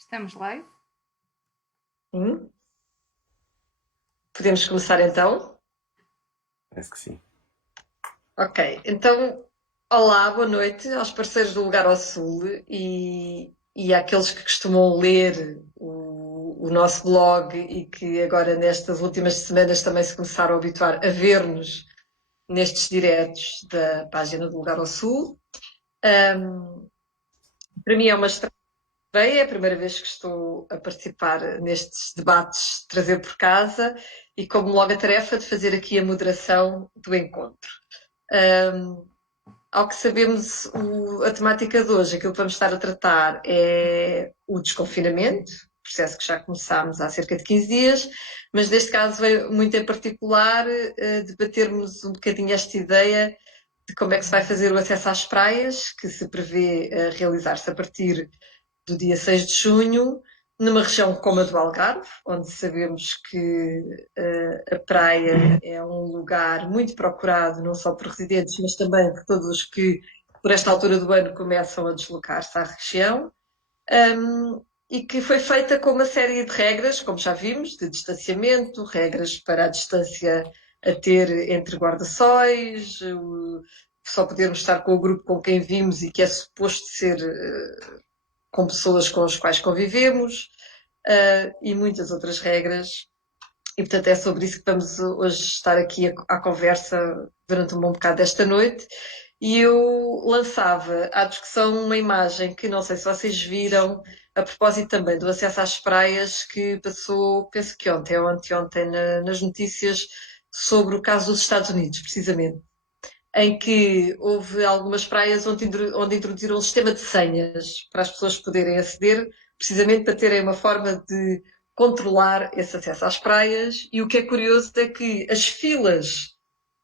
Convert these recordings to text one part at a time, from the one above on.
Estamos live? Hum? Podemos começar então? Parece que sim. Ok, então, olá, boa noite aos parceiros do Lugar ao Sul e àqueles que costumam ler o nosso blog e que agora nestas últimas semanas também se começaram a habituar a ver-nos nestes diretos da página do Lugar ao Sul. Para mim é uma estreia, é a primeira vez que estou a participar nestes debates trazer por casa e como logo a tarefa de fazer aqui a moderação do encontro. Ao que sabemos, a temática de hoje, aquilo que vamos estar a tratar é o desconfinamento, processo que já começámos há cerca de 15 dias, mas neste caso veio muito em particular debatermos um bocadinho esta ideia de como é que se vai fazer o acesso às praias, que se prevê realizar-se a partir do dia 6 de junho, numa região como a do Algarve, onde sabemos que a praia é um lugar muito procurado, não só por residentes, mas também por todos os que, por esta altura do ano, começam a deslocar-se à região. E que foi feita com uma série de regras, como já vimos, de distanciamento, regras para a distância a ter entre guarda-sóis, só podermos estar com o grupo com quem vimos e que é suposto ser com pessoas com as quais convivemos e muitas outras regras. E, portanto, é sobre isso que vamos hoje estar aqui à conversa durante um bom bocado desta noite. E eu lançava à discussão uma imagem que não sei se vocês viram, a propósito também do acesso às praias, que passou, penso que ontem ou anteontem, nas notícias, sobre o caso dos Estados Unidos, precisamente, em que houve algumas praias onde introduziram um sistema de senhas para as pessoas poderem aceder, precisamente para terem uma forma de controlar esse acesso às praias. E o que é curioso é que as filas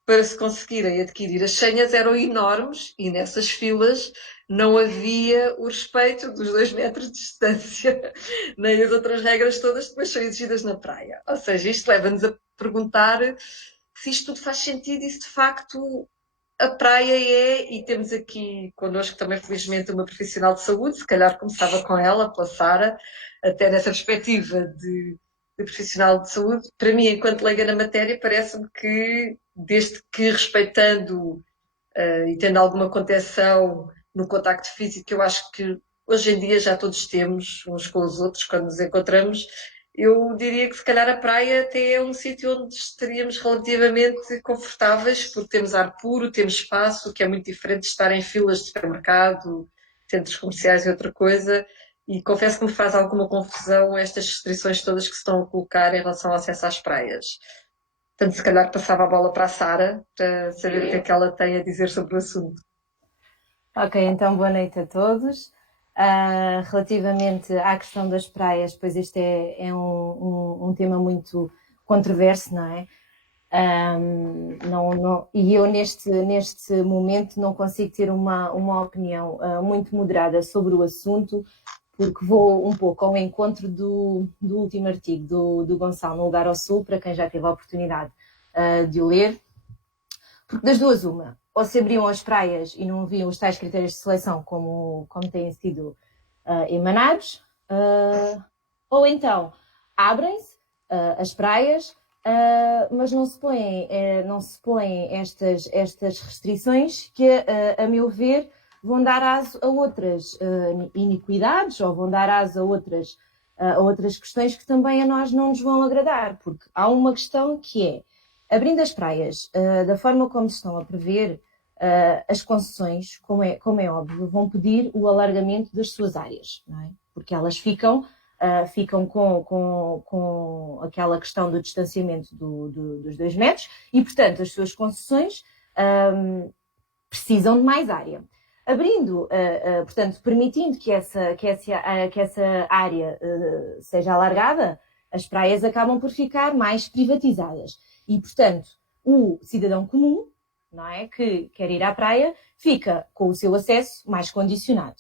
para se conseguirem adquirir as senhas eram enormes e nessas filas não havia o respeito dos 2 metros de distância, nem as outras regras todas que depois são exigidas na praia. Ou seja, isto leva-nos a perguntar se isto tudo faz sentido e se de facto a praia é, e temos aqui connosco também, felizmente, uma profissional de saúde, se calhar começava com ela, pela Sara, até nessa perspectiva de profissional de saúde. Para mim, enquanto leiga na matéria, parece-me que, desde que respeitando e tendo alguma contenção no contacto físico, eu acho que hoje em dia já todos temos, uns com os outros, quando nos encontramos, eu diria que se calhar a praia até é um sítio onde estaríamos relativamente confortáveis, porque temos ar puro, temos espaço, que é muito diferente de estar em filas de supermercado, centros comerciais e outra coisa. E confesso que me faz alguma confusão estas restrições todas que se estão a colocar em relação ao acesso às praias. Portanto, se calhar passava a bola para a Sara, para saber o que é que ela tem a dizer sobre o assunto. Ok, então boa noite a todos. Relativamente à questão das praias, pois este é um tema muito controverso, não é? E eu neste momento não consigo ter uma opinião muito moderada sobre o assunto, porque vou um pouco ao encontro do último artigo do Gonçalo no Lugar ao Sul, para quem já teve a oportunidade de o ler, porque das duas uma, ou se abriam as praias e não haviam os tais critérios de seleção como têm sido emanados, ou então abrem-se as praias, mas não se põem estas restrições que, a meu ver, vão dar aso a outras iniquidades ou vão dar aso a outras questões que também a nós não nos vão agradar, porque há uma questão que é, abrindo as praias da forma como se estão a prever, as concessões, como é óbvio, vão pedir o alargamento das suas áreas, não é? Porque elas ficam com aquela questão do distanciamento dos 2 metros e, portanto, as suas concessões precisam de mais área. Abrindo, portanto, permitindo que essa área seja alargada, as praias acabam por ficar mais privatizadas. E, portanto, o cidadão comum, não é, que quer ir à praia, fica com o seu acesso mais condicionado.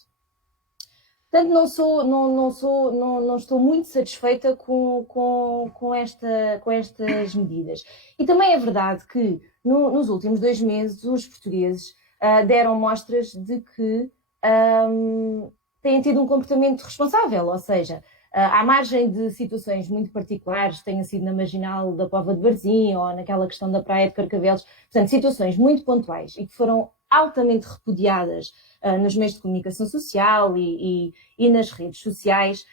Portanto, não estou muito satisfeita com estas medidas. E também é verdade que nos últimos 2 meses os portugueses deram mostras de que têm tido um comportamento responsável, ou seja, à margem de situações muito particulares, tenha sido na Marginal da Póvoa de Varzim ou naquela questão da Praia de Carcavelos, portanto, situações muito pontuais e que foram altamente repudiadas nos meios de comunicação social e nas redes sociais,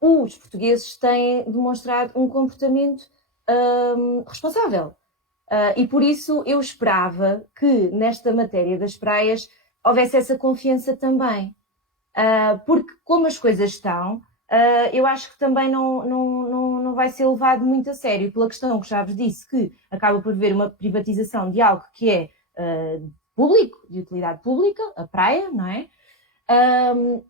os portugueses têm demonstrado um comportamento responsável. E por isso eu esperava que nesta matéria das praias houvesse essa confiança também. Porque como as coisas estão, eu acho que também não vai ser levado muito a sério pela questão que já vos disse, que acaba por haver uma privatização de algo que é público, de utilidade pública, a praia, não é?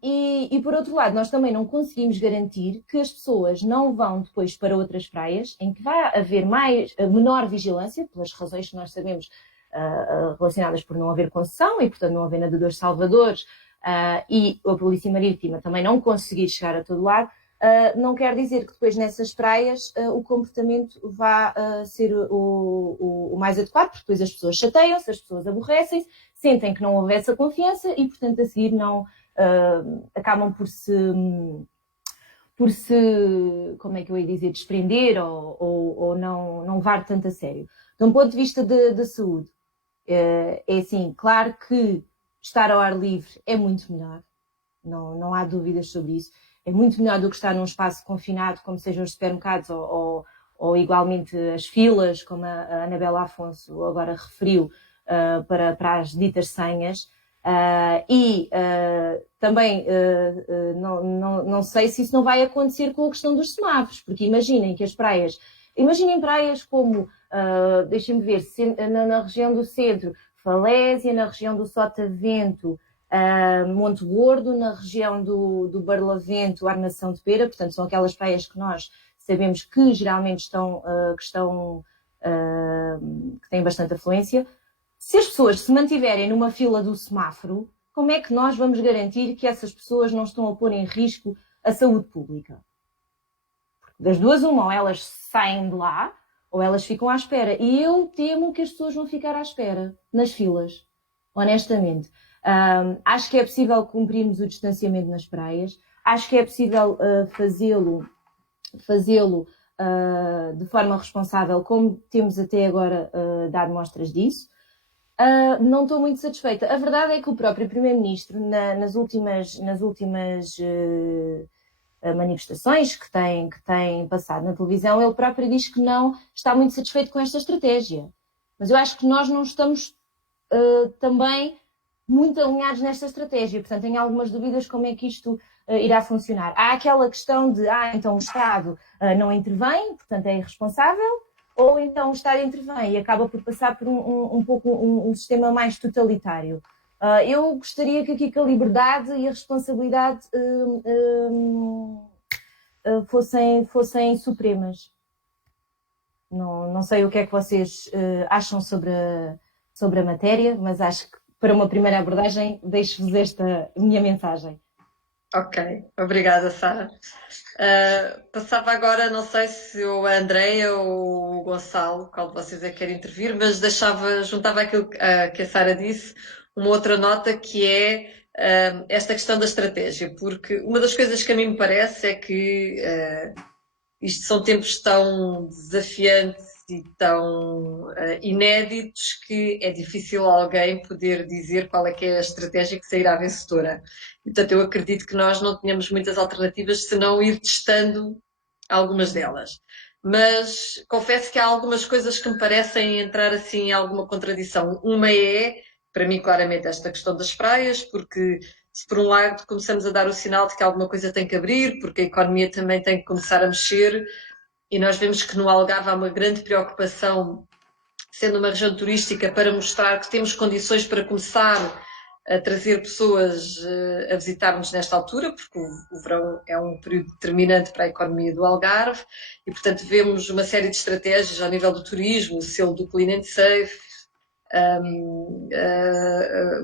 E por outro lado, nós também não conseguimos garantir que as pessoas não vão depois para outras praias em que vai haver menor vigilância, pelas razões que nós sabemos relacionadas por não haver concessão e, portanto, não haver nadadores salvadores, e a Polícia Marítima também não conseguir chegar a todo lado, não quer dizer que depois nessas praias o comportamento vá ser o mais adequado, porque depois as pessoas chateiam-se, as pessoas aborrecem-se, sentem que não houve essa confiança e, portanto, a seguir não acabam por se, como é que eu ia dizer, desprender ou não levar tanto a sério. De um ponto de vista da saúde, é assim, claro que estar ao ar livre é muito melhor, não há dúvidas sobre isso. É muito melhor do que estar num espaço confinado, como sejam os supermercados ou igualmente as filas, como a Anabela Afonso agora referiu, para as ditas senhas. Também não sei se isso não vai acontecer com a questão dos semáforos, porque imaginem praias como, deixem-me ver, na região do centro, Falésia, na região do Sotavento, Monte Gordo, na região do Barlavento, Armação de Pera, portanto são aquelas praias que nós sabemos que geralmente que têm bastante afluência. Se as pessoas se mantiverem numa fila do semáforo, como é que nós vamos garantir que essas pessoas não estão a pôr em risco a saúde pública? Das duas, uma, ou elas saem de lá, ou elas ficam à espera. E eu temo que as pessoas vão ficar à espera nas filas, honestamente. Acho que é possível cumprirmos o distanciamento nas praias. Acho que é possível fazê-lo de forma responsável, como temos até agora dado mostras disso. Não estou muito satisfeita. A verdade é que o próprio Primeiro-Ministro, nas últimas manifestações que tem passado na televisão, ele próprio diz que não está muito satisfeito com esta estratégia. Mas eu acho que nós não estamos também muito alinhados nesta estratégia. Portanto, tenho algumas dúvidas como é que isto irá funcionar. Há aquela questão de, então o Estado não intervém, portanto é irresponsável, ou então o Estado intervém e acaba por passar por um sistema mais totalitário. Eu gostaria que aqui a liberdade e a responsabilidade fossem supremas. Não sei o que é que vocês acham sobre a matéria, mas acho que para uma primeira abordagem deixo-vos esta minha mensagem. Ok, obrigada, Sara. Passava agora, não sei se a Andreia ou o Gonçalo, qual de vocês é que quer intervir, mas juntava aquilo que a Sara disse, uma outra nota que é esta questão da estratégia, porque uma das coisas que a mim me parece é que isto são tempos tão desafiantes e tão inéditos que é difícil alguém poder dizer qual é que é a estratégia que sairá vencedora. Portanto, eu acredito que nós não tenhamos muitas alternativas senão ir testando algumas delas. Mas confesso que há algumas coisas que me parecem entrar assim em alguma contradição. Uma é, para mim, claramente, esta questão das praias, porque se por um lado começamos a dar o sinal de que alguma coisa tem que abrir, porque a economia também tem que começar a mexer, e nós vemos que no Algarve há uma grande preocupação, sendo uma região turística, para mostrar que temos condições para começar a trazer pessoas a visitar-nos nesta altura, porque o verão é um período determinante para a economia do Algarve, e portanto vemos uma série de estratégias ao nível do turismo, o selo do Clean and Safe,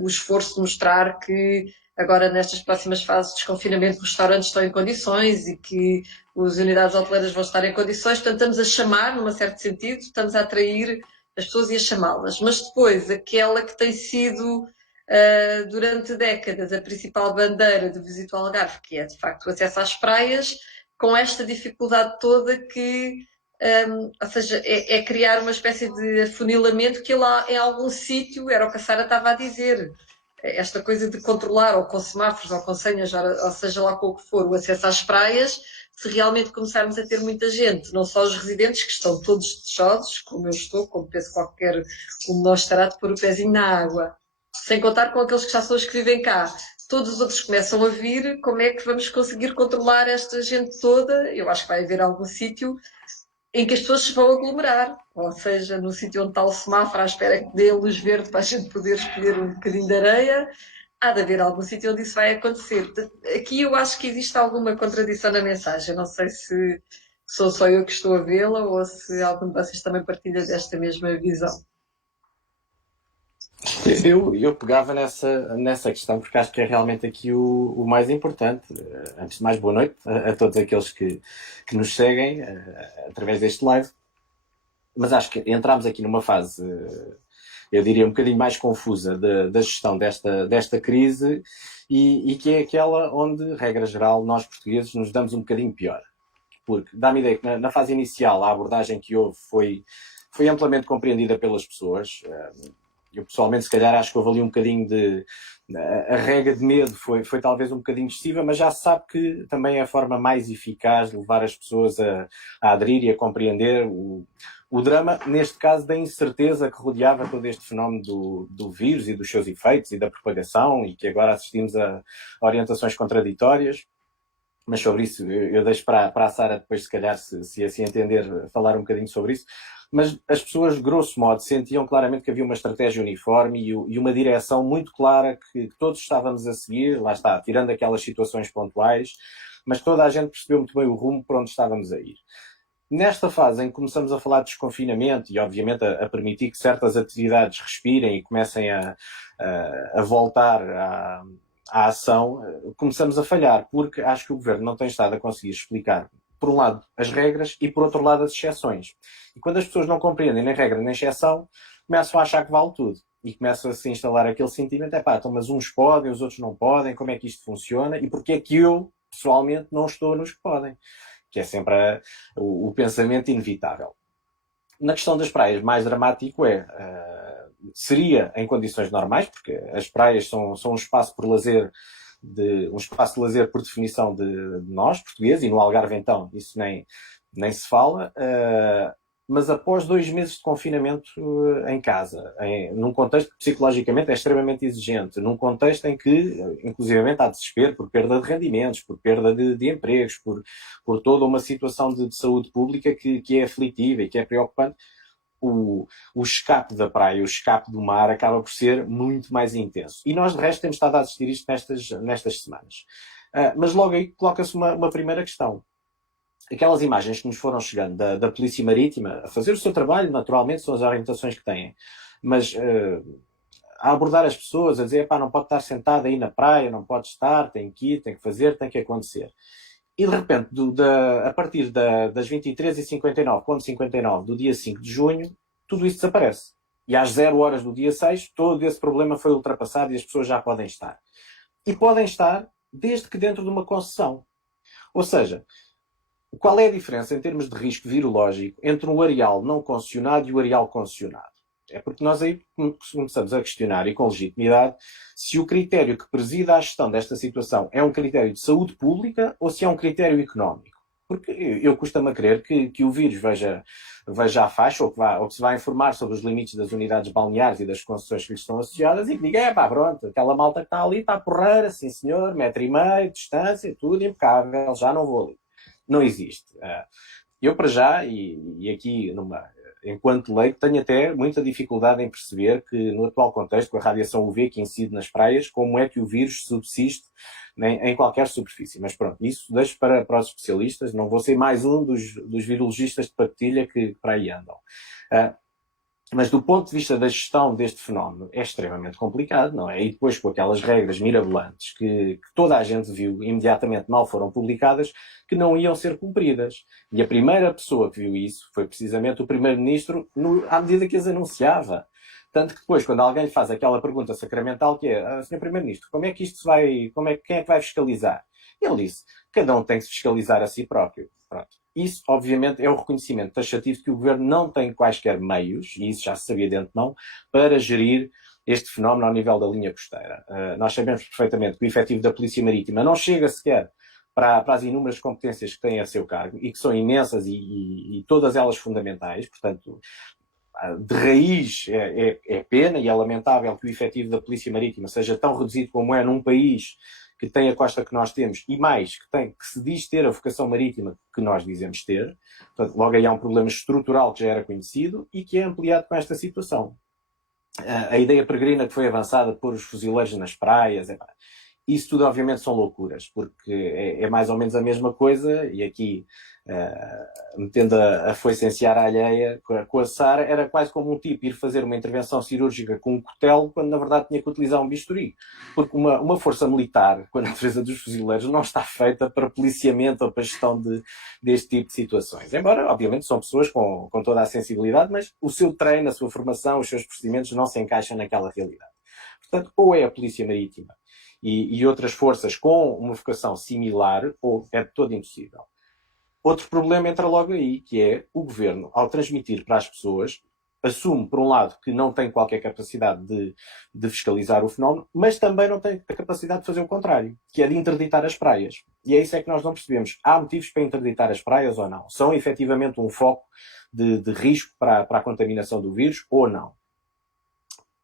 o esforço de mostrar que agora nestas próximas fases de desconfinamento os restaurantes estão em condições e que as unidades hoteleiras vão estar em condições, portanto estamos a chamar, num certo sentido, estamos a atrair as pessoas e a chamá-las, mas depois aquela que tem sido durante décadas a principal bandeira do Visito ao Algarve, que é de facto o acesso às praias, com esta dificuldade toda que, ou seja, é criar uma espécie de afunilamento que lá em algum sítio, era o que a Sara estava a dizer, esta coisa de controlar, ou com semáforos, ou com senhas, ou seja lá com o que for, o acesso às praias, se realmente começarmos a ter muita gente, não só os residentes, que estão todos desejosos, como eu estou, como penso qualquer um de nós estará, de pôr o pezinho na água, sem contar com aqueles que já são os que vivem cá. Todos os outros começam a vir, como é que vamos conseguir controlar esta gente toda? Eu acho que vai haver algum sítio em que as pessoas se vão aglomerar, ou seja, no sítio onde está o semáforo à espera que dê a luz verde para a gente poder escolher um bocadinho de areia, há de haver algum sítio onde isso vai acontecer. Aqui eu acho que existe alguma contradição na mensagem, não sei se sou só eu que estou a vê-la ou se algum de vocês também partilha desta mesma visão. Eu pegava nessa questão porque acho que é realmente aqui o mais importante. Antes de mais, boa noite a todos aqueles que nos seguem através deste live. Mas acho que entramos aqui numa fase, eu diria, um bocadinho mais confusa da gestão desta crise e que é aquela onde, regra geral, nós portugueses nos damos um bocadinho pior. Porque dá-me ideia que na fase inicial a abordagem que houve foi amplamente compreendida pelas pessoas. Eu pessoalmente, se calhar, acho que houve ali um bocadinho a rega de medo foi talvez um bocadinho excessiva, mas já se sabe que também é a forma mais eficaz de levar as pessoas a aderir e a compreender o drama, neste caso, da incerteza que rodeava todo este fenómeno do vírus e dos seus efeitos e da propagação, e que agora assistimos a orientações contraditórias. Mas sobre isso eu deixo para a Sara depois, se calhar, se assim entender, falar um bocadinho sobre isso. Mas as pessoas, grosso modo, sentiam claramente que havia uma estratégia uniforme e uma direção muito clara que todos estávamos a seguir, lá está, tirando aquelas situações pontuais, mas toda a gente percebeu muito bem o rumo para onde estávamos a ir. Nesta fase em que começamos a falar de desconfinamento e, obviamente, a permitir que certas atividades respirem e comecem a voltar à ação, começamos a falhar, porque acho que o Governo não tem estado a conseguir explicar, por um lado, as regras e, por outro lado, as exceções. E quando as pessoas não compreendem nem regra nem exceção, começam a achar que vale tudo. E começa a se instalar aquele sentimento, então, mas uns podem, os outros não podem, como é que isto funciona? E porquê é que eu, pessoalmente, não estou nos que podem? Que é sempre o pensamento inevitável. Na questão das praias, mais dramático seria em condições normais, porque as praias são um espaço por lazer, um espaço de lazer por definição de nós, portugueses, e no Algarve então isso nem se fala, mas após 2 meses de confinamento em casa, num contexto que psicologicamente é extremamente exigente, num contexto em que, inclusivamente, há desespero por perda de rendimentos, por perda de empregos, por toda uma situação de saúde pública que é aflitiva e que é preocupante, o escape da praia, o escape do mar acaba por ser muito mais intenso. E nós, de resto, temos estado a assistir isto nestas semanas. Mas logo aí coloca-se uma primeira questão. Aquelas imagens que nos foram chegando da Polícia Marítima, a fazer o seu trabalho, naturalmente, são as orientações que têm. Mas a abordar as pessoas, a dizer, não pode estar sentado aí na praia, não pode estar, tem que ir, tem que fazer, tem que acontecer. E de repente, a partir das 23h59 do dia 5 de junho, tudo isso desaparece. E às 0 horas do dia 6, todo esse problema foi ultrapassado e as pessoas já podem estar. E podem estar desde que dentro de uma concessão. Ou seja, qual é a diferença em termos de risco virológico entre um areal não concessionado e o areal concessionado? É porque nós aí começamos a questionar, e com legitimidade, se o critério que presida a gestão desta situação é um critério de saúde pública ou se é um critério económico. Porque eu custa-me a crer que o vírus veja a faixa ou que se vá informar sobre os limites das unidades balneares e das concessões que lhes estão associadas e que diga, pronto, aquela malta que está ali está porreira, sim senhor, 1,5 m, distância, tudo impecável, já não vou ali. Não existe. Eu, para já, e aqui enquanto leigo, tenho até muita dificuldade em perceber que, no atual contexto, com a radiação UV que incide nas praias, como é que o vírus subsiste em qualquer superfície. Mas pronto, isso deixo para os especialistas, não vou ser mais um dos virologistas de patilha que para aí andam. Mas do ponto de vista da gestão deste fenómeno é extremamente complicado, não é? E depois com aquelas regras mirabolantes que toda a gente viu imediatamente mal foram publicadas, que não iam ser cumpridas. E a primeira pessoa que viu isso foi precisamente o Primeiro-Ministro à medida que as anunciava. Tanto que depois, quando alguém faz aquela pergunta sacramental que é, Sr. Primeiro-Ministro, como é que isto se vai, quem é que vai fiscalizar? Ele disse, cada um tem que se fiscalizar a si próprio. Pronto. Isso, obviamente, é o reconhecimento taxativo de que o Governo não tem quaisquer meios, e isso já se sabia de antemão, para gerir este fenómeno ao nível da linha costeira. Nós sabemos perfeitamente que o efetivo da Polícia Marítima não chega sequer para as inúmeras competências que têm a seu cargo, e que são imensas e todas elas fundamentais. Portanto, de raiz é pena e é lamentável que o efetivo da Polícia Marítima seja tão reduzido como é num país que tem a costa que nós temos e mais, que se diz ter a vocação marítima que nós dizemos ter. Portanto, logo aí há um problema estrutural que já era conhecido e que é ampliado com esta situação. A ideia peregrina que foi avançada por os fuzileiros nas praias, isso tudo obviamente são loucuras, porque é mais ou menos a mesma coisa, e aqui, metendo a foice em seara alheia com a Sara, era quase como um tipo ir fazer uma intervenção cirúrgica com um cutelo, quando na verdade tinha que utilizar um bisturi. Porque uma força militar, com a natureza dos fuzileiros, não está feita para policiamento ou para gestão deste tipo de situações. Embora, obviamente, são pessoas com toda a sensibilidade, mas o seu treino, a sua formação, os seus procedimentos não se encaixam naquela realidade. Portanto, ou é a Polícia Marítima e outras forças com uma vocação similar, ou é de todo impossível. Outro problema entra logo aí, que é o Governo, ao transmitir para as pessoas, assume, por um lado, que não tem qualquer capacidade de fiscalizar o fenómeno, mas também não tem a capacidade de fazer o contrário, que é de interditar as praias. E é isso que nós não percebemos. Há motivos para interditar as praias ou não? São efetivamente um foco de risco para a contaminação do vírus ou não?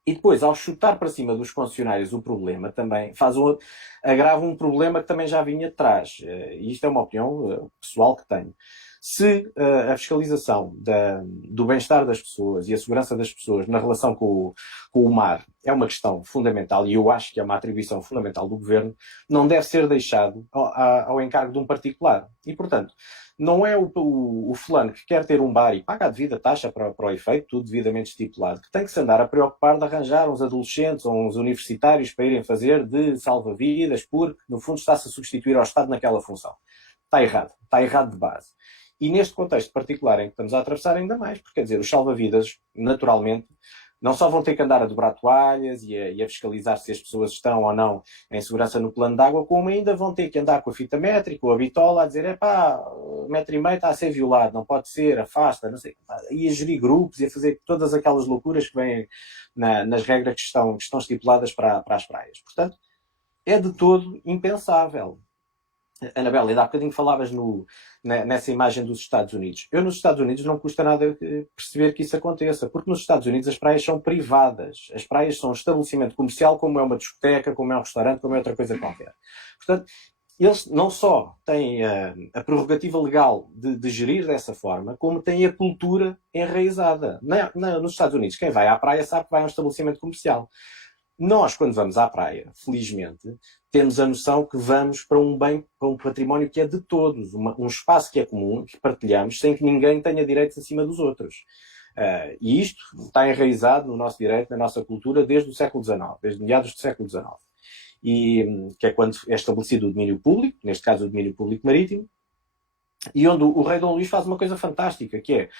E depois, ao chutar para cima dos concessionários o problema, também agrava um problema que também já vinha de trás. E isto é uma opinião pessoal que tenho. Se a fiscalização do bem-estar das pessoas e a segurança das pessoas na relação com o mar é uma questão fundamental, e eu acho que é uma atribuição fundamental do Governo, não deve ser deixado ao encargo de um particular. E, portanto, não é o fulano que quer ter um bar e paga a devida taxa para o efeito, tudo devidamente estipulado, que tem que se andar a preocupar de arranjar uns adolescentes ou uns universitários para irem fazer de salva-vidas, porque, no fundo, está-se a substituir ao Estado naquela função. Está errado de base. E neste contexto particular em que estamos a atravessar ainda mais, porque, quer dizer, os salva-vidas, naturalmente, não só vão ter que andar a dobrar toalhas e a fiscalizar se as pessoas estão ou não em segurança no plano de água, como ainda vão ter que andar com a fita métrica ou a bitola a dizer, 1,5 metro está a ser violado, não pode ser, afasta, não sei, e a gerir grupos e a fazer todas aquelas loucuras que vêm nas regras que estão estipuladas para as praias. Portanto, é de todo impensável. Anabela, ainda há bocadinho falavas nessa imagem dos Estados Unidos. Nos Estados Unidos não custa nada perceber que isso aconteça, porque nos Estados Unidos as praias são privadas. As praias são um estabelecimento comercial, como é uma discoteca, como é um restaurante, como é outra coisa qualquer. Portanto, eles não só têm a prerrogativa legal de gerir dessa forma, como têm a cultura enraizada. Nos Estados Unidos, quem vai à praia sabe que vai a um estabelecimento comercial. Nós, quando vamos à praia, felizmente, temos a noção que vamos para um património que é de todos, um espaço que é comum, que partilhamos, sem que ninguém tenha direitos acima dos outros. E isto está enraizado no nosso direito, na nossa cultura, desde o século XIX, desde meados do século XIX. E que é quando é estabelecido o domínio público, neste caso o domínio público marítimo, e onde o rei Dom Luís faz uma coisa fantástica, que é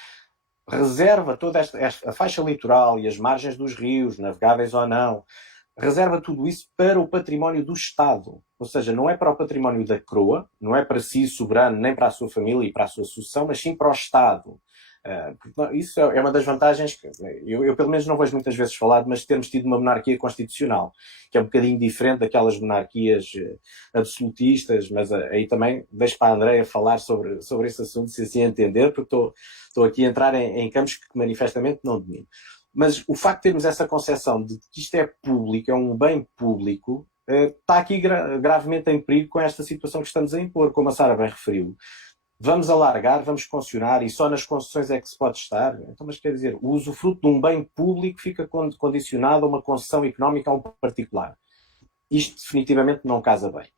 reserva toda a faixa litoral e as margens dos rios, navegáveis ou não, reserva tudo isso para o património do Estado. Ou seja, não é para o património da coroa, não é para si soberano, nem para a sua família e para a sua sucessão, mas sim para o Estado. Isso é uma das vantagens que eu pelo menos não vejo muitas vezes falado, mas termos tido uma monarquia constitucional, que é um bocadinho diferente daquelas monarquias absolutistas, mas aí também deixo para a Andreia falar sobre esse assunto, se assim entender, porque estou aqui a entrar em campos que manifestamente não domino. Mas o facto de termos essa concepção de que isto é público, é um bem público, está aqui gravemente em perigo com esta situação que estamos a impor, como a Sara bem referiu. Vamos alargar, vamos concessionar e só nas concessões é que se pode estar. Então, mas quer dizer, o usufruto de um bem público fica condicionado a uma concessão económica a um particular. Isto definitivamente não casa bem.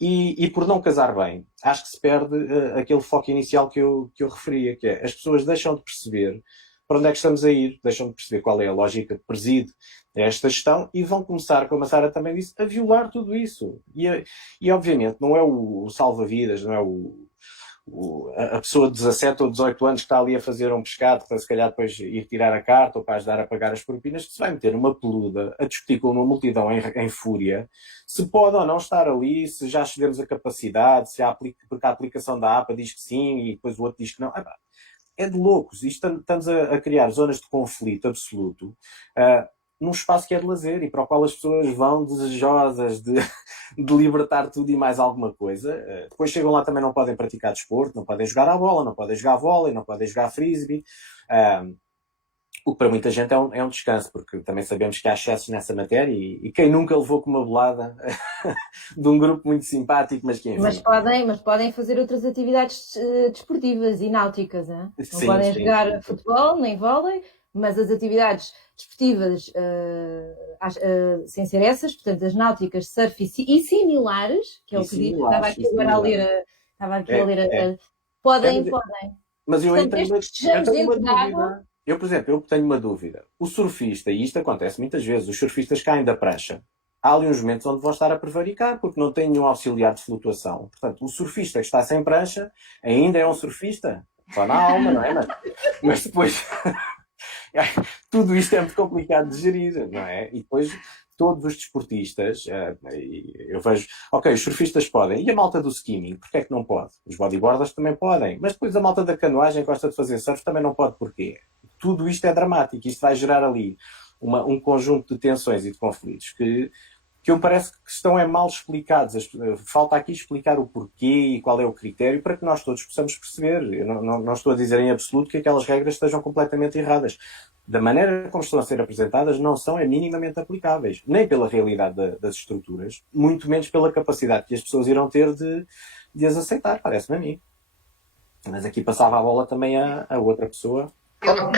E por não casar bem, acho que se perde aquele foco inicial que eu referia, que é as pessoas deixam de perceber para onde é que estamos a ir, deixam de perceber qual é a lógica que preside esta gestão e vão começar, como a Sara também disse, a violar tudo isso. E obviamente não é o salva-vidas, não é a pessoa de 17 ou 18 anos que está ali a fazer um pescado para se calhar depois ir tirar a carta ou para ajudar a pagar as propinas, que se vai meter numa peluda a discutir com uma multidão em fúria se pode ou não estar ali, se já excedemos a capacidade, se porque a aplicação da APA diz que sim e depois o outro diz que não. É de loucos. Estamos a criar zonas de conflito absoluto num espaço que é de lazer e para o qual as pessoas vão desejosas de libertar tudo e mais alguma coisa. Depois chegam lá, também não podem praticar desporto, não podem jogar à bola, não podem jogar vôlei, não podem jogar frisbee. O que para muita gente é um descanso, porque também sabemos que há excessos nessa matéria e quem nunca levou com uma bolada de um grupo muito simpático, mas que enfim. Mas podem fazer outras atividades desportivas e náuticas, hein? Não Sim, podem sim, jogar sim. futebol nem vôlei, mas as atividades desportivas, sem ser essas, portanto, as náuticas, surf e similares, que é o que diz, estava aqui agora a ler, podem. Mas eu aí Portanto, tenho uma dúvida. Eu, por exemplo, tenho uma dúvida. O surfista, e isto acontece muitas vezes, os surfistas caem da prancha. Há ali uns momentos onde vão estar a prevaricar porque não têm nenhum auxiliar de flutuação. Portanto, o surfista que está sem prancha ainda é um surfista. Só na alma, não é? Mas depois... tudo isto é muito complicado de gerir, não é? E depois todos os desportistas, eu vejo, ok, os surfistas podem, e a malta do skimming, porque é que não pode? Os bodyboarders também podem, mas depois a malta da canoagem que gosta de fazer surf também não pode, porquê? Tudo isto é dramático, isto vai gerar ali um conjunto de tensões e de conflitos que me parece que estão mal explicados. Falta aqui explicar o porquê e qual é o critério para que nós todos possamos perceber. Eu não estou a dizer em absoluto que aquelas regras estejam completamente erradas. Da maneira como estão a ser apresentadas, não são minimamente aplicáveis. Nem pela realidade das estruturas, muito menos pela capacidade que as pessoas irão ter de as aceitar, parece-me a mim. Mas aqui passava a bola também a outra pessoa. Então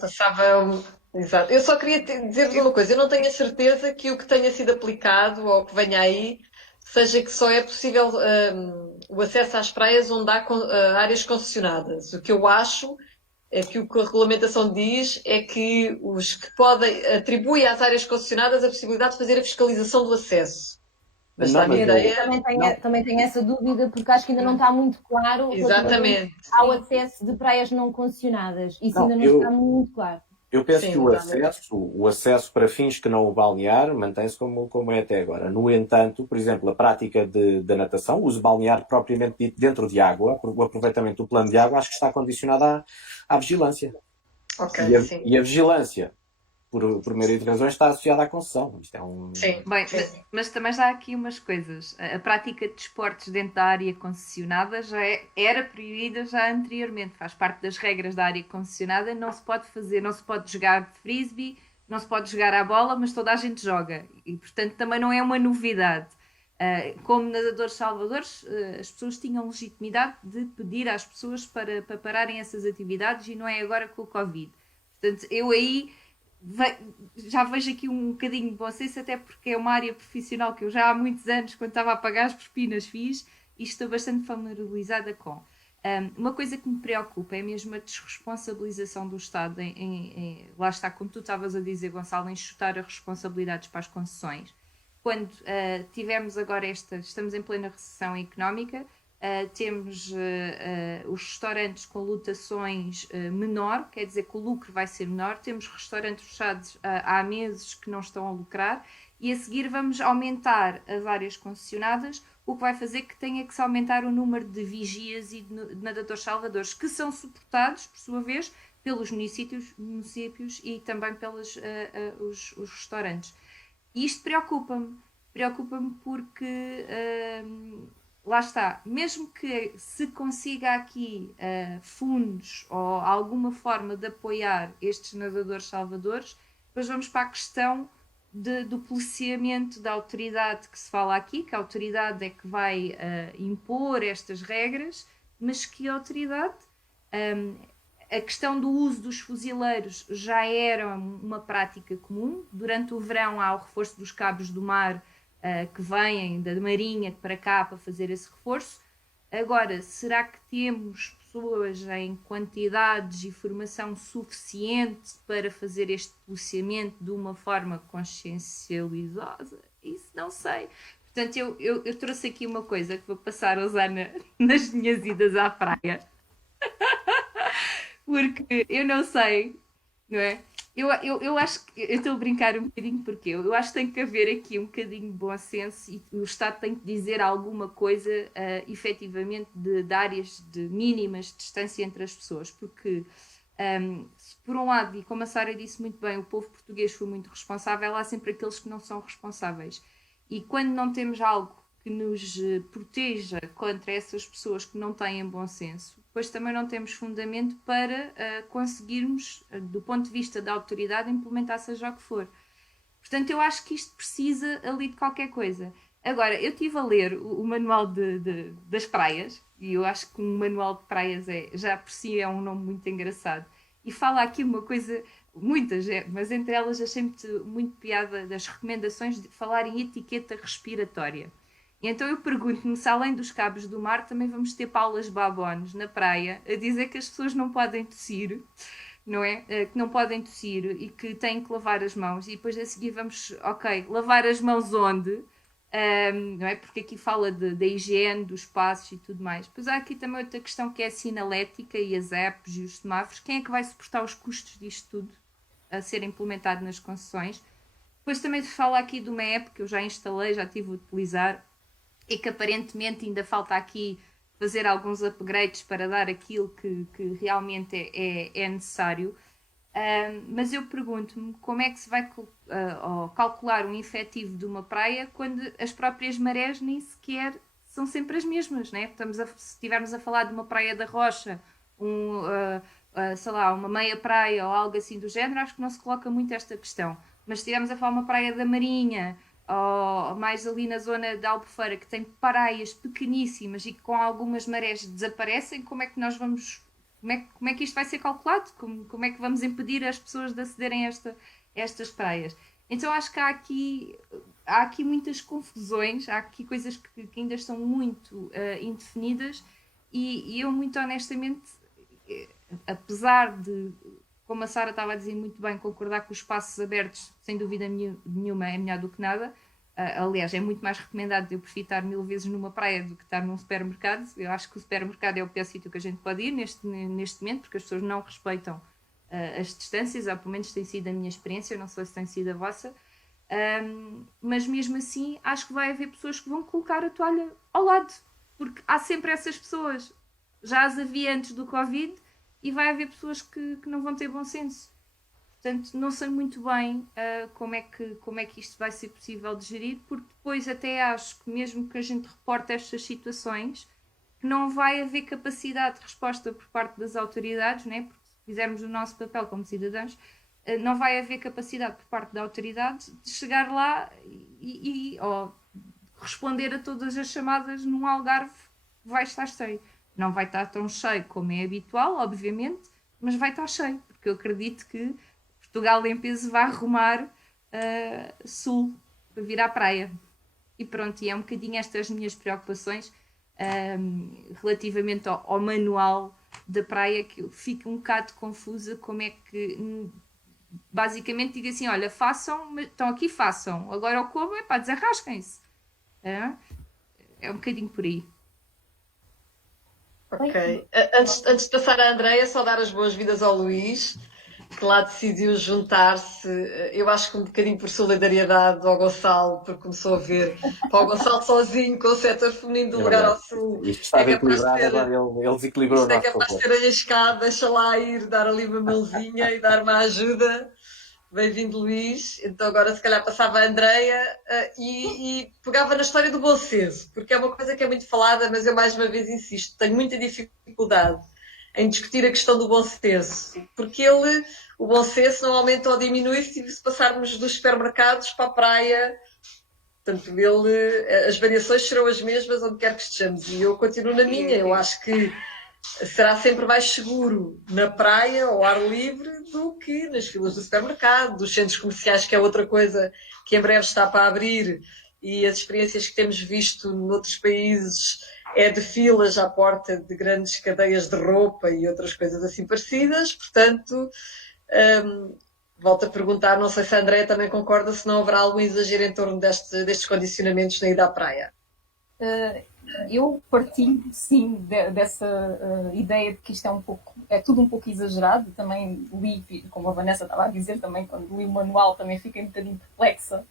passava... Exato. Eu só queria dizer-vos uma coisa. Eu não tenho a certeza que o que tenha sido aplicado ou que venha aí seja que só é possível o acesso às praias onde há áreas concessionadas. O que eu acho é que o que a regulamentação diz é que os que podem atribui às áreas concessionadas a possibilidade de fazer a fiscalização do acesso. Mas a minha ideia... Também tenho essa dúvida, porque acho que ainda não está muito claro Exatamente. ao acesso de praias não concessionadas. Isso ainda não está muito claro. Eu penso que o acesso para fins que não o balnear mantém-se como é até agora. No entanto, por exemplo, a prática da natação, o uso balnear propriamente dito dentro de água, o aproveitamento do plano de água, acho que está condicionado à vigilância. E a vigilância, por maioria de razões, está associada à concessão. Isto é Sim. Bem, mas também já há aqui umas coisas. A prática de desportos dentro da área concessionada já era proibida já anteriormente. Faz parte das regras da área concessionada. Não se pode fazer, não se pode jogar frisbee, não se pode jogar à bola, mas toda a gente joga. E, portanto, também não é uma novidade. Como nadadores salvadores, as pessoas tinham legitimidade de pedir às pessoas para pararem essas atividades e não é agora com o Covid. Portanto, eu aí... já vejo aqui um bocadinho de bom senso, até porque é uma área profissional que eu já há muitos anos, quando estava a pagar as propinas, fiz e estou bastante familiarizada com. Uma coisa que me preocupa é mesmo a desresponsabilização do Estado lá está, como tu estavas a dizer, Gonçalo, em chutar as responsabilidades para as concessões. Quando tivemos agora estamos em plena recessão económica, temos os restaurantes com lotações menor, quer dizer que o lucro vai ser menor, temos restaurantes fechados há meses que não estão a lucrar e a seguir vamos aumentar as áreas concessionadas, o que vai fazer que tenha que se aumentar o número de vigias e de nadadores salvadores, que são suportados, por sua vez, pelos municípios e também pelos os restaurantes. E isto preocupa-me porque... lá está, mesmo que se consiga aqui fundos ou alguma forma de apoiar estes nadadores salvadores, depois vamos para a questão do policiamento da autoridade que se fala aqui, que a autoridade é que vai impor estas regras, mas que a autoridade... a questão do uso dos fuzileiros já era uma prática comum. Durante o verão há o reforço dos cabos do mar que vêm da Marinha para cá para fazer esse reforço. Agora, será que temos pessoas em quantidades e formação suficiente para fazer este policiamento de uma forma conscienciosa? Isso não sei. Portanto, eu trouxe aqui uma coisa que vou passar a usar nas minhas idas à praia, porque eu não sei, não é? Eu acho que eu estou a brincar um bocadinho porque eu acho que tem que haver aqui um bocadinho de bom senso e o Estado tem que dizer alguma coisa efetivamente de áreas de mínimas de distância entre as pessoas, porque se por um lado, e como a Sara disse muito bem, o povo português foi muito responsável, há sempre aqueles que não são responsáveis. E quando não temos algo que nos proteja contra essas pessoas que não têm bom senso, depois também não temos fundamento para conseguirmos, do ponto de vista da autoridade, implementar seja o que for. Portanto, eu acho que isto precisa ali de qualquer coisa. Agora, eu estive a ler o manual das praias, e eu acho que um manual de praias já por si é um nome muito engraçado, e fala aqui uma coisa, muitas, mas entre elas achei muito piada das recomendações de falar em etiqueta respiratória. E então eu pergunto-me se além dos cabos do mar também vamos ter paulas babones na praia a dizer que as pessoas não podem tossir, não é? Que não podem tossir e que têm que lavar as mãos. E depois a seguir vamos, ok, lavar as mãos onde? Não é? Porque aqui fala da higiene, dos passos e tudo mais. Depois há aqui também outra questão que é a sinalética e as apps e os semáforos. Quem é que vai suportar os custos disto tudo a ser implementado nas concessões? Depois também se fala aqui de uma app que eu já instalei, já estive a utilizar e que aparentemente ainda falta aqui fazer alguns upgrades para dar aquilo que realmente é necessário. Mas eu pergunto-me como é que se vai calcular um efetivo de uma praia quando as próprias marés nem sequer são sempre as mesmas, né? Se estivermos a falar de uma praia da Rocha, sei lá, uma meia praia ou algo assim do género, acho que não se coloca muito esta questão. Mas se estivermos a falar de uma praia da Marinha, ou mais ali na zona de Albufeira, que tem praias pequeníssimas e que com algumas marés desaparecem, como é que nós vamos... Como é que isto vai ser calculado? Como é que vamos impedir as pessoas de acederem a estas praias? Então acho que há aqui muitas confusões, há aqui coisas que ainda estão muito indefinidas e eu muito honestamente, apesar de, como a Sara estava a dizer muito bem, concordar que os espaços abertos, sem dúvida nenhuma, é melhor do que nada. Aliás, é muito mais recomendado, eu prefiro estar 1000 vezes numa praia do que estar num supermercado. Eu acho que o supermercado é o pior sítio que a gente pode ir neste momento, porque as pessoas não respeitam as distâncias, ou pelo menos tem sido a minha experiência, não sei se tem sido a vossa. Mas mesmo assim, acho que vai haver pessoas que vão colocar a toalha ao lado, porque há sempre essas pessoas. Já as havia antes do Covid e vai haver pessoas que não vão ter bom senso. Portanto, não sei muito bem como é que isto vai ser possível de gerir, porque depois até acho que mesmo que a gente reporte estas situações, que não vai haver capacidade de resposta por parte das autoridades, né? Porque se fizermos o nosso papel como cidadãos, não vai haver capacidade por parte da autoridade de chegar lá ou responder a todas as chamadas num Algarve que vai estar cheio. Não vai estar tão cheio como é habitual, obviamente, mas vai estar cheio, porque eu acredito que Portugal em peso vai arrumar sul para vir à praia. E pronto, e é um bocadinho estas minhas preocupações relativamente ao manual da praia, que eu fico um bocado confusa como é que basicamente digo assim, olha, façam, estão aqui, façam. Agora o como é para desarrasquem-se. É um bocadinho por aí. Ok. Antes de passar à Andreia, só dar as boas-vindas ao Luís, que lá decidiu juntar-se, eu acho que um bocadinho por solidariedade ao Gonçalo, porque começou a ver para o Gonçalo sozinho com o setor feminino do Lugar ao Sul. Isto estava equilibrado, agora ele desequilibrou o nosso Isto é capaz de ser arriscado, deixa lá ir, dar ali uma mãozinha e dar uma ajuda. Bem-vindo, Luís. Então agora se calhar passava a Andreia e pegava na história do bom senso, porque é uma coisa que é muito falada, mas eu mais uma vez insisto, tenho muita dificuldade em discutir a questão do bom senso, porque o bom senso normalmente ou diminui se passarmos dos supermercados para a praia. Portanto, as variações serão as mesmas onde quer que estejamos e eu continuo na minha. Eu acho que será sempre mais seguro na praia, ao ar livre, do que nas filas do supermercado, dos centros comerciais, que é outra coisa que em breve está para abrir, e as experiências que temos visto noutros países é de filas à porta de grandes cadeias de roupa e outras coisas assim parecidas. Portanto, volto a perguntar, não sei se a Andréa também concorda, se não haverá algum exagero em torno destes condicionamentos na ida à praia. Eu partilho, sim, dessa ideia de que isto é tudo um pouco exagerado. Também li, como a Vanessa estava a dizer, também quando li o manual também fiquei um bocadinho perplexa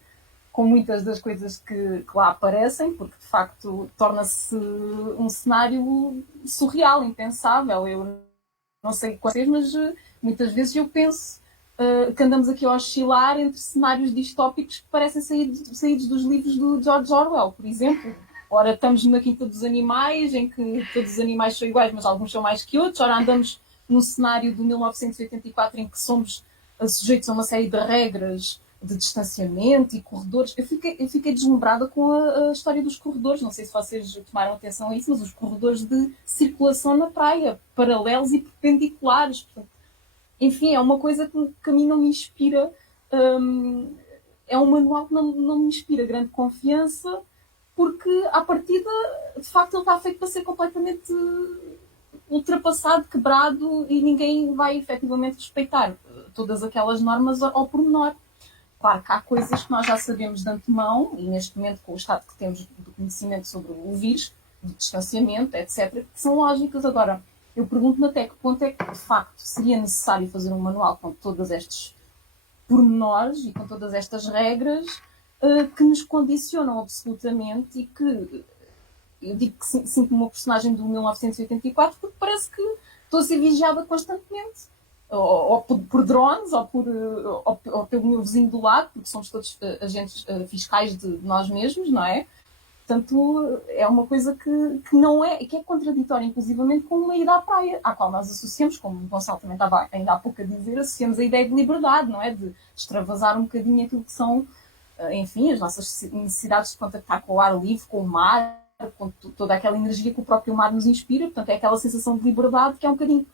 com muitas das coisas que lá aparecem, porque de facto torna-se um cenário surreal, impensável. Eu não sei com vocês, mas muitas vezes eu penso que andamos aqui a oscilar entre cenários distópicos que parecem saídos dos livros do George Orwell, por exemplo. Ora, estamos na Quinta dos Animais, em que todos os animais são iguais, mas alguns são mais que outros. Ora, andamos num cenário de 1984 em que somos sujeitos a uma série de regras de distanciamento e corredores. Eu fiquei deslumbrada com a história dos corredores. Não sei se vocês tomaram atenção a isso, mas os corredores de circulação na praia, paralelos e perpendiculares. Portanto, enfim, é uma coisa que a mim não me inspira. É um manual que não me inspira grande confiança, porque, à partida, de facto, ele está feito para ser completamente ultrapassado, quebrado, e ninguém vai efetivamente respeitar todas aquelas normas ao pormenor. Claro que há coisas que nós já sabemos de antemão, e neste momento, com o estado que temos de conhecimento sobre o vírus, de distanciamento, etc., que são lógicas. Agora, eu pergunto-me até que ponto é que, de facto, seria necessário fazer um manual com todos estes pormenores e com todas estas regras que nos condicionam absolutamente, e que eu digo que sinto-me uma personagem do 1984 porque parece que estou a ser vigiada constantemente, ou por drones, ou pelo meu vizinho do lado, porque somos todos agentes fiscais de nós mesmos, não é? Portanto, é uma coisa que não é, que é contraditória, inclusivamente, com uma ida à praia, à qual nós associamos, como o Gonçalo também estava ainda há pouco a dizer, associamos a ideia de liberdade, não é? De extravasar um bocadinho aquilo que são, enfim, as nossas necessidades de contactar com o ar livre, com o mar, com toda aquela energia que o próprio mar nos inspira. Portanto, é aquela sensação de liberdade que é um bocadinho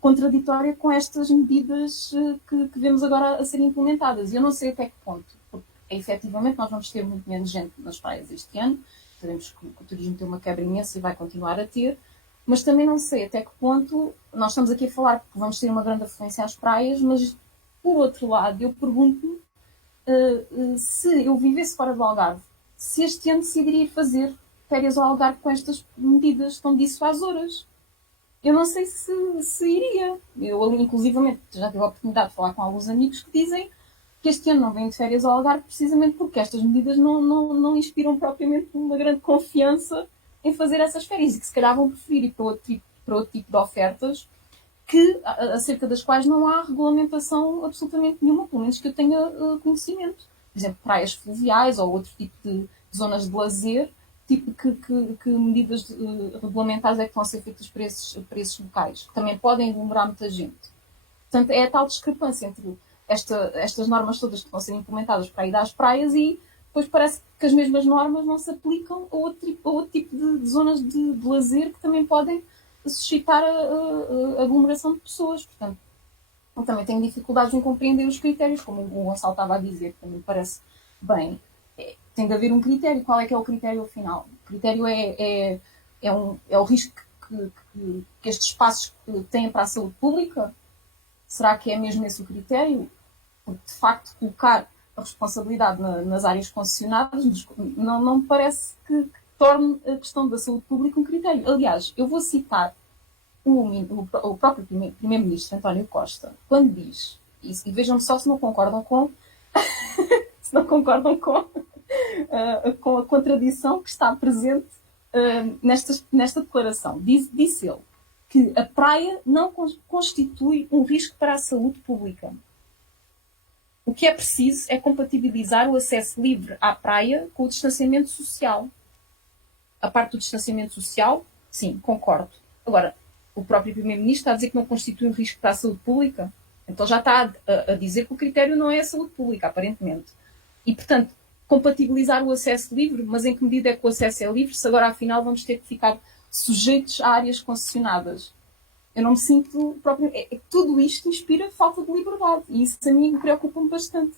contraditória com estas medidas que vemos agora a serem implementadas. E eu não sei até que ponto, porque efetivamente nós vamos ter muito menos gente nas praias este ano, sabemos que o turismo tem uma quebra imensa e vai continuar a ter, mas também não sei até que ponto nós estamos aqui a falar que vamos ter uma grande afluência às praias, mas por outro lado eu pergunto se eu vivesse fora do Algarve, se este ano decidiria fazer férias ao Algarve com estas medidas tão dissuasoras. Eu não sei se iria. Eu, inclusivamente, já tive a oportunidade de falar com alguns amigos que dizem que este ano não vêm de férias ao Algarve precisamente porque estas medidas não inspiram propriamente uma grande confiança em fazer essas férias, e que se calhar vão preferir ir para outro tipo de ofertas acerca das quais não há regulamentação absolutamente nenhuma, pelo menos que eu tenha conhecimento. Por exemplo, praias fluviais ou outro tipo de zonas de lazer, tipo que medidas regulamentares é que estão a ser feitas para esses locais, que também podem aglomerar muita gente. Portanto, é a tal discrepância entre estas normas todas que estão a ser implementadas para ir às praias, e depois parece que as mesmas normas não se aplicam a outro tipo de zonas de lazer que também podem suscitar a aglomeração de pessoas. Portanto, eu também tenho dificuldades em compreender os critérios, como o Gonçalo estava a dizer, que me parece bem. Tem de haver um critério. Qual é que é o critério final? O critério é o risco que estes espaços têm para a saúde pública? Será que é mesmo esse o critério? Porque, de facto, colocar a responsabilidade nas áreas concessionadas não me parece que torne a questão da saúde pública um critério. Aliás, eu vou citar o próprio Primeiro-Ministro, António Costa, quando diz, e vejam só se não concordam com se não concordam com a contradição que está presente nesta declaração. Disse ele que a praia não constitui um risco para a saúde pública. O que é preciso é compatibilizar o acesso livre à praia com o distanciamento social. A parte do distanciamento social, sim, concordo. Agora, o próprio Primeiro-Ministro está a dizer que não constitui um risco para a saúde pública. Então já está a dizer que o critério não é a saúde pública, aparentemente. E, portanto, compatibilizar o acesso livre, mas em que medida é que o acesso é livre, se agora afinal vamos ter que ficar sujeitos a áreas concessionadas? Eu não me sinto próprio. Tudo isto inspira falta de liberdade, e isso a mim me preocupa-me bastante.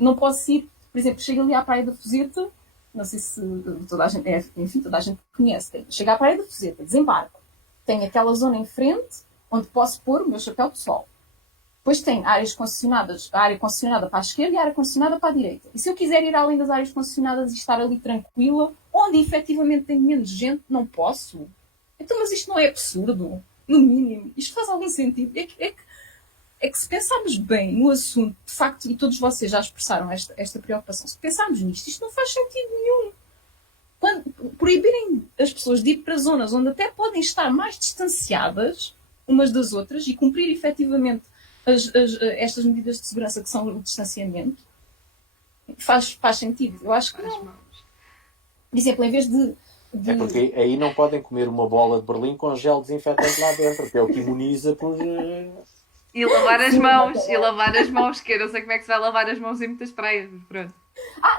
Não posso ir, por exemplo, chego ali à Praia da Fuseta, não sei se toda a gente, enfim, toda a gente conhece, chego à Praia da Fuseta, desembarco, tenho aquela zona em frente onde posso pôr o meu chapéu de sol. depois tem áreas concessionadas, a área concessionada para a esquerda e a área concessionada para a direita. E se eu quiser ir além das áreas concessionadas e estar ali tranquila, onde efetivamente tem menos gente, não posso. Então, mas isto não é absurdo? No mínimo. Isto faz algum sentido? É que se pensarmos bem no assunto, de facto, e todos vocês já expressaram esta preocupação, se pensarmos nisto, isto não faz sentido nenhum. Quando proibirem as pessoas de ir para zonas onde até podem estar mais distanciadas umas das outras e cumprir efetivamente estas medidas de segurança que são o distanciamento, faz sentido. Eu acho que não. Por exemplo, em vez de... É porque aí não podem comer uma bola de Berlim com gel desinfetante lá dentro, que é o que imuniza por... E lavar as mãos, que eu não sei como é que se vai lavar as mãos em muitas praias, pronto.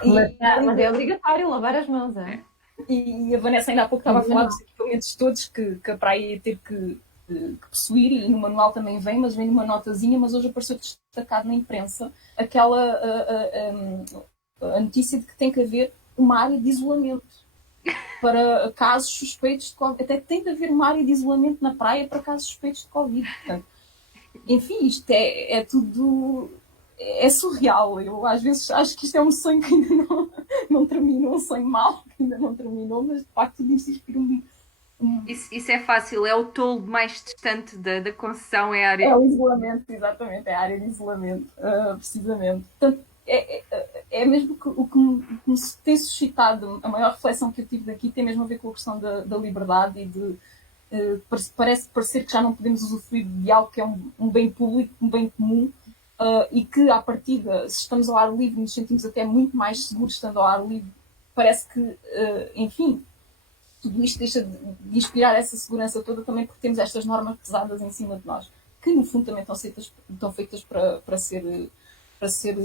Mas é obrigatório lavar as mãos, é? E a Vanessa ainda há pouco estava a falar dos equipamentos todos que a praia ia ter que possuir, e no manual também vem, mas vem numa notazinha, mas hoje apareceu destacado na imprensa aquela a notícia de que tem que haver uma área de isolamento para casos suspeitos de Covid. Até tem que haver uma área de isolamento na praia para casos suspeitos de Covid. Portanto, enfim, isto é tudo... É surreal. Eu às vezes acho que isto é um sonho que ainda não terminou, um sonho mau que ainda não terminou, mas de facto tudo isto inspira-me. Isso é fácil, é o tolo mais distante da concessão, é a área. É o isolamento, exatamente, é a área de isolamento, precisamente. Portanto, é mesmo que o que me tem suscitado, a maior reflexão que eu tive daqui tem mesmo a ver com a questão da liberdade e de parece parecer que já não podemos usufruir de algo que é um bem público, um bem comum, e que, à partida, se estamos ao ar livre, nos sentimos até muito mais seguros estando ao ar livre. Parece que, enfim, tudo isto deixa de inspirar essa segurança toda também porque temos estas normas pesadas em cima de nós, que, no fundo, também estão feitas para ser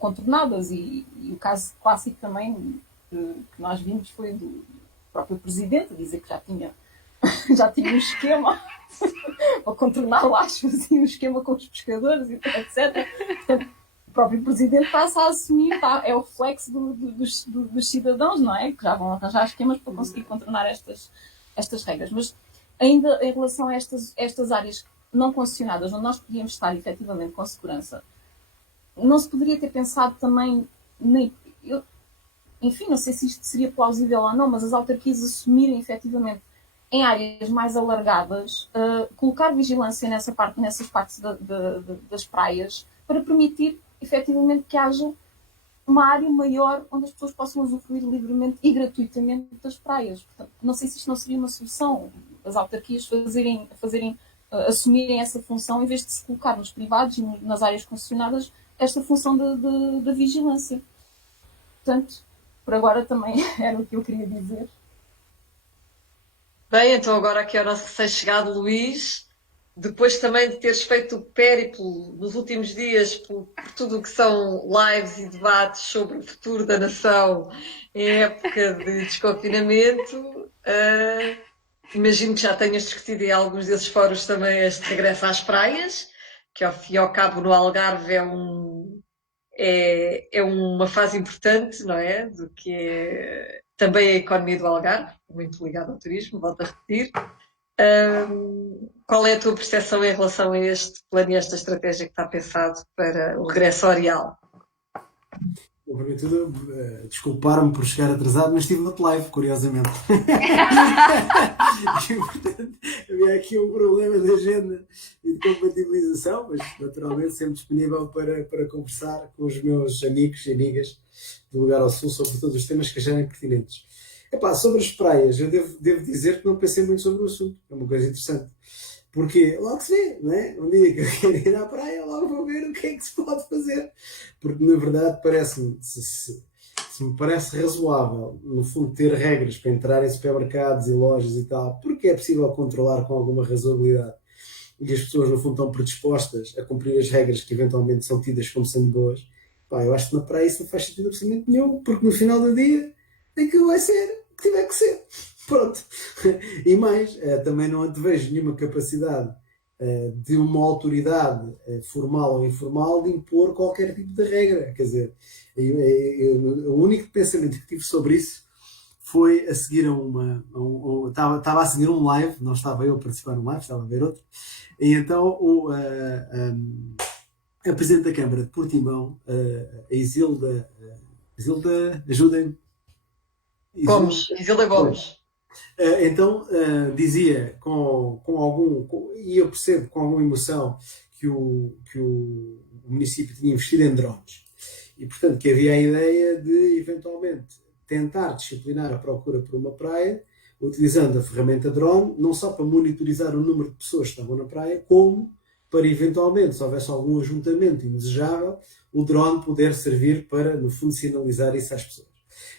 contornadas. E o caso clássico também que nós vimos foi do próprio Presidente dizer que já tinha um esquema para contornar laços e um esquema com os pescadores, etc. Portanto, o próprio Presidente passa a assumir, é o reflexo dos cidadãos, não é? Que já vão arranjar esquemas para conseguir contornar estas regras. Mas ainda em relação a estas áreas não concessionadas, onde nós podíamos estar efetivamente com segurança, não se poderia ter pensado também, enfim, não sei se isto seria plausível ou não, mas as autarquias assumirem efetivamente em áreas mais alargadas, colocar vigilância nessas partes das praias para permitir efetivamente que haja uma área maior onde as pessoas possam usufruir livremente e gratuitamente das praias. Portanto, não sei se isto não seria uma solução, as autarquias assumirem essa função em vez de se colocar nos privados e nas áreas concessionadas esta função da vigilância. Portanto, por agora também era o que eu queria dizer. Bem, então agora aqui é o nosso recém-chegado Luís, depois também de teres feito o périplo nos últimos dias por tudo o que são lives e debates sobre o futuro da nação em época de desconfinamento, imagino que já tenhas discutido em alguns desses fóruns também este regresso às praias, que ao fim e ao cabo no Algarve é uma fase importante, não é? Do que é também a economia do Algarve, muito ligada ao turismo, volto a repetir. Qual é a tua percepção em relação a este plano e esta estratégia que está pensado para o regresso ao Areal? Bom, primeiro de tudo, desculpar-me por chegar atrasado, mas estive no live, curiosamente. E, portanto, havia aqui um problema de agenda e de compatibilização, mas naturalmente sempre disponível para conversar com os meus amigos e amigas do Lugar ao Sul sobre todos os temas que acharem pertinentes. Epá, sobre as praias, eu devo dizer que não pensei muito sobre o assunto, é uma coisa interessante. Porque logo se vê, não é? Um dia que eu quero ir à praia, logo vou ver o que é que se pode fazer. Porque, na verdade, parece-me, se me parece razoável, no fundo, ter regras para entrar em supermercados e lojas e tal, porque é possível controlar com alguma razoabilidade e as pessoas, no fundo, estão predispostas a cumprir as regras que eventualmente são tidas como sendo boas. Pá, eu acho que na praia isso não faz sentido absolutamente nenhum, porque no final do dia aquilo vai ser o que tiver que ser. Pronto. E mais, também não antevejo nenhuma capacidade de uma autoridade formal ou informal de impor qualquer tipo de regra. Quer dizer, o único pensamento que tive sobre isso foi a seguir estava a seguir um live, não estava eu a participar no live, estava a ver outro, e então a Presidente da Câmara de Portimão, a Isilda, ajudem-me. Isilda Gomes. Então, dizia e eu percebo com alguma emoção que o município tinha investido em drones. E, portanto, que havia a ideia de, eventualmente, tentar disciplinar a procura por uma praia, utilizando a ferramenta drone, não só para monitorizar o número de pessoas que estavam na praia, como para, eventualmente, se houvesse algum ajuntamento indesejável, o drone poder servir para, no fundo, sinalizar isso às pessoas.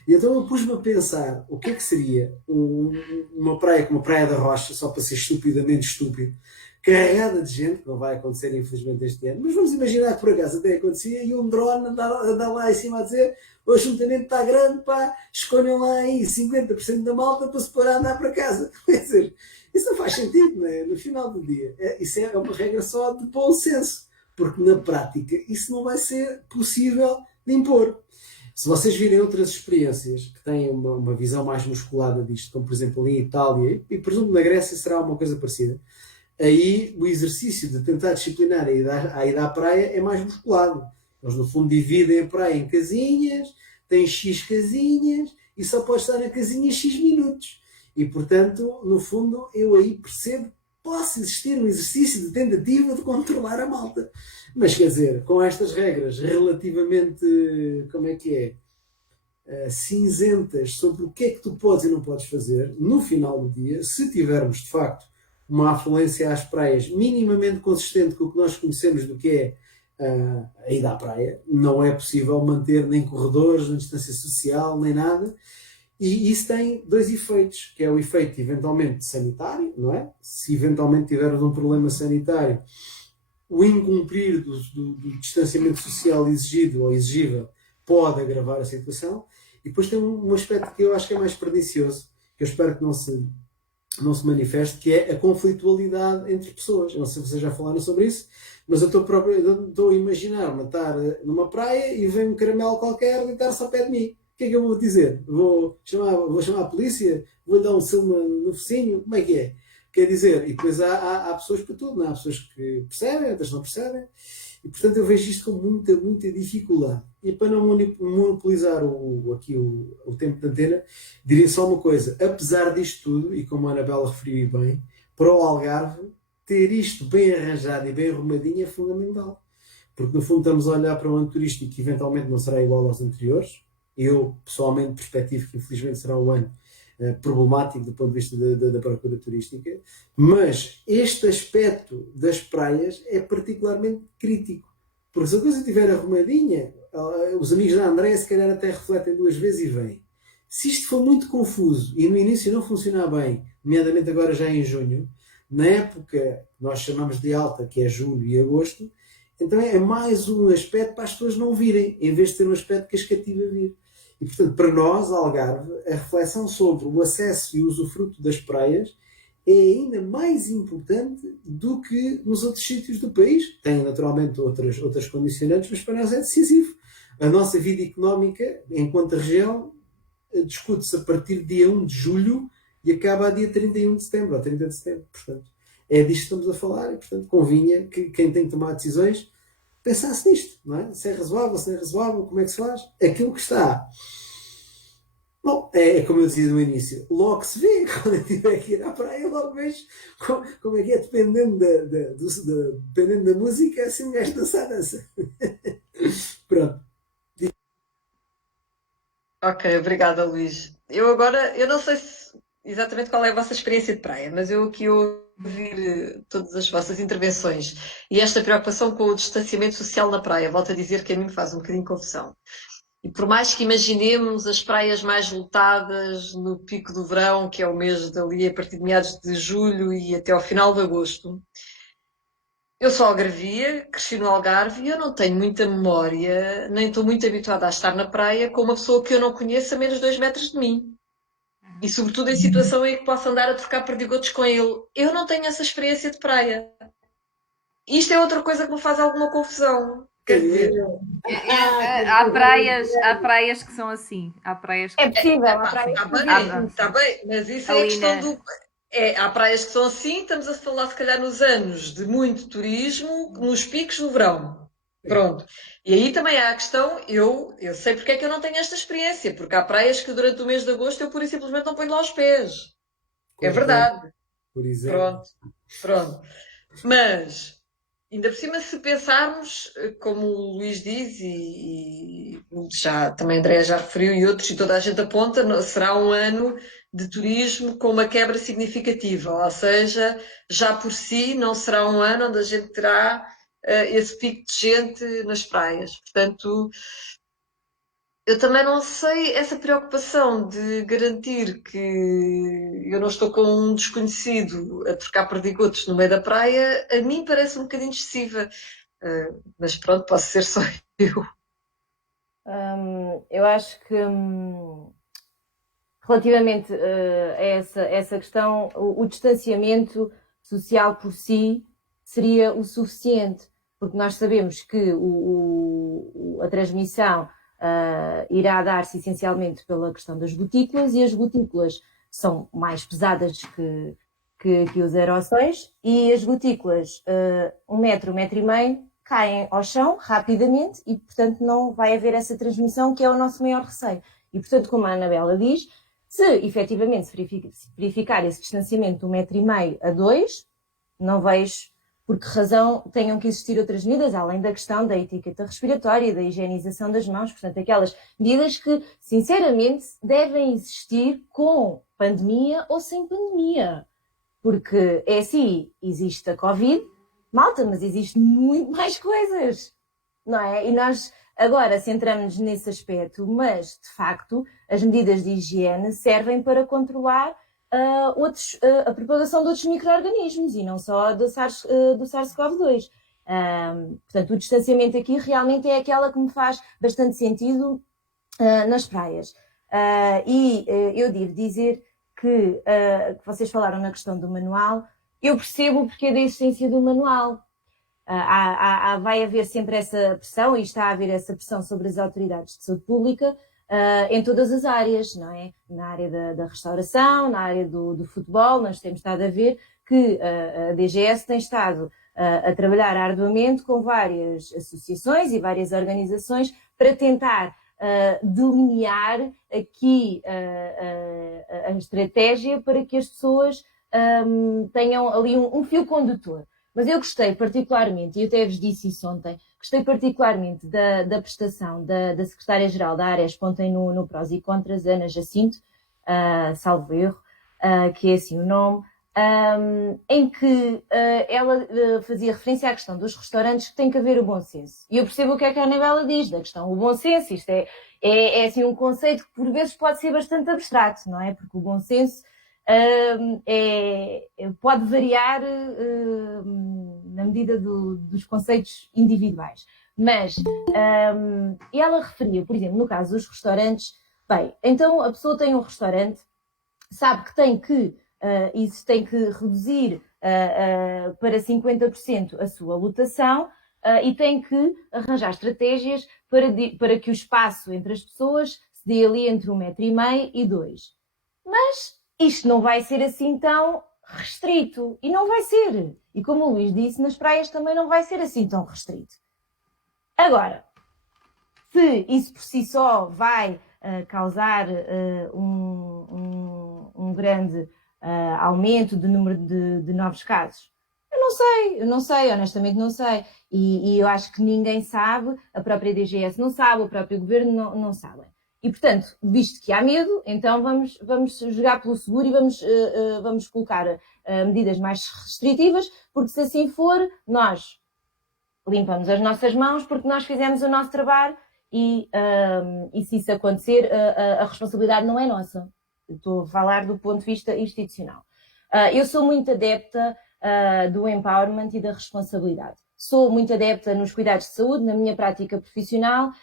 E então eu pus-me a pensar o que é que seria uma praia como a Praia da Rocha, só para ser estupidamente estúpido, carregada de gente, que não vai acontecer infelizmente este ano, mas vamos imaginar que por acaso até acontecia e um drone andar lá em cima a dizer o ajuntamento está grande, pá, escolham lá aí 50% da malta para se pôr a andar para casa. Quer dizer, isso não faz sentido, não é? No final do dia, isso é uma regra só de bom senso, porque na prática isso não vai ser possível de impor. Se vocês virem outras experiências que têm uma visão mais musculada disto, como por exemplo ali em Itália, e presumo que na Grécia será uma coisa parecida, aí o exercício de tentar disciplinar a ida à praia é mais musculado. Eles no fundo dividem a praia em casinhas, têm X casinhas e só pode estar na casinha X minutos. E portanto, no fundo, eu aí percebo que possa existir um exercício de tentativa de controlar a malta. Mas quer dizer, com estas regras relativamente, cinzentas sobre o que é que tu podes e não podes fazer, no final do dia, se tivermos de facto uma afluência às praias minimamente consistente com o que nós conhecemos do que é a ida à praia, não é possível manter nem corredores, nem distância social, nem nada. E isso tem dois efeitos, que é o efeito eventualmente sanitário, não é? Se eventualmente tivermos um problema sanitário, o incumprir do distanciamento social exigido ou exigível pode agravar a situação. E depois tem um aspecto que eu acho que é mais pernicioso, que eu espero que não se manifeste, que é a conflitualidade entre pessoas. Eu não sei se vocês já falaram sobre isso, mas eu estou a imaginar-me estar numa praia e vem um caramelo qualquer deitar-se ao pé de mim. O que é que eu vou dizer? Vou chamar a polícia? Vou dar um selo no focinho? Como é que é? Quer dizer, e depois há pessoas para tudo, não é? Há pessoas que percebem, outras não percebem, e portanto eu vejo isto com muita dificuldade. E para não monopolizar o tempo de antena, diria só uma coisa: apesar disto tudo, e como a Anabela referiu bem, para o Algarve, ter isto bem arranjado e bem arrumadinho é fundamental. Porque no fundo estamos a olhar para um ano turístico que eventualmente não será igual aos anteriores. Eu, pessoalmente, perspectivo que infelizmente será um ano problemático do ponto de vista da procura turística, mas este aspecto das praias é particularmente crítico, porque se a coisa estiver arrumadinha, os amigos da Andréia se calhar até refletem duas vezes e vêm. Se isto for muito confuso e no início não funcionar bem, nomeadamente agora já em junho, na época que nós chamamos de alta, que é julho e agosto, então é mais um aspecto para as pessoas não virem, em vez de ter um aspecto que as cativa a vir. E, portanto, para nós, Algarve, a reflexão sobre o acesso e o usufruto das praias é ainda mais importante do que nos outros sítios do país. Tem, naturalmente, outras condicionantes, mas para nós é decisivo. A nossa vida económica, enquanto região, discute-se a partir de dia 1 de julho e acaba a dia 31 de setembro, ou 30 de setembro. Portanto, é disto que estamos a falar e, portanto, convinha que quem tem que tomar decisões pensasse nisto, não é? Se é razoável, se não é razoável, como é que se faz? Aquilo que está. Bom, é como eu dizia no início, logo se vê, quando eu tiver que ir à praia, logo vejo como é que é, dependendo da música, assim um gajo dança. Pronto. Ok, obrigada, Luís. Eu não sei exatamente qual é a vossa experiência de praia, mas eu aqui ouvir todas as vossas intervenções e esta preocupação com o distanciamento social na praia, volto a dizer que a mim me faz um bocadinho de confusão. E por mais que imaginemos as praias mais lotadas no pico do verão, que é o mês dali a partir de meados de julho e até ao final de agosto, eu sou algarvia, cresci no Algarve e eu não tenho muita memória, nem estou muito habituada a estar na praia com uma pessoa que eu não conheço a menos 2 metros de mim. E sobretudo em situação em que posso andar a trocar perdigotos com ele. Eu não tenho essa experiência de praia. Isto é outra coisa que me faz alguma confusão. Quer dizer, Há praias que são assim. Há praias que... É possível, há praias está bem, mas isso é a questão do... há praias que são assim, estamos a falar se calhar nos anos de muito turismo, nos picos do verão. Pronto. E aí também há a questão, eu sei porque é que eu não tenho esta experiência, porque há praias que durante o mês de agosto eu pura e simplesmente não ponho lá os pés. É Cordeiro, verdade. por exemplo. Pronto, pronto. Mas, ainda por cima, se pensarmos, como o Luís diz, e já também a Andréa já referiu, e outros, e toda a gente aponta, será um ano de turismo com uma quebra significativa, ou seja, já por si não será um ano onde a gente terá esse pico de gente nas praias. Portanto, eu também não sei essa preocupação de garantir que eu não estou com um desconhecido a trocar perdigotos no meio da praia, a mim parece um bocadinho excessiva. Mas pronto, posso ser só eu. Eu acho que relativamente a essa questão, o distanciamento social por si seria o suficiente, porque nós sabemos que a transmissão irá dar-se essencialmente pela questão das gotículas, e as gotículas são mais pesadas que os aerossóis, e as gotículas, 1 metro e meio, caem ao chão rapidamente e, portanto, não vai haver essa transmissão, que é o nosso maior receio. E, portanto, como a Anabela diz, se efetivamente se verificar esse distanciamento de 1,5 metro a 2, não vejo por que razão tenham que existir outras medidas, além da questão da etiqueta respiratória, da higienização das mãos, portanto, aquelas medidas que, sinceramente, devem existir com pandemia ou sem pandemia. Porque é assim, existe a Covid, malta, mas existem muito mais coisas, não é? E nós agora centramos-nos nesse aspecto, mas, de facto, as medidas de higiene servem para controlar a propagação de outros micro-organismos e não só do SARS-CoV-2. Portanto, o distanciamento aqui realmente é aquela que me faz bastante sentido nas praias. Eu devo dizer que vocês falaram na questão do manual, eu percebo o porquê da existência do manual. Vai haver sempre essa pressão, e está a haver essa pressão sobre as autoridades de saúde pública em todas as áreas, não é? Na área da restauração, na área do futebol, nós temos estado a ver que a DGS tem estado a trabalhar arduamente com várias associações e várias organizações para tentar delinear aqui a estratégia para que as pessoas tenham ali um fio condutor. Mas eu gostei particularmente, e eu até vos disse isso ontem, gostei particularmente da prestação da Secretária-Geral da área, pontem no Prós e Contras, Ana Jacinto, salvo erro, que é assim o nome, em que ela fazia referência à questão dos restaurantes, que tem que haver o bom senso. E eu percebo o que é que a Anabela diz da questão, o bom senso, isto é assim um conceito que por vezes pode ser bastante abstrato, não é? Porque o bom senso pode variar na medida dos conceitos individuais. Mas ela referia, por exemplo, no caso dos restaurantes, bem, então a pessoa tem um restaurante, sabe que tem que reduzir para 50% a sua lotação e tem que arranjar estratégias para que o espaço entre as pessoas se dê ali entre 1,5 metro e 2. Mas isto não vai ser assim tão restrito. E não vai ser. E como o Luís disse, nas praias também não vai ser assim tão restrito. Agora, se isso por si só vai causar um grande aumento do número de novos casos, eu não sei, honestamente não sei. E eu acho que ninguém sabe, a própria DGS não sabe, o próprio governo não sabe. E, portanto, visto que há medo, então vamos jogar pelo seguro e vamos colocar medidas mais restritivas, porque se assim for, nós limpamos as nossas mãos porque nós fizemos o nosso trabalho e se isso acontecer, a responsabilidade não é nossa. Eu estou a falar do ponto de vista institucional. Eu sou muito adepta do empowerment e da responsabilidade. Sou muito adepta nos cuidados de saúde, na minha prática profissional.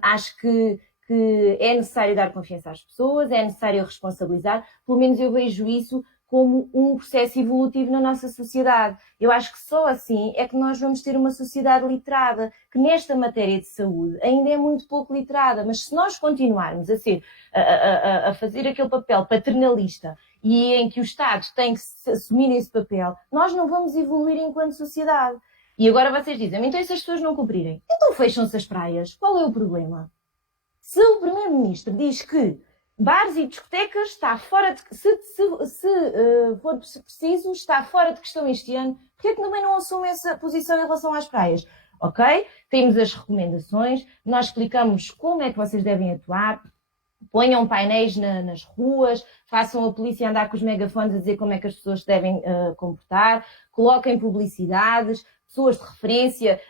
Acho que é necessário dar confiança às pessoas, é necessário responsabilizar, pelo menos eu vejo isso como um processo evolutivo na nossa sociedade. Eu acho que só assim é que nós vamos ter uma sociedade literada, que nesta matéria de saúde ainda é muito pouco literada, mas se nós continuarmos a fazer aquele papel paternalista e em que o Estado tem que assumir esse papel, nós não vamos evoluir enquanto sociedade. E agora vocês dizem, então e se as pessoas não cumprirem? Então fecham-se as praias. Qual é o problema? Se o Primeiro-Ministro diz que bares e discotecas está fora de... Se for preciso, está fora de questão este ano, porquê é que também não assume essa posição em relação às praias? Ok? Temos as recomendações, nós explicamos como é que vocês devem atuar, ponham painéis nas ruas, façam a polícia andar com os megafones a dizer como é que as pessoas se devem comportar, coloquem publicidades, pessoas de referência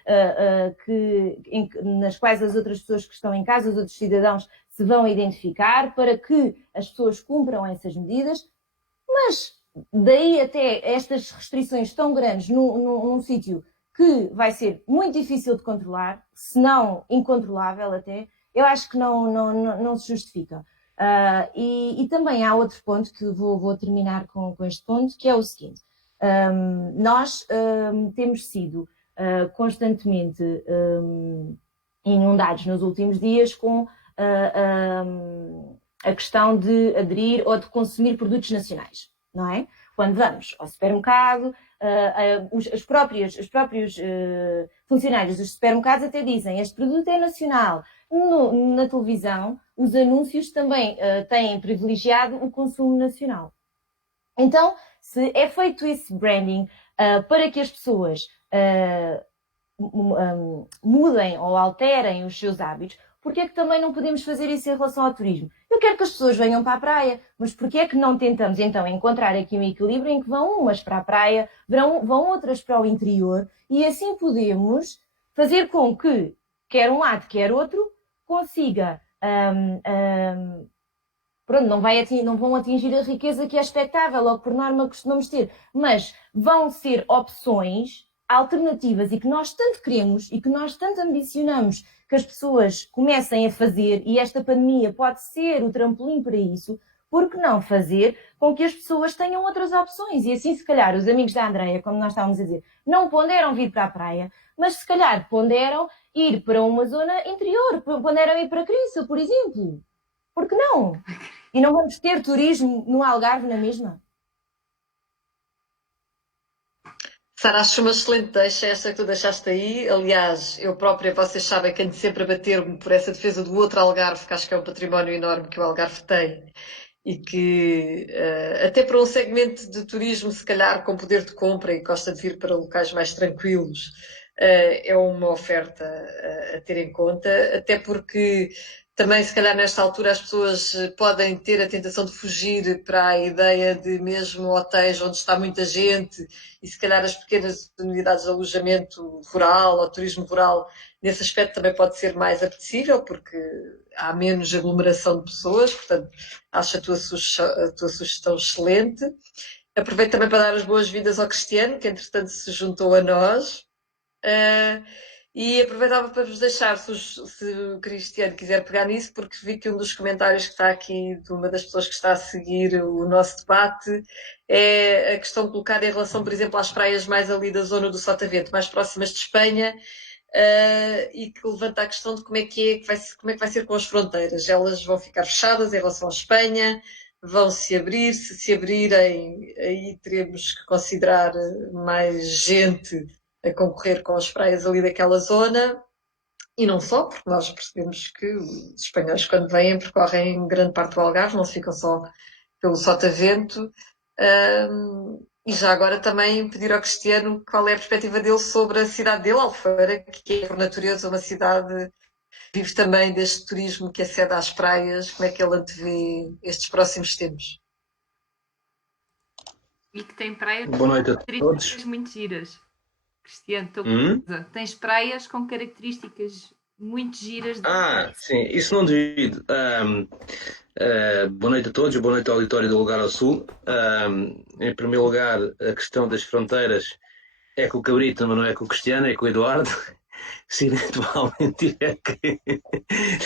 nas quais as outras pessoas que estão em casa, os outros cidadãos, se vão identificar para que as pessoas cumpram essas medidas, mas daí até estas restrições tão grandes num sítio que vai ser muito difícil de controlar, se não incontrolável até, eu acho que não se justifica. E também há outro ponto que vou terminar com este ponto, que é o seguinte. Nós temos sido constantemente inundados nos últimos dias com a questão de aderir ou de consumir produtos nacionais, não é? Quando vamos ao supermercado, os próprios funcionários dos supermercados até dizem este produto é nacional. Na televisão, os anúncios também têm privilegiado o consumo nacional. Então, se é feito esse branding para que as pessoas mudem ou alterem os seus hábitos, porquê é que também não podemos fazer isso em relação ao turismo? Eu quero que as pessoas venham para a praia, mas porquê é que não tentamos então encontrar aqui um equilíbrio em que vão umas para a praia, vão outras para o interior e assim podemos fazer com que, quer um lado, quer outro, consiga... Pronto, não vão atingir a riqueza que é expectável, ou que por norma costumamos ter, mas vão ser opções alternativas e que nós tanto queremos e que nós tanto ambicionamos que as pessoas comecem a fazer, e esta pandemia pode ser o trampolim para isso, por que não fazer com que as pessoas tenham outras opções? E assim, se calhar, os amigos da Andreia, como nós estávamos a dizer, não ponderam vir para a praia, mas se calhar ponderam ir para uma zona interior, ponderam ir para Crissa, por exemplo. Por que não? E não vamos ter turismo no Algarve na mesma? Sara, acho uma excelente deixa esta que tu deixaste aí. Aliás, eu própria, vocês sabem que ando sempre a bater-me por essa defesa do outro Algarve, que acho que é um património enorme que o Algarve tem e que, até para um segmento de turismo, se calhar com poder de compra e gosta de vir para locais mais tranquilos, é uma oferta a ter em conta, até porque também, se calhar, nesta altura, as pessoas podem ter a tentação de fugir para a ideia de mesmo hotéis onde está muita gente e, se calhar, as pequenas unidades de alojamento rural ou turismo rural, nesse aspecto também pode ser mais apetecível, porque há menos aglomeração de pessoas. Portanto, acho a tua sugestão excelente. Aproveito também para dar as boas-vindas ao Cristiano, que, entretanto, se juntou a nós. E aproveitava para vos deixar, se o Cristiano quiser pegar nisso, porque vi que um dos comentários que está aqui, de uma das pessoas que está a seguir o nosso debate, é a questão colocada em relação, por exemplo, às praias mais ali da zona do Sotavento, mais próximas de Espanha, e que levanta a questão de como é que vai ser com as fronteiras. Elas vão ficar fechadas em relação à Espanha, vão se abrir, se abrirem, aí teremos que considerar mais gente a concorrer com as praias ali daquela zona, e não só, porque nós percebemos que os espanhóis, quando vêm, percorrem grande parte do Algarve, não se ficam só pelo Sotavento. E já agora também pedir ao Cristiano qual é a perspectiva dele sobre a cidade dele, Albufeira, que é por natureza uma cidade que vive também deste turismo que acede às praias. Como é que ele antevê estes próximos tempos? E que tem praias Boa noite a todos. características muito giras. Cristiano, estou curiosa. Tens praias com características muito giras. Sim, isso não devido. Boa noite a todos, boa noite ao auditório do Lugar ao Sul. Em primeiro lugar, a questão das fronteiras é com o Cabrito, mas não é com o Cristiano, é com o Eduardo. Se eventualmente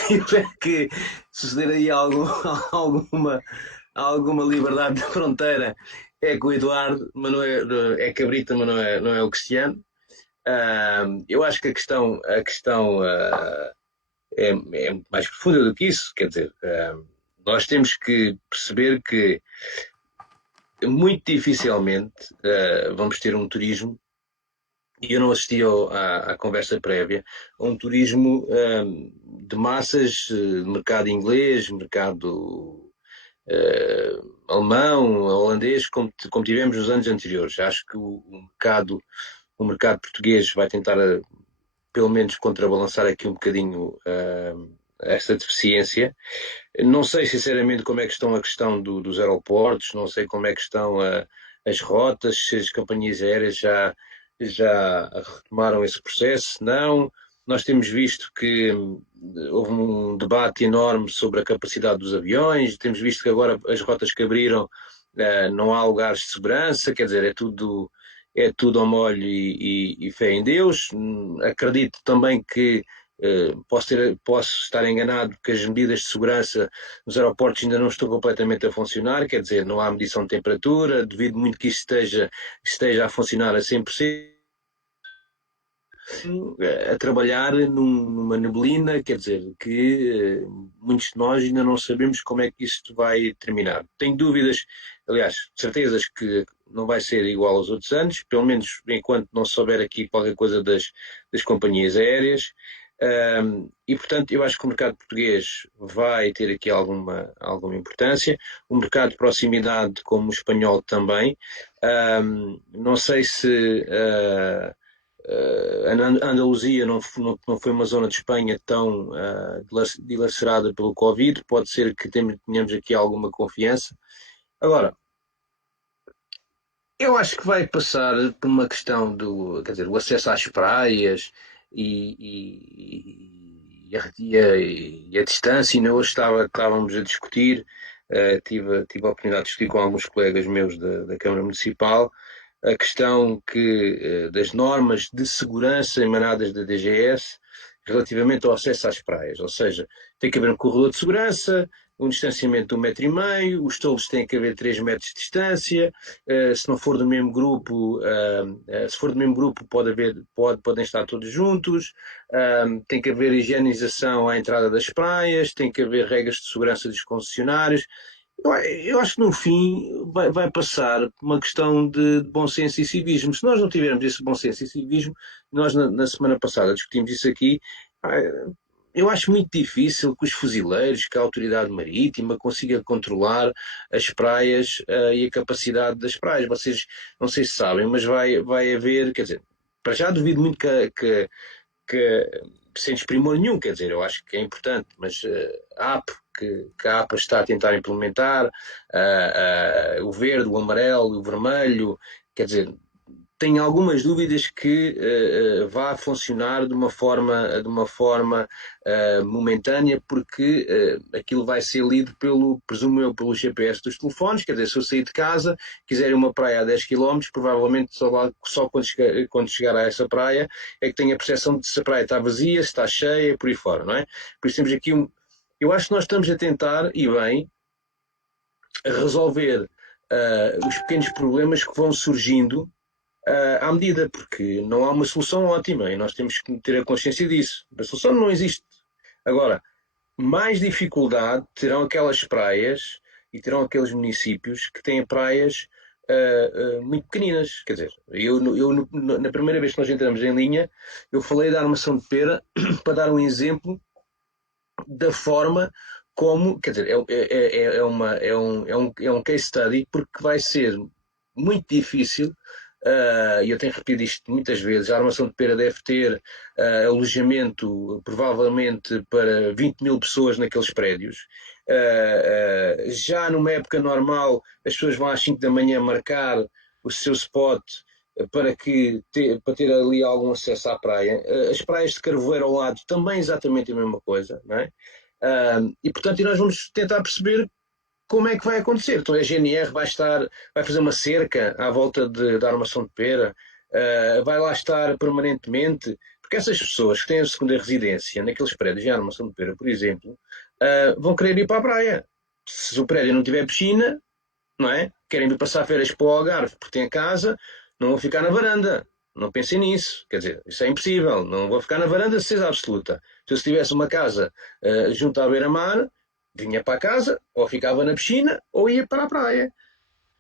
tiver que suceder aí alguma liberdade de fronteira, é com o Eduardo, mas não é Cabrita, mas não é o Cristiano. Eu acho que a questão é mais profunda do que isso. Quer dizer, nós temos que perceber que muito dificilmente vamos ter um turismo e eu não assisti à conversa prévia, a um turismo de massas, mercado inglês, mercado alemão, holandês, como tivemos nos anos anteriores. Acho que o mercado português vai tentar, pelo menos, contrabalançar aqui um bocadinho esta deficiência. Não sei, sinceramente, como é que estão a questão dos aeroportos, não sei como é que estão as rotas, se as companhias aéreas já retomaram esse processo. Não. Nós temos visto que houve um debate enorme sobre a capacidade dos aviões, temos visto que agora as rotas que abriram não há lugares de segurança, quer dizer, é tudo ao molho e fé em Deus. Acredito também que posso estar enganado, que as medidas de segurança nos aeroportos ainda não estão completamente a funcionar, quer dizer, não há medição de temperatura, devido muito que isso esteja a funcionar a 100%. A trabalhar numa neblina, quer dizer, que muitos de nós ainda não sabemos como é que isto vai terminar. Tenho dúvidas, aliás, certezas que não vai ser igual aos outros anos, pelo menos enquanto não souber aqui qualquer coisa das companhias aéreas. E, portanto, eu acho que o mercado português vai ter aqui alguma importância. O mercado de proximidade, como o espanhol, também. Não sei se a Andaluzia não foi uma zona de Espanha tão dilacerada pelo Covid, pode ser que tenhamos aqui alguma confiança. Agora, eu acho que vai passar por uma questão quer dizer, o acesso às praias e a distância. Ainda hoje estávamos a discutir, tive a oportunidade de discutir com alguns colegas meus da Câmara Municipal, a questão das normas de segurança emanadas da DGS relativamente ao acesso às praias. Ou seja, tem que haver um corredor de segurança, um distanciamento de 1,5 metro, os tolos têm que haver 3 metros de distância, se não for do mesmo grupo, se for do mesmo grupo podem estar todos juntos, tem que haver higienização à entrada das praias, tem que haver regras de segurança dos concessionários. Eu acho que no fim vai passar por uma questão de bom senso e civismo. Se nós não tivermos esse bom senso e civismo, nós na semana passada discutimos isso aqui, eu acho muito difícil que os fuzileiros, que a autoridade marítima consiga controlar as praias e a capacidade das praias. Vocês não sei se sabem, mas vai haver, quer dizer, para já duvido muito que sem desprimor nenhum, quer dizer, eu acho que é importante, mas a APA está a tentar implementar, o verde, o amarelo, o vermelho, quer dizer, tenho algumas dúvidas que vá funcionar de uma forma momentânea, porque aquilo vai ser lido presumo eu, pelo GPS dos telefones. Quer dizer, se eu sair de casa, quiser ir a uma praia a 10 km, provavelmente só quando chegar a essa praia é que tenho a percepção de se a praia está vazia, se está cheia, por aí fora, não é? Por isso temos aqui eu acho que nós estamos a tentar, e bem, resolver os pequenos problemas que vão surgindo à medida, porque não há uma solução ótima e nós temos que ter a consciência disso. A solução não existe. Agora, mais dificuldade terão aquelas praias e terão aqueles municípios que têm praias muito pequeninas. Quer dizer, na primeira vez que nós entramos em linha, eu falei da Armação de Pera para dar um exemplo da forma como, quer dizer, é um case study, porque vai ser muito difícil. E eu tenho repetido isto muitas vezes. A Armação de Pera deve ter alojamento provavelmente para 20 mil pessoas naqueles prédios. Já numa época normal, as pessoas vão às 5 da manhã marcar o seu spot para ter ali algum acesso à praia. As praias de Carvoeiro ao lado também exatamente a mesma coisa, não é? E portanto nós vamos tentar perceber como é que vai acontecer. Então a GNR vai fazer uma cerca à volta da Armação de Pera, vai lá estar permanentemente, porque essas pessoas que têm a segunda residência naqueles prédios de Armação de Pera, por exemplo, vão querer ir para a praia. Se o prédio não tiver piscina, não é? Querem vir passar férias para o Algarve porque têm casa, não vão ficar na varanda. Não pensem nisso. Quer dizer, isso é impossível. Não vou ficar na varanda de certeza absoluta. Se eu tivesse uma casa junto à beira-mar, vinha para a casa, ou ficava na piscina, ou ia para a praia.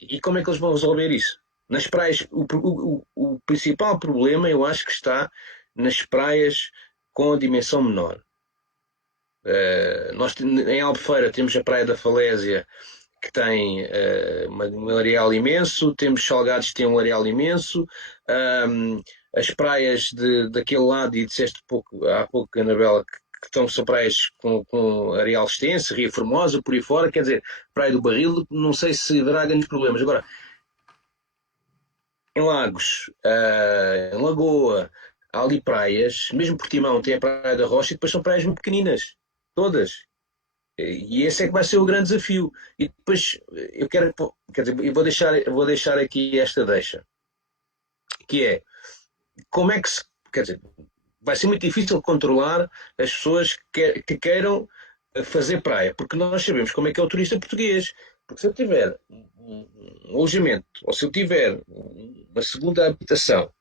E como é que eles vão resolver isso? Nas praias, o principal problema eu acho que está nas praias com a dimensão menor. Nós em Albufeira temos a Praia da Falésia, que tem um areal imenso, temos Salgados que tem um areal imenso, as praias daquele lado, e disseste há pouco, Anabela, são praias com areal extenso, Ria Formosa, por aí fora, quer dizer, Praia do Barril, não sei se haverá grandes problemas. Agora, em Lagos, em Lagoa, há ali praias, mesmo Portimão tem a Praia da Rocha, e depois são praias muito pequeninas, todas. E esse é que vai ser o grande desafio. E depois eu quero, quer dizer, eu vou deixar aqui esta deixa, que é como é que se, quer dizer, vai ser muito difícil controlar as pessoas que queiram fazer praia, porque nós sabemos como é que é o turista português. Porque se eu tiver um alojamento, ou se eu tiver uma segunda habitação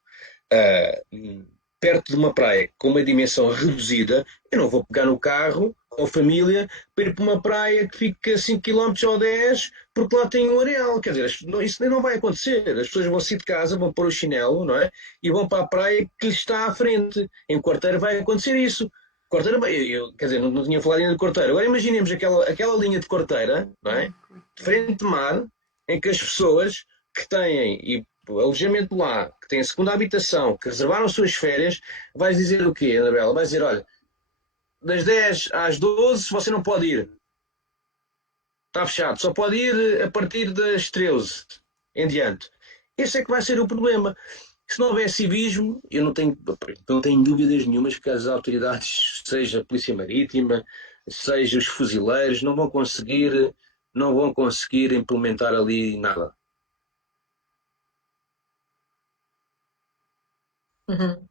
perto de uma praia com uma dimensão reduzida, eu não vou pegar no carro com a família para ir para uma praia que fica a 5 km ou 10 porque lá tem um areal. Quer dizer, isso não vai acontecer. As pessoas vão sair de casa, vão pôr o chinelo, não é? E vão para a praia que lhes está à frente. Em Quarteira vai acontecer isso. Quarteira, quer dizer, não tinha falado ainda de Quarteira. Agora imaginemos aquela linha de Quarteira, não é? De frente de mar, em que as pessoas que têm alojamento lá, que têm a segunda habitação, que reservaram suas férias, vais dizer o quê, Anabela? Vais dizer, olha, das 10 às 12 você não pode ir. Está fechado. Só pode ir a partir das 13 em diante. Esse é que vai ser o problema. Se não houver civismo, eu não tenho dúvidas nenhumas que as autoridades, seja a Polícia Marítima, seja os fuzileiros, não vão conseguir implementar ali nada. Uhum.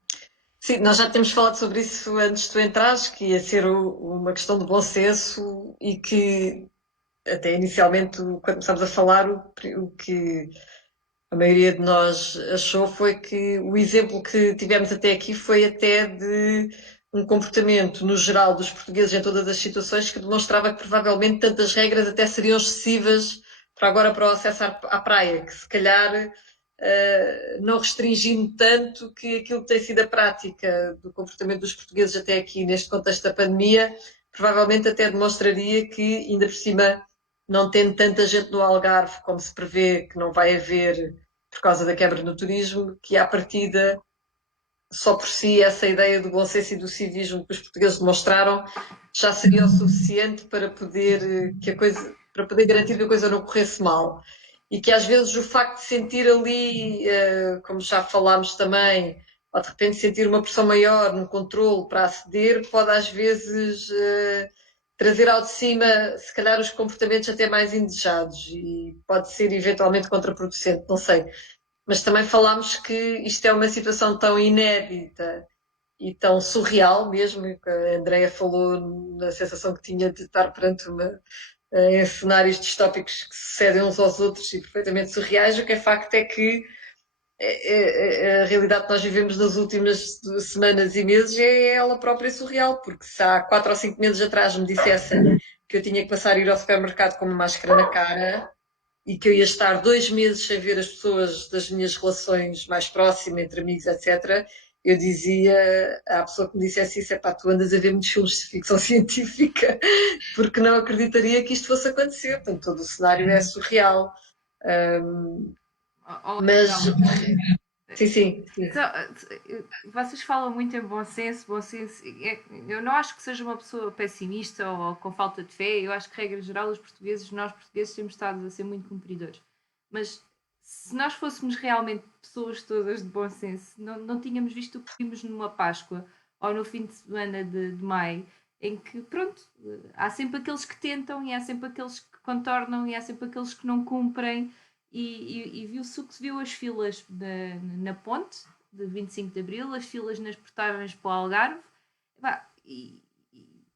Sim, nós já temos falado sobre isso antes de tu entrares, que ia ser uma questão de bom senso e que até inicialmente, quando começámos a falar, o que a maioria de nós achou foi que o exemplo que tivemos até aqui foi até de um comportamento no geral dos portugueses em todas as situações que demonstrava que provavelmente tantas regras até seriam excessivas para o acesso à praia, que se calhar não restringindo tanto que aquilo que tem sido a prática do comportamento dos portugueses até aqui neste contexto da pandemia, provavelmente até demonstraria que, ainda por cima, não tendo tanta gente no Algarve como se prevê que não vai haver por causa da quebra no turismo, que à partida, só por si, essa ideia do bom senso e do civismo que os portugueses demonstraram já seria o suficiente para poder garantir que a coisa não corresse mal. E que às vezes o facto de sentir ali, como já falámos também, ou de repente sentir uma pressão maior no controle para aceder, pode às vezes trazer ao de cima, se calhar, os comportamentos até mais indesejados e pode ser eventualmente contraproducente, não sei. Mas também falámos que isto é uma situação tão inédita e tão surreal mesmo, que a Andrea falou na sensação que tinha de estar perante em cenários distópicos que sucedem uns aos outros e perfeitamente surreais. O que é facto é que a realidade que nós vivemos nas últimas semanas e meses é ela própria surreal, porque se há 4 ou 5 meses atrás me dissessem que eu tinha que passar a ir ao supermercado com uma máscara na cara e que eu ia estar 2 meses sem ver as pessoas das minhas relações mais próximas, entre amigos, etc., eu dizia à pessoa que me dissesse isso, tu andas a ver muitos filmes de ficção científica, porque não acreditaria que isto fosse acontecer. Portanto, todo o cenário é surreal. Mas... Sim. Vocês falam muito em bom senso. Eu não acho que seja uma pessoa pessimista ou com falta de fé. Eu acho que, regra geral, nós portugueses, temos estado a ser muito cumpridores. Mas se nós fôssemos realmente pessoas todas de bom senso, não tínhamos visto o que vimos numa Páscoa ou no fim de semana de maio, em que, pronto, há sempre aqueles que tentam e há sempre aqueles que contornam e há sempre aqueles que não cumprem. E viu-se o que se viu, as filas na ponte de 25 de Abril, as filas nas portagens para o Algarve. E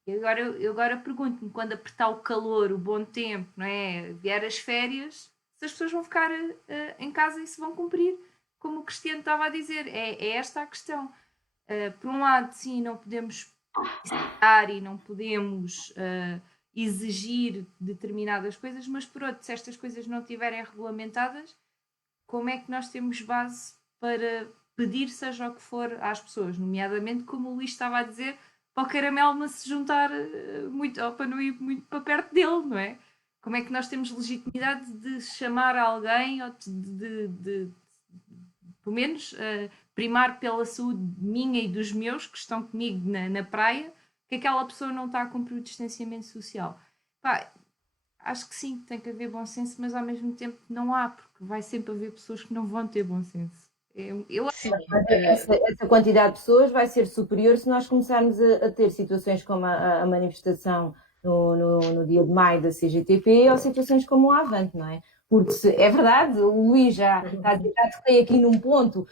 eu agora pergunto-me, quando apertar o calor, o bom tempo, não é? Vier as férias, se as pessoas vão ficar em casa e se vão cumprir, como o Cristiano estava a dizer. É esta a questão. Por um lado, sim, não podemos citar e não podemos exigir determinadas coisas, mas por outro, se estas coisas não estiverem regulamentadas, como é que nós temos base para pedir seja o que for às pessoas, nomeadamente, como o Luís estava a dizer, para o caramelo não se juntar muito, ou para não ir muito para perto dele, não é? Como é que nós temos legitimidade de chamar alguém ou pelo menos, primar pela saúde minha e dos meus que estão comigo na praia, que aquela pessoa não está a cumprir o distanciamento social? Pá, acho que sim, tem que haver bom senso, mas ao mesmo tempo não há, porque vai sempre haver pessoas que não vão ter bom senso. Sim, Essa quantidade de pessoas vai ser superior se nós começarmos a ter situações como a manifestação no dia de maio da CGTP ou situações como o Avante, não é? Porque é verdade, o Luís já toquei aqui num ponto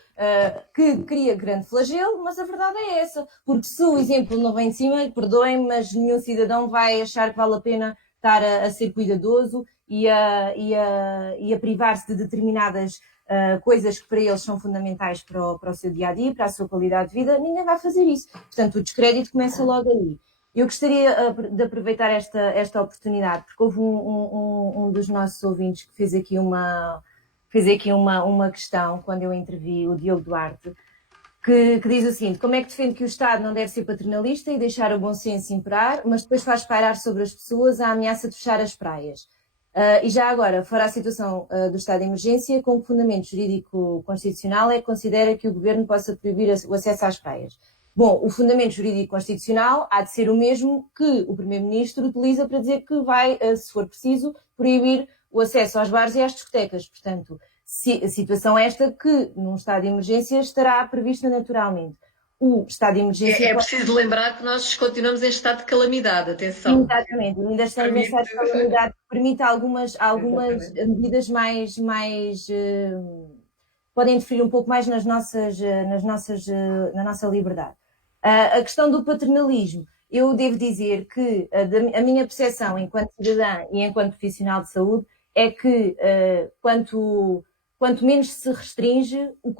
que cria grande flagelo, mas a verdade é essa. Porque se o exemplo não vem de cima, perdoem, mas nenhum cidadão vai achar que vale a pena estar a ser cuidadoso e a privar-se de determinadas coisas que para eles são fundamentais para o seu dia-a-dia, para a sua qualidade de vida. Ninguém vai fazer isso. Portanto, o descrédito começa logo aí. Eu gostaria de aproveitar esta oportunidade, porque houve um dos nossos ouvintes que fez aqui uma questão, quando eu intervi, o Diogo Duarte, que diz o seguinte: como é que defende que o Estado não deve ser paternalista e deixar o bom senso imperar, mas depois faz pairar sobre as pessoas a ameaça de fechar as praias? E já agora, fora a situação do estado de emergência, com que fundamento jurídico constitucional é que considera que o Governo possa proibir o acesso às praias? Bom, o fundamento jurídico constitucional há de ser o mesmo que o Primeiro-Ministro utiliza para dizer que vai, se for preciso, proibir o acesso aos bares e às discotecas. Portanto, a situação esta que, num estado de emergência, estará prevista naturalmente. O estado de emergência... É preciso lembrar que nós continuamos em estado de calamidade, atenção. Exatamente, ainda estamos em estado de calamidade, que permite algumas medidas mais podem interferir um pouco mais na nossa liberdade. A questão do paternalismo, eu devo dizer que a minha percepção enquanto cidadã e enquanto profissional de saúde é que quanto menos se restringe, o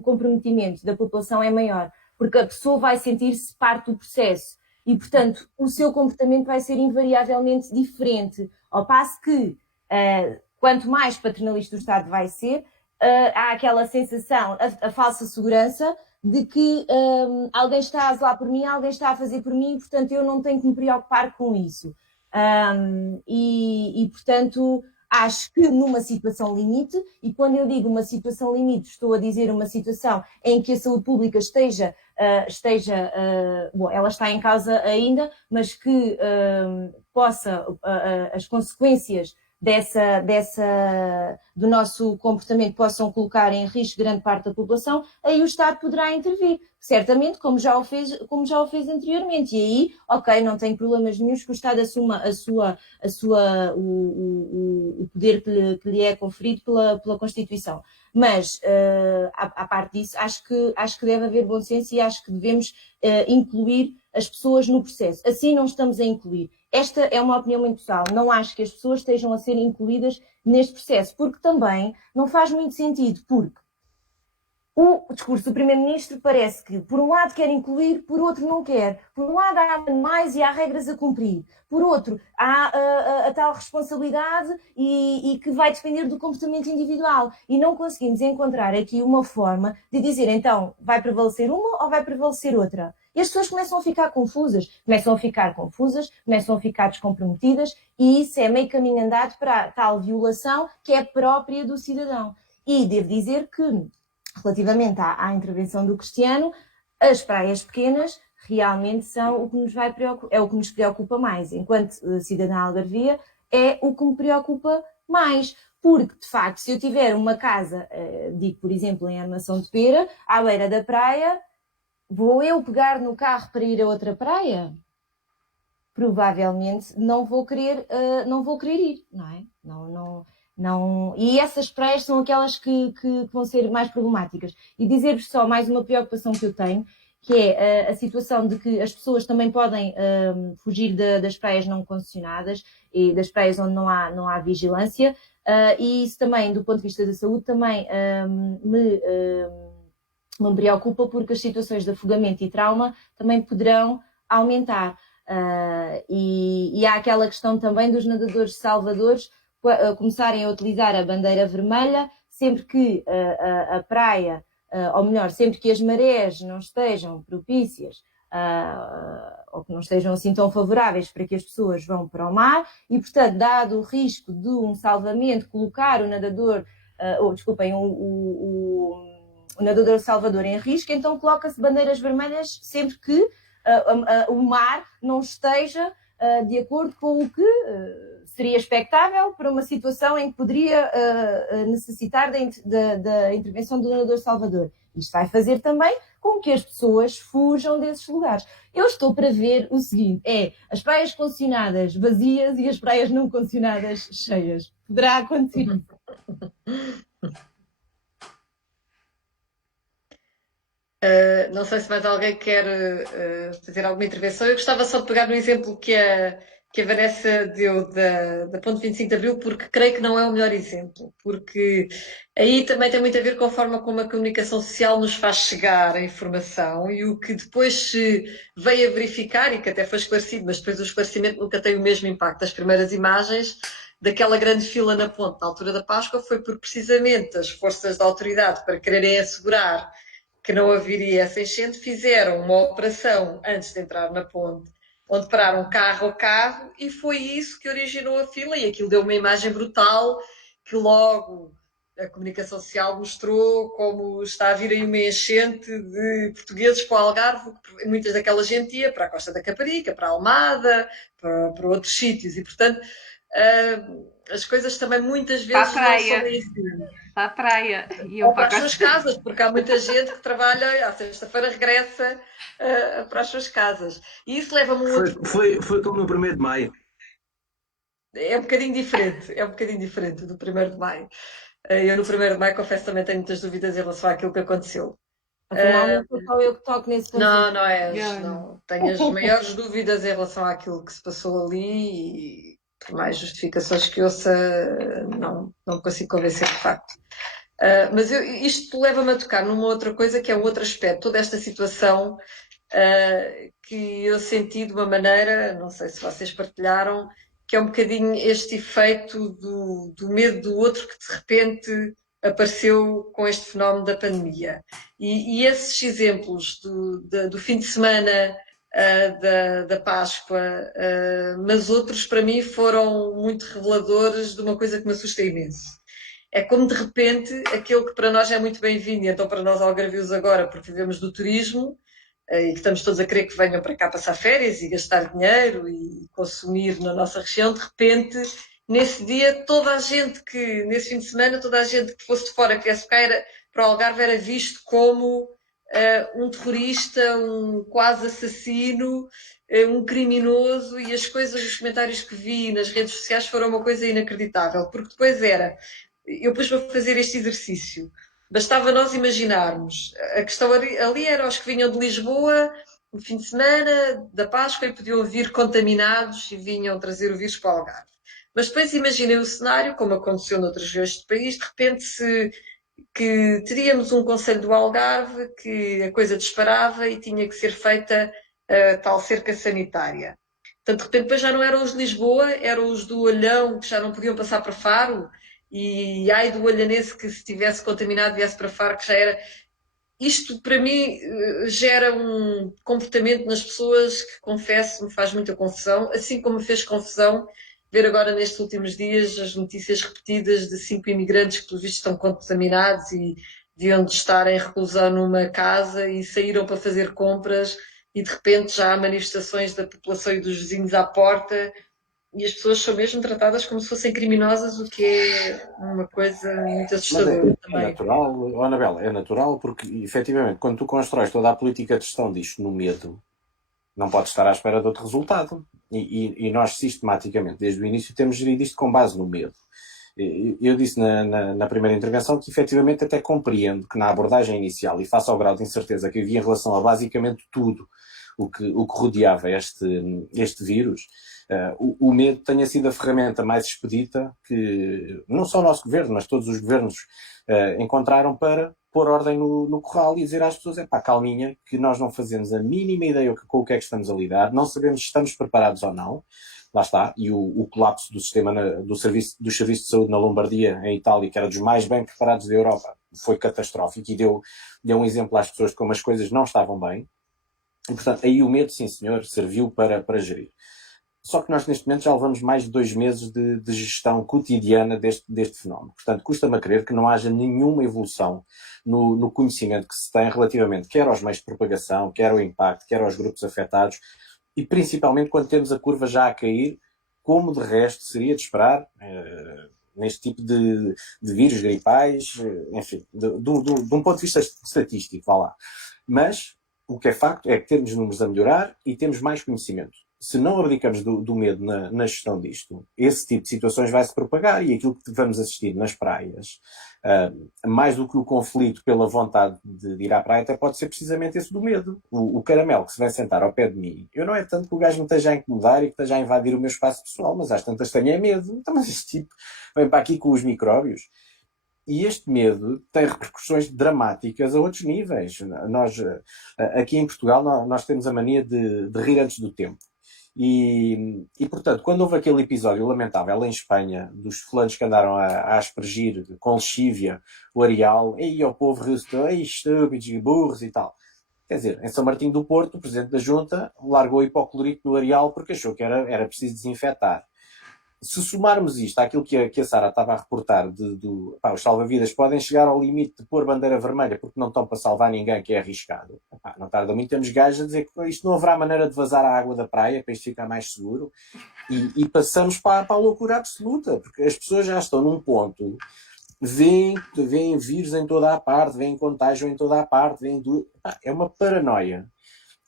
comprometimento da população é maior, porque a pessoa vai sentir-se parte do processo e, portanto, o seu comportamento vai ser invariavelmente diferente, ao passo que quanto mais paternalista o Estado vai ser, há aquela sensação, a falsa segurança de que alguém está a zelar por mim, alguém está a fazer por mim, portanto eu não tenho que me preocupar com isso. Portanto, acho que numa situação limite, e quando eu digo uma situação limite, estou a dizer uma situação em que a saúde pública bom, ela está em causa ainda, mas que possa, as consequências do nosso comportamento possam colocar em risco grande parte da população, aí o Estado poderá intervir, certamente, como já o fez anteriormente. E aí, ok, não tem problemas nenhuns que o Estado assuma o poder que lhe é conferido pela Constituição. Mas, à parte disso, acho que deve haver bom senso e acho que devemos incluir as pessoas no processo. Assim não estamos a incluir. Esta é uma opinião muito pessoal. Não acho que as pessoas estejam a ser incluídas neste processo, porque também não faz muito sentido, porque o discurso do Primeiro-Ministro parece que, por um lado, quer incluir, por outro, não quer. Por um lado, há mais e há regras a cumprir. Por outro, há a tal responsabilidade e que vai depender do comportamento individual. E não conseguimos encontrar aqui uma forma de dizer, então, vai prevalecer uma ou vai prevalecer outra? E as pessoas começam a ficar confusas, começam a ficar descomprometidas, e isso é meio caminho andado para a tal violação que é própria do cidadão. E devo dizer que, relativamente à intervenção do Cristiano, as praias pequenas realmente são o que nos preocupa mais. Enquanto cidadã algarvia, é o que me preocupa mais. Porque, de facto, se eu tiver uma casa, digo, por exemplo, em Armação de Pera, à beira da praia, vou eu pegar no carro para ir a outra praia? Provavelmente não vou querer ir, não é? Não. E essas praias são aquelas que vão ser mais problemáticas. E dizer-vos só mais uma preocupação que eu tenho, que é a situação de que as pessoas também podem fugir das praias não concessionadas e das praias onde não há vigilância, e isso também, do ponto de vista da saúde, também me preocupa, porque as situações de afogamento e trauma também poderão aumentar. E há aquela questão também dos nadadores salvadores começarem a utilizar a bandeira vermelha sempre que a praia, ou melhor, sempre que as marés não estejam propícias ou que não estejam assim tão favoráveis para que as pessoas vão para o mar e, portanto, dado o risco de um salvamento, colocar o nadador, o nadador salvador em risco, então coloca-se bandeiras vermelhas sempre que o mar não esteja de acordo com o que seria expectável para uma situação em que poderia necessitar da intervenção do nadador salvador. Isto vai fazer também com que as pessoas fujam desses lugares. Eu estou para ver o seguinte, as praias condicionadas vazias e as praias não condicionadas cheias. Poderá acontecer. Não sei se mais alguém quer fazer alguma intervenção. Eu gostava só de pegar no exemplo que a Vanessa deu da Ponte 25 de Abril, porque creio que não é o melhor exemplo, porque aí também tem muito a ver com a forma como a comunicação social nos faz chegar a informação e o que depois se veio a verificar, e que até foi esclarecido, mas depois o esclarecimento nunca tem o mesmo impacto. As primeiras imagens daquela grande fila na ponte na altura da Páscoa foi porque precisamente as forças da autoridade, para quererem assegurar que não haveria essa enchente, fizeram uma operação antes de entrar na ponte, onde pararam carro a carro, e foi isso que originou a fila, e aquilo deu uma imagem brutal, que logo a comunicação social mostrou como está a vir aí uma enchente de portugueses para o Algarve, muitas daquela gente ia para a Costa da Caparica, para a Almada, para outros sítios, e portanto as coisas também muitas vezes não são bem assim. Para a praia. Ou para as suas casas, porque há muita gente que trabalha, à sexta-feira regressa para as suas casas. E isso leva-me a um outro... Foi como no 1º de Maio. É um bocadinho diferente do 1º de Maio. Eu no 1º de Maio confesso também tenho muitas dúvidas em relação àquilo que aconteceu. Afinal, não sou só eu que toco nesse ponto. Não és, não. Tenho as maiores dúvidas em relação àquilo que se passou ali e por mais justificações que ouça, não consigo convencer de facto. Mas isto leva-me a tocar numa outra coisa que é um outro aspecto, toda esta situação que eu senti de uma maneira, não sei se vocês partilharam, que é um bocadinho este efeito do medo do outro que de repente apareceu com este fenómeno da pandemia. E esses exemplos do fim de semana da Páscoa, mas outros para mim foram muito reveladores de uma coisa que me assusta imenso. É como de repente aquilo que para nós é muito bem-vindo, e então para nós algarvios agora, porque vivemos do turismo e que estamos todos a querer que venham para cá passar férias e gastar dinheiro e consumir na nossa região, de repente, nesse dia, nesse fim de semana, toda a gente que fosse de fora, que viesse para o Algarve, era visto como um terrorista, um quase assassino, um criminoso, e as coisas, os comentários que vi nas redes sociais foram uma coisa inacreditável, porque depois eu pus-me a fazer este exercício. Bastava nós imaginarmos. A questão ali era os que vinham de Lisboa no fim de semana, da Páscoa, e podiam vir contaminados e vinham trazer o vírus para o Algarve. Mas depois imaginem o cenário, como aconteceu noutras regiões do país, de repente que teríamos um concelho do Algarve, que a coisa disparava e tinha que ser feita tal cerca sanitária. Portanto, de repente depois já não eram os de Lisboa, eram os do Olhão, que já não podiam passar para Faro, e ai do olhanense que se estivesse contaminado viesse para Faro, que já era... Isto para mim gera um comportamento nas pessoas que, confesso, me faz muita confusão, assim como me fez confusão ver agora nestes últimos dias as notícias repetidas de 5 imigrantes que, pelo visto, estão contaminados e deviam de estar em reclusão numa casa e saíram para fazer compras e de repente já há manifestações da população e dos vizinhos à porta. E as pessoas são mesmo tratadas como se fossem criminosas, o que é uma coisa muito assustadora também. É natural, Anabela, é natural porque, efetivamente, quando tu constróis toda a política de gestão disto no medo, não podes estar à espera de outro resultado. E nós, sistematicamente, desde o início, temos gerido isto com base no medo. Eu disse na primeira intervenção que, efetivamente, até compreendo que na abordagem inicial, e face ao grau de incerteza que havia em relação a basicamente tudo o que rodeava este vírus, o medo tenha sido a ferramenta mais expedita que não só o nosso governo, mas todos os governos encontraram para pôr ordem no corral e dizer às pessoas, calminha, que nós não fazemos a mínima ideia com o que é que estamos a lidar, não sabemos se estamos preparados ou não. Lá está, e o colapso do sistema dos serviços de saúde na Lombardia, em Itália, que era dos mais bem preparados da Europa, foi catastrófico e deu um exemplo às pessoas de como as coisas não estavam bem. E, portanto, aí o medo, sim senhor, serviu para gerir. Só que nós neste momento já levamos mais de 2 meses de gestão cotidiana deste fenómeno. Portanto, custa-me a crer que não haja nenhuma evolução no conhecimento que se tem relativamente quer aos meios de propagação, quer ao impacto, quer aos grupos afetados, e principalmente quando temos a curva já a cair, como de resto seria de esperar neste tipo de vírus gripais, enfim, de um ponto de vista estatístico, vá lá. Mas o que é facto é que temos números a melhorar e temos mais conhecimento. Se não abdicamos do medo na gestão disto, esse tipo de situações vai se propagar e aquilo que vamos assistir nas praias, mais do que o conflito pela vontade de ir à praia, até pode ser precisamente esse do medo. O caramelo que se vai sentar ao pé de mim, eu não é tanto que o gajo me esteja a incomodar e que esteja a invadir o meu espaço pessoal, mas às tantas tenho medo. Então, mas este tipo vem para aqui com os micróbios. E este medo tem repercussões dramáticas a outros níveis. Nós, aqui em Portugal, nós temos a mania de rir antes do tempo. E, portanto, quando houve aquele episódio lamentável em Espanha, dos fulanos que andaram a aspergir com lexívia o areal, e o povo riu-se, estúpidos e burros e tal. Quer dizer, em São Martinho do Porto, o presidente da Junta largou hipoclorito no areal porque achou que era preciso desinfetar. Se somarmos isto àquilo que a Sara estava a reportar, os salva-vidas podem chegar ao limite de pôr bandeira vermelha porque não estão para salvar ninguém, que é arriscado. Não tarda muito, temos gajos a dizer que isto não haverá maneira de vazar a água da praia para isto ficar mais seguro. E passamos para a loucura absoluta, porque as pessoas já estão num ponto, veem vírus em toda a parte, veem contágio em toda a parte, é uma paranoia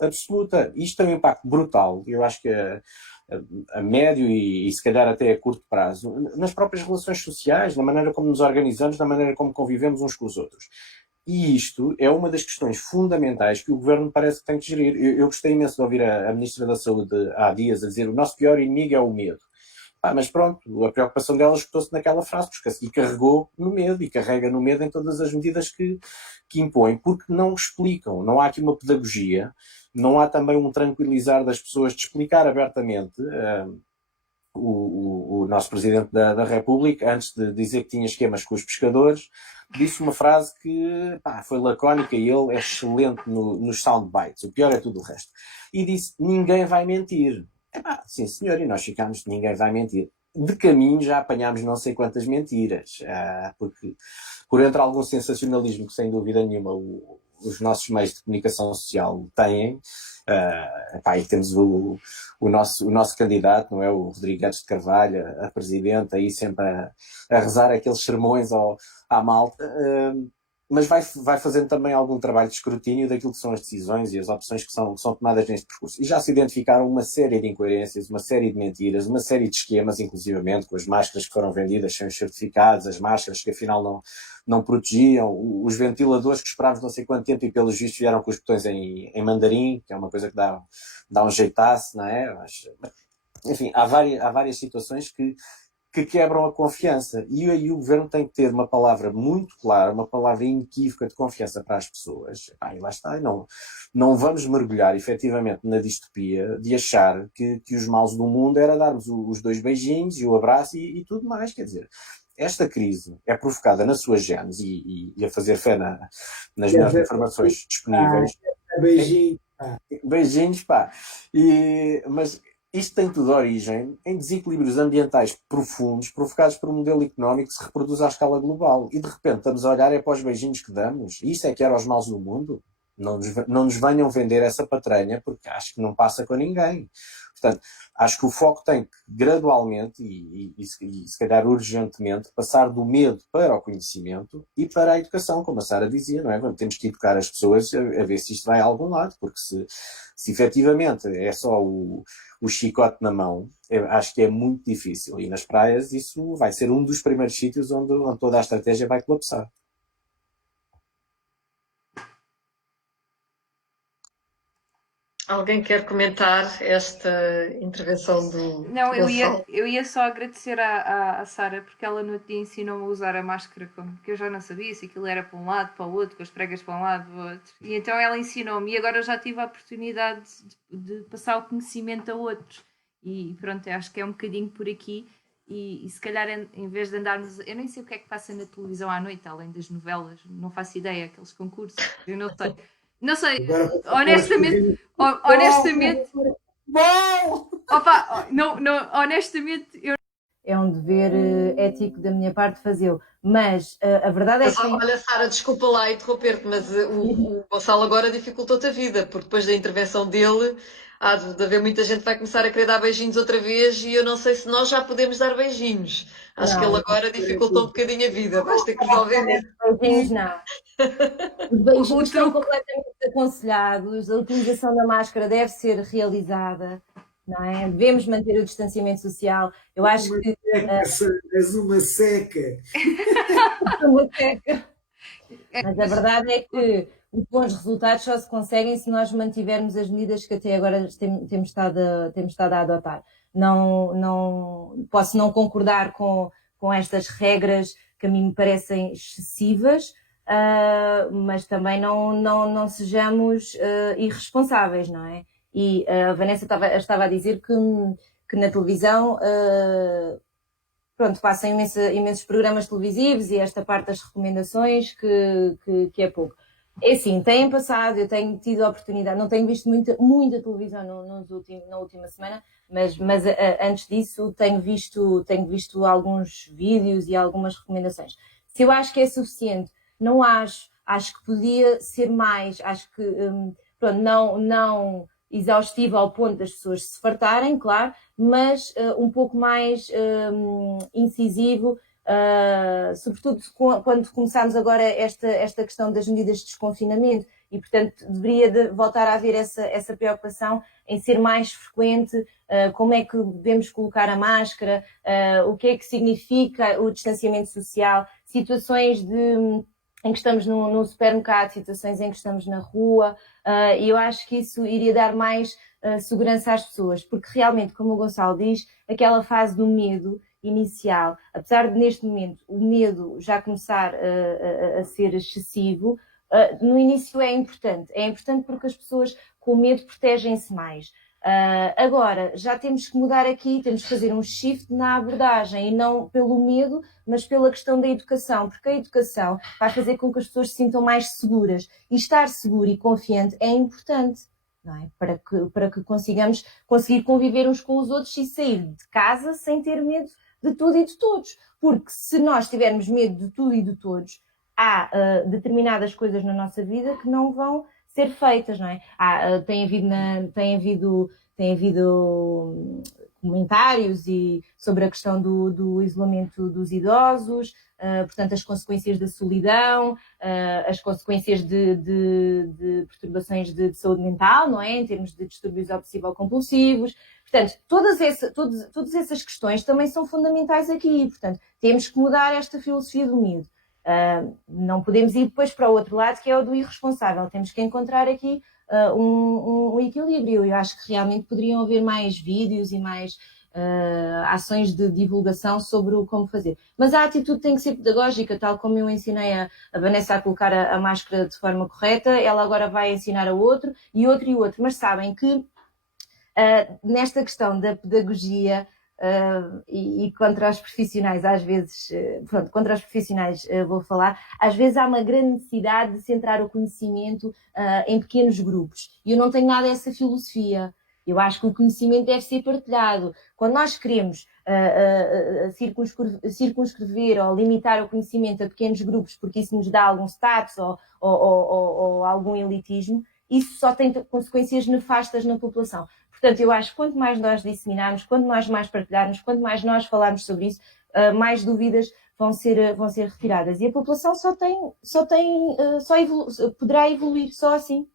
absoluta. Isto tem um impacto brutal. Eu acho que a médio e se calhar até a curto prazo, nas próprias relações sociais, na maneira como nos organizamos, na maneira como convivemos uns com os outros. E isto é uma das questões fundamentais que o Governo parece que tem que gerir. Eu gostei imenso de ouvir a Ministra da Saúde há dias a dizer: o nosso pior inimigo é o medo. Mas pronto, a preocupação dela escutou-se naquela frase, porque assim carregou no medo e carrega no medo em todas as medidas que impõe, porque não explicam, não há aqui uma pedagogia, não há também um tranquilizar das pessoas de explicar abertamente. O nosso Presidente da República, antes de dizer que tinha esquemas com os pescadores, disse uma frase que foi lacónica e ele é excelente nos soundbites, o pior é tudo o resto. E disse: ninguém vai mentir. Sim senhor, e nós ficámos, ninguém vai mentir. De caminho já apanhámos não sei quantas mentiras, porque por entre algum sensacionalismo que sem dúvida nenhuma os nossos meios de comunicação social têm, e temos o nosso candidato, não é, o Rodrigues de Carvalho, a presidente, aí sempre a rezar aqueles sermões à malta, mas vai fazendo também algum trabalho de escrutínio daquilo que são as decisões e as opções que são tomadas neste percurso. E já se identificaram uma série de incoerências, uma série de mentiras, uma série de esquemas, inclusivamente, com as máscaras que foram vendidas sem os certificados, as máscaras que afinal não protegiam, os ventiladores que esperávamos não sei quanto tempo e pelos vistos vieram com os botões em mandarim, que é uma coisa que dá um jeitaço, não é? Mas, enfim, há várias situações que quebram a confiança. E aí o Governo tem que ter uma palavra muito clara, uma palavra inequívoca de confiança para as pessoas. E lá está, não vamos mergulhar efetivamente na distopia de achar que os males do mundo era darmos os 2 beijinhos e o abraço e tudo mais. Quer dizer, esta crise é provocada na sua gênese e a fazer fé nas melhores informações disponíveis. Beijinho. Beijinhos, mas isto tem tudo origem em desequilíbrios ambientais profundos provocados por um modelo económico que se reproduz à escala global. E de repente estamos a olhar para os beijinhos que damos. E isso é que era os males do mundo? Não nos venham vender essa patranha, porque acho que não passa com ninguém. Portanto, acho que o foco tem que gradualmente e se calhar urgentemente passar do medo para o conhecimento e para a educação, como a Sara dizia, não é? Temos que educar as pessoas a ver se isto vai a algum lado, porque se efetivamente é só o chicote na mão, acho que é muito difícil. E nas praias isso vai ser um dos primeiros sítios onde toda a estratégia vai colapsar. Alguém quer comentar esta intervenção do Não, Gonçalo? eu ia só agradecer à Sara, porque ela no outro dia ensinou-me a usar a máscara, como que eu já não sabia se aquilo era para um lado, para o outro, com as pregas para um lado, para o outro. E então ela ensinou-me, e agora eu já tive a oportunidade de passar o conhecimento a outros. E pronto, eu acho que é um bocadinho por aqui. E se calhar, em vez de andarmos. Eu nem sei o que é que passa na televisão à noite, além das novelas, não faço ideia, aqueles concursos, eu não sei. Não sei, Agora vou fazer umas honestamente, coisinhas. honestamente, Bom! opa, não, não, honestamente, eu É um dever ético da minha parte fazê-lo. Mas a verdade é Mas que tem. olha, Sara, desculpa lá interromper-te, mas o Gonçalo agora dificultou-te a vida, porque depois da intervenção dele há de haver muita gente que vai começar a querer dar beijinhos outra vez e eu não sei se nós já podemos dar beijinhos. Acho que ele Não, agora dificultou um bocadinho a vida, vais ter que resolver isso. beijinhos não. Os o beijinhos estão truque. completamente aconselhados, a utilização da máscara deve ser realizada, não é? Devemos manter o distanciamento social. Eu acho Uma que seca, Sara, és uma seca. mas a verdade é que os bons resultados só se conseguem se nós mantivermos as medidas que até agora temos estado a adotar. Não posso não concordar com estas regras que a mim me parecem excessivas, mas também não sejamos irresponsáveis, não é? E a Vanessa estava a dizer que na televisão pronto, passam imensos programas televisivos e esta parte das recomendações que é pouco. É assim, têm passado, eu tenho tido a oportunidade, não tenho visto muita televisão na última semana, mas antes disso tenho visto alguns vídeos e algumas recomendações. Se eu acho que é suficiente, não acho que podia ser mais, acho que pronto, não exaustivo ao ponto das pessoas se fartarem, claro, mas um pouco mais incisivo, sobretudo quando começamos agora esta questão das medidas de desconfinamento e, portanto, deveria voltar a haver essa preocupação em ser mais frequente, como é que devemos colocar a máscara, o que é que significa o distanciamento social, situações em que estamos no supermercado, situações em que estamos na rua, e eu acho que isso iria dar mais segurança às pessoas, porque realmente, como o Gonçalo diz, aquela fase do medo inicial, apesar de neste momento o medo já começar a ser excessivo, no início é importante porque as pessoas com medo protegem-se mais. Agora, já temos que mudar aqui, temos que fazer um shift na abordagem e não pelo medo, mas pela questão da educação, porque a educação vai fazer com que as pessoas se sintam mais seguras e estar seguro e confiante é importante, não é? Para que consigamos conseguir conviver uns com os outros e sair de casa sem ter medo de tudo e de todos, porque se nós tivermos medo de tudo e de todos, há determinadas coisas na nossa vida que não vão ser feitas, não é? Tem havido comentários sobre a questão do isolamento dos idosos, portanto, as consequências da solidão, as consequências de perturbações de saúde mental, não é? Em termos de distúrbios obsessivo-compulsivos. Portanto, todas essas questões também são fundamentais aqui. Portanto, temos que mudar esta filosofia do medo. Não podemos ir depois para o outro lado, que é o do irresponsável. Temos que encontrar aqui um equilíbrio. Eu acho que realmente poderiam haver mais vídeos e mais ações de divulgação sobre como fazer. Mas a atitude tem que ser pedagógica, tal como eu ensinei a Vanessa a colocar a máscara de forma correta, ela agora vai ensinar a outro e outro e outro. Mas sabem que nesta questão da pedagogia e contra os profissionais, às vezes, pronto, contra os profissionais vou falar, às vezes há uma grande necessidade de centrar o conhecimento em pequenos grupos. E eu não tenho nada dessa filosofia. Eu acho que o conhecimento deve ser partilhado. Quando nós queremos circunscrever ou limitar o conhecimento a pequenos grupos porque isso nos dá algum status ou algum elitismo, isso só tem consequências nefastas na população. Portanto, eu acho que quanto mais nós disseminarmos, quanto mais partilharmos, quanto mais nós falarmos sobre isso, mais dúvidas vão ser retiradas. E a população poderá evoluir só assim.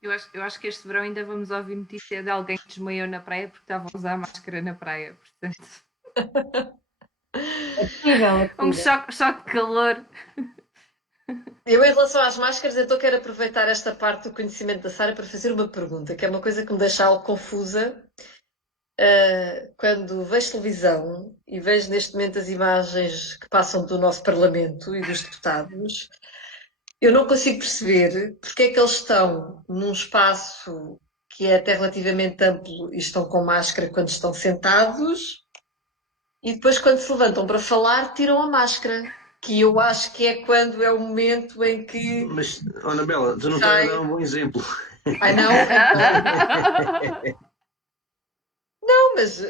Eu acho que este verão ainda vamos ouvir notícia de alguém que desmaiou na praia porque estava a usar máscara na praia. Portanto, É possível. um choque de calor. Eu, em relação às máscaras, então quero aproveitar esta parte do conhecimento da Sara para fazer uma pergunta, que é uma coisa que me deixa algo confusa. Quando vejo televisão e vejo neste momento as imagens que passam do nosso Parlamento e dos deputados, eu não consigo perceber porque é que eles estão num espaço que é até relativamente amplo e estão com máscara quando estão sentados e depois, quando se levantam para falar, tiram a máscara. Que eu acho que é quando é o momento em que Mas, Anabela, tu não estás a dar um bom exemplo. Ai, não? Não, mas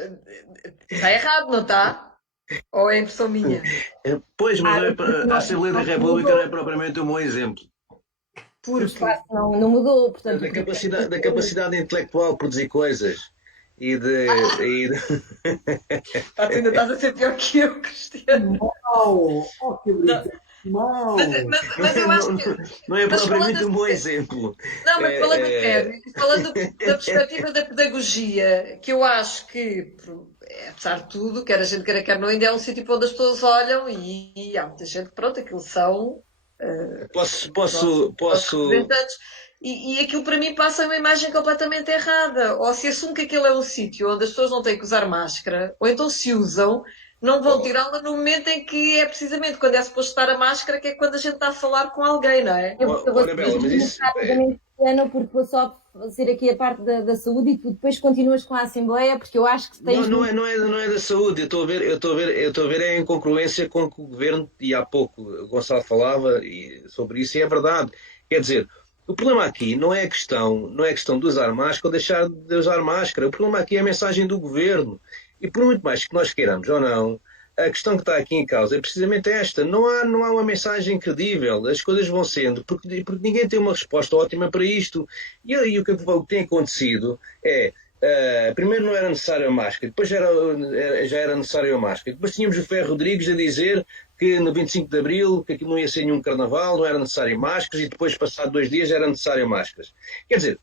está errado, não está? Ou é impressão minha? Pois, mas a Assembleia da República não é propriamente um bom exemplo. O Porque espaço não mudou, portanto... Da capacidade intelectual de produzir coisas e de... tu ainda estás a ser pior que eu, Cristiano. Mau! Oh, que bonito! Mau! Mas eu acho que. Não é Mas propriamente falando um bom assim- exemplo. Não, mas falando a sério, falando da perspectiva da pedagogia, que eu acho que, apesar de tudo, quer a gente quer não, ainda é um sítio para onde as pessoas olham e há muita gente, pronto, aquilo são Posso... representantes. E aquilo para mim passa uma imagem completamente errada. Ou se assume que aquele é um sítio onde as pessoas não têm que usar máscara, ou então se usam, não vão tirá-la no momento em que é precisamente quando é suposto estar a máscara, que é quando a gente está a falar com alguém, não é? Eu vou Olha, Bela, mas isso- rapidamente, Ana, porque vou só fazer aqui a parte da saúde e tu depois continuas com a Assembleia, porque eu acho que tens... Não é da saúde. Eu estou a ver a incongruência com que o governo, e há pouco o Gonçalo falava sobre isso, e é verdade. Quer dizer, o problema aqui não é a questão de usar máscara ou deixar de usar máscara. O problema aqui é a mensagem do governo. E por muito mais que nós queiramos ou não, a questão que está aqui em causa é precisamente esta. Não há uma mensagem credível. As coisas vão sendo, porque ninguém tem uma resposta ótima para isto. E aí o que tem acontecido é, primeiro não era necessário a máscara, depois já era necessário a máscara. Depois tínhamos o Ferro Rodrigues a dizer que no 25 de Abril, que aquilo não ia ser nenhum carnaval, não era necessário máscaras, e depois, passado 2 dias, era necessário máscaras. Quer dizer,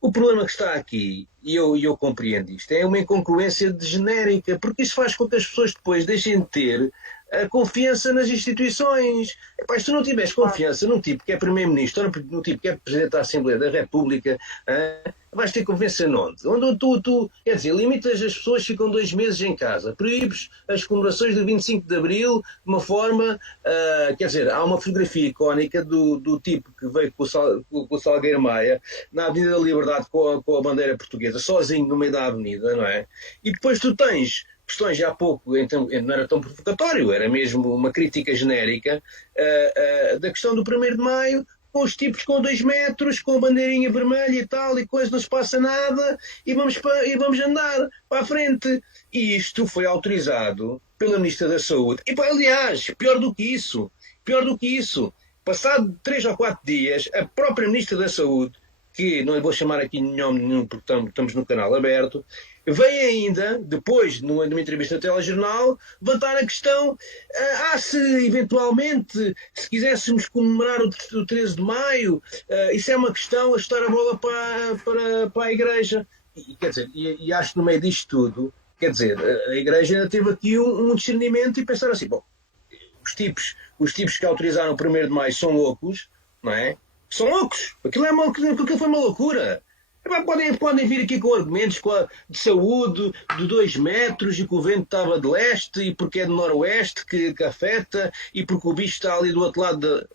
o problema que está aqui, e eu compreendo isto, é uma incongruência genérica, porque isso faz com que as pessoas depois deixem de ter a confiança nas instituições. Epá, se tu não tiveres confiança num tipo que é Primeiro-Ministro, num tipo que é Presidente da Assembleia da República, vais ter confiança onde? Onde tu, quer dizer, limitas as pessoas, ficam 2 meses em casa, proíbes as comemorações do 25 de Abril de uma forma, quer dizer, há uma fotografia icónica do tipo que veio com o Salgueiro Maia na Avenida da Liberdade com a bandeira portuguesa, sozinho no meio da avenida, não é? E depois tu tens questões, já há pouco, então, não era tão provocatório, era mesmo uma crítica genérica da questão do 1º de Maio, com os tipos com 2 metros, com a bandeirinha vermelha e tal, e coisa, não se passa nada, e vamos andar para a frente. E isto foi autorizado pela Ministra da Saúde. E, aliás, pior do que isso, passado 3 ou 4 dias, a própria Ministra da Saúde, que não lhe vou chamar aqui nome nenhum porque estamos no canal aberto, vem ainda, depois, numa entrevista ao telejornal, levantar a questão se eventualmente, se quiséssemos comemorar o 13 de maio, isso é uma questão a chutar a bola para a Igreja. E, quer dizer, e acho que no meio disto tudo, quer dizer, a Igreja ainda teve aqui um discernimento e pensar assim, bom, os tipos que autorizaram o 1º de maio são loucos, não é? São loucos. Aquilo foi uma loucura. Podem vir aqui com argumentos de saúde, de 2 metros, e que o vento estava de leste, e porque é de noroeste que afeta, e porque o bicho está ali do outro lado.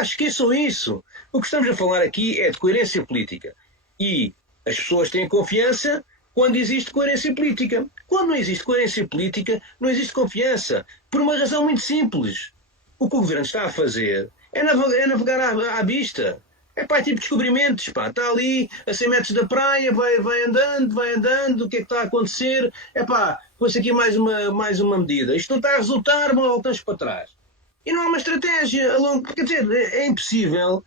Esqueçam isso. O que estamos a falar aqui é de coerência política. E as pessoas têm confiança quando existe coerência política. Quando não existe coerência política, não existe confiança. Por uma razão muito simples. O que o governo está a fazer é navegar à vista. É tipo descobrimentos, está ali a 100 metros da praia, vai andando, o que é que está a acontecer? Põe-se aqui mais uma medida. Isto não está a resultar, voltamos para trás. E não há uma estratégia a longo, quer dizer, é impossível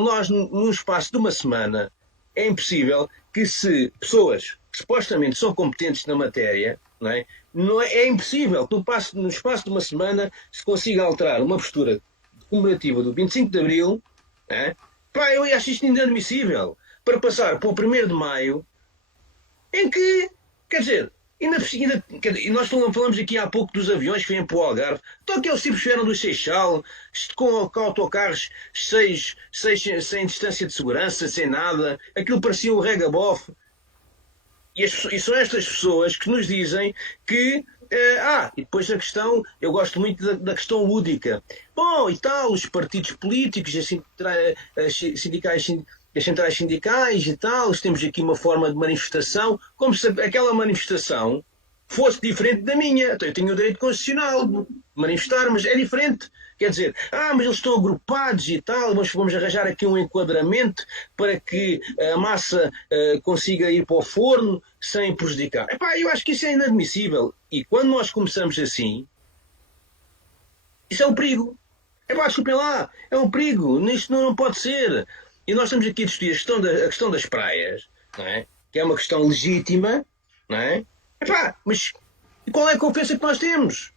nós, num espaço de uma semana, é impossível que se pessoas que supostamente são competentes na matéria, é impossível que no espaço de uma semana se consiga alterar uma postura comemorativa do 25 de Abril, eu acho isto inadmissível, para passar para o 1º de Maio, em que, quer dizer, E nós falamos aqui há pouco dos aviões que vêm para o Algarve. Então aqueles tipos vieram do Seixal, com autocarros sem distância de segurança, sem nada. Aquilo parecia um regabof. E são estas pessoas que nos dizem que... e depois a questão, eu gosto muito da questão lúdica. Bom, e tal, os partidos políticos, as centrais sindicais e tal, temos aqui uma forma de manifestação, como se aquela manifestação fosse diferente da minha. Então, eu tenho o direito constitucional de manifestar, mas é diferente. Quer dizer, mas eles estão agrupados e tal, vamos arranjar aqui um enquadramento para que a massa consiga ir para o forno sem prejudicar. Eu acho que isso é inadmissível. E quando nós começamos assim, isso é um perigo. Desculpem lá, é um perigo. Isto não pode ser. E nós estamos aqui a discutir a questão das praias, não é? Que é uma questão legítima, não é? Mas qual é a confiança que nós temos?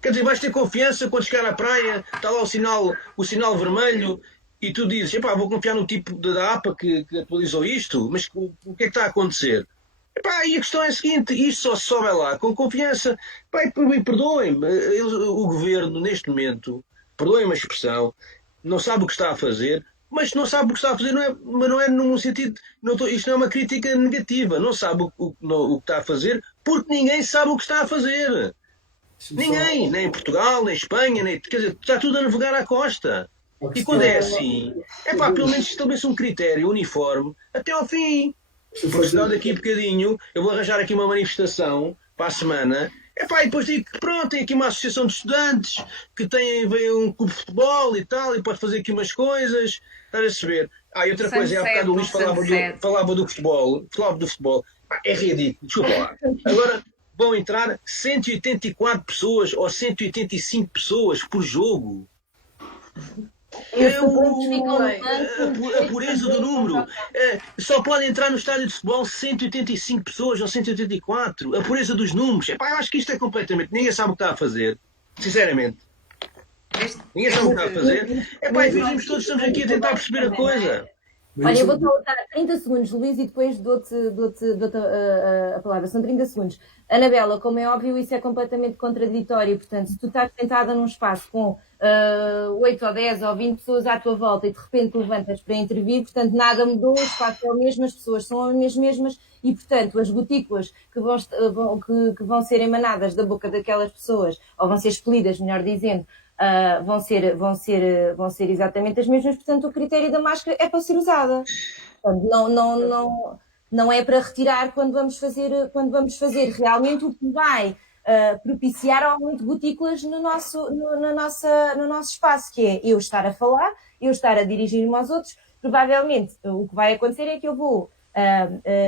Quer dizer, vais ter confiança quando chegar à praia, está lá o sinal vermelho e tu dizes, vou confiar no tipo da APA que atualizou isto, mas o que é que está a acontecer? E a questão é a seguinte, isto só se sobe lá com confiança. E perdoem-me, o governo neste momento, perdoem-me a expressão, não sabe o que está a fazer, mas não sabe o que está a fazer, não é num sentido, isto não é uma crítica negativa, não sabe o que está a fazer, porque ninguém sabe o que está a fazer. Ninguém, nem em Portugal, nem em Espanha, quer dizer, está tudo a navegar à costa. E quando é assim, pelo menos estabeleça um critério uniforme até ao fim. Porque senão daqui a bocadinho eu vou arranjar aqui uma manifestação para a semana. E depois digo que pronto, tem aqui uma associação de estudantes que vem um clube de futebol e tal, e pode fazer aqui umas coisas. Estás a saber? E outra coisa, há bocado o Luís falava do futebol. É ridículo, desculpa lá. Agora vão entrar 184 pessoas ou 185 pessoas por jogo. A pureza do número. Só podem entrar no estádio de futebol 185 pessoas ou 184. A pureza dos números. Eu acho que isto é completamente... Ninguém sabe o que está a fazer. Sinceramente. Ninguém sabe o que está a fazer. E vimos todos, estamos aqui a tentar perceber a coisa. Olha, eu vou-te dar 30 segundos, Luís, e depois dou-te a palavra. São 30 segundos. Anabela, como é óbvio, isso é completamente contraditório. Portanto, se tu estás sentada num espaço com 8 ou 10 ou 20 pessoas à tua volta e de repente levantas para intervir, portanto, nada mudou, o espaço é o mesmo, as pessoas são as mesmas e, portanto, as gotículas que vão ser emanadas da boca daquelas pessoas, ou vão ser expelidas, melhor dizendo, vão ser exatamente as mesmas, portanto o critério da máscara é para ser usada. Portanto, não é para retirar quando vamos fazer realmente o que vai propiciar aumento de gotículas no nosso espaço, que é eu estar a falar, eu estar a dirigir-me aos outros. Provavelmente o que vai acontecer é que eu vou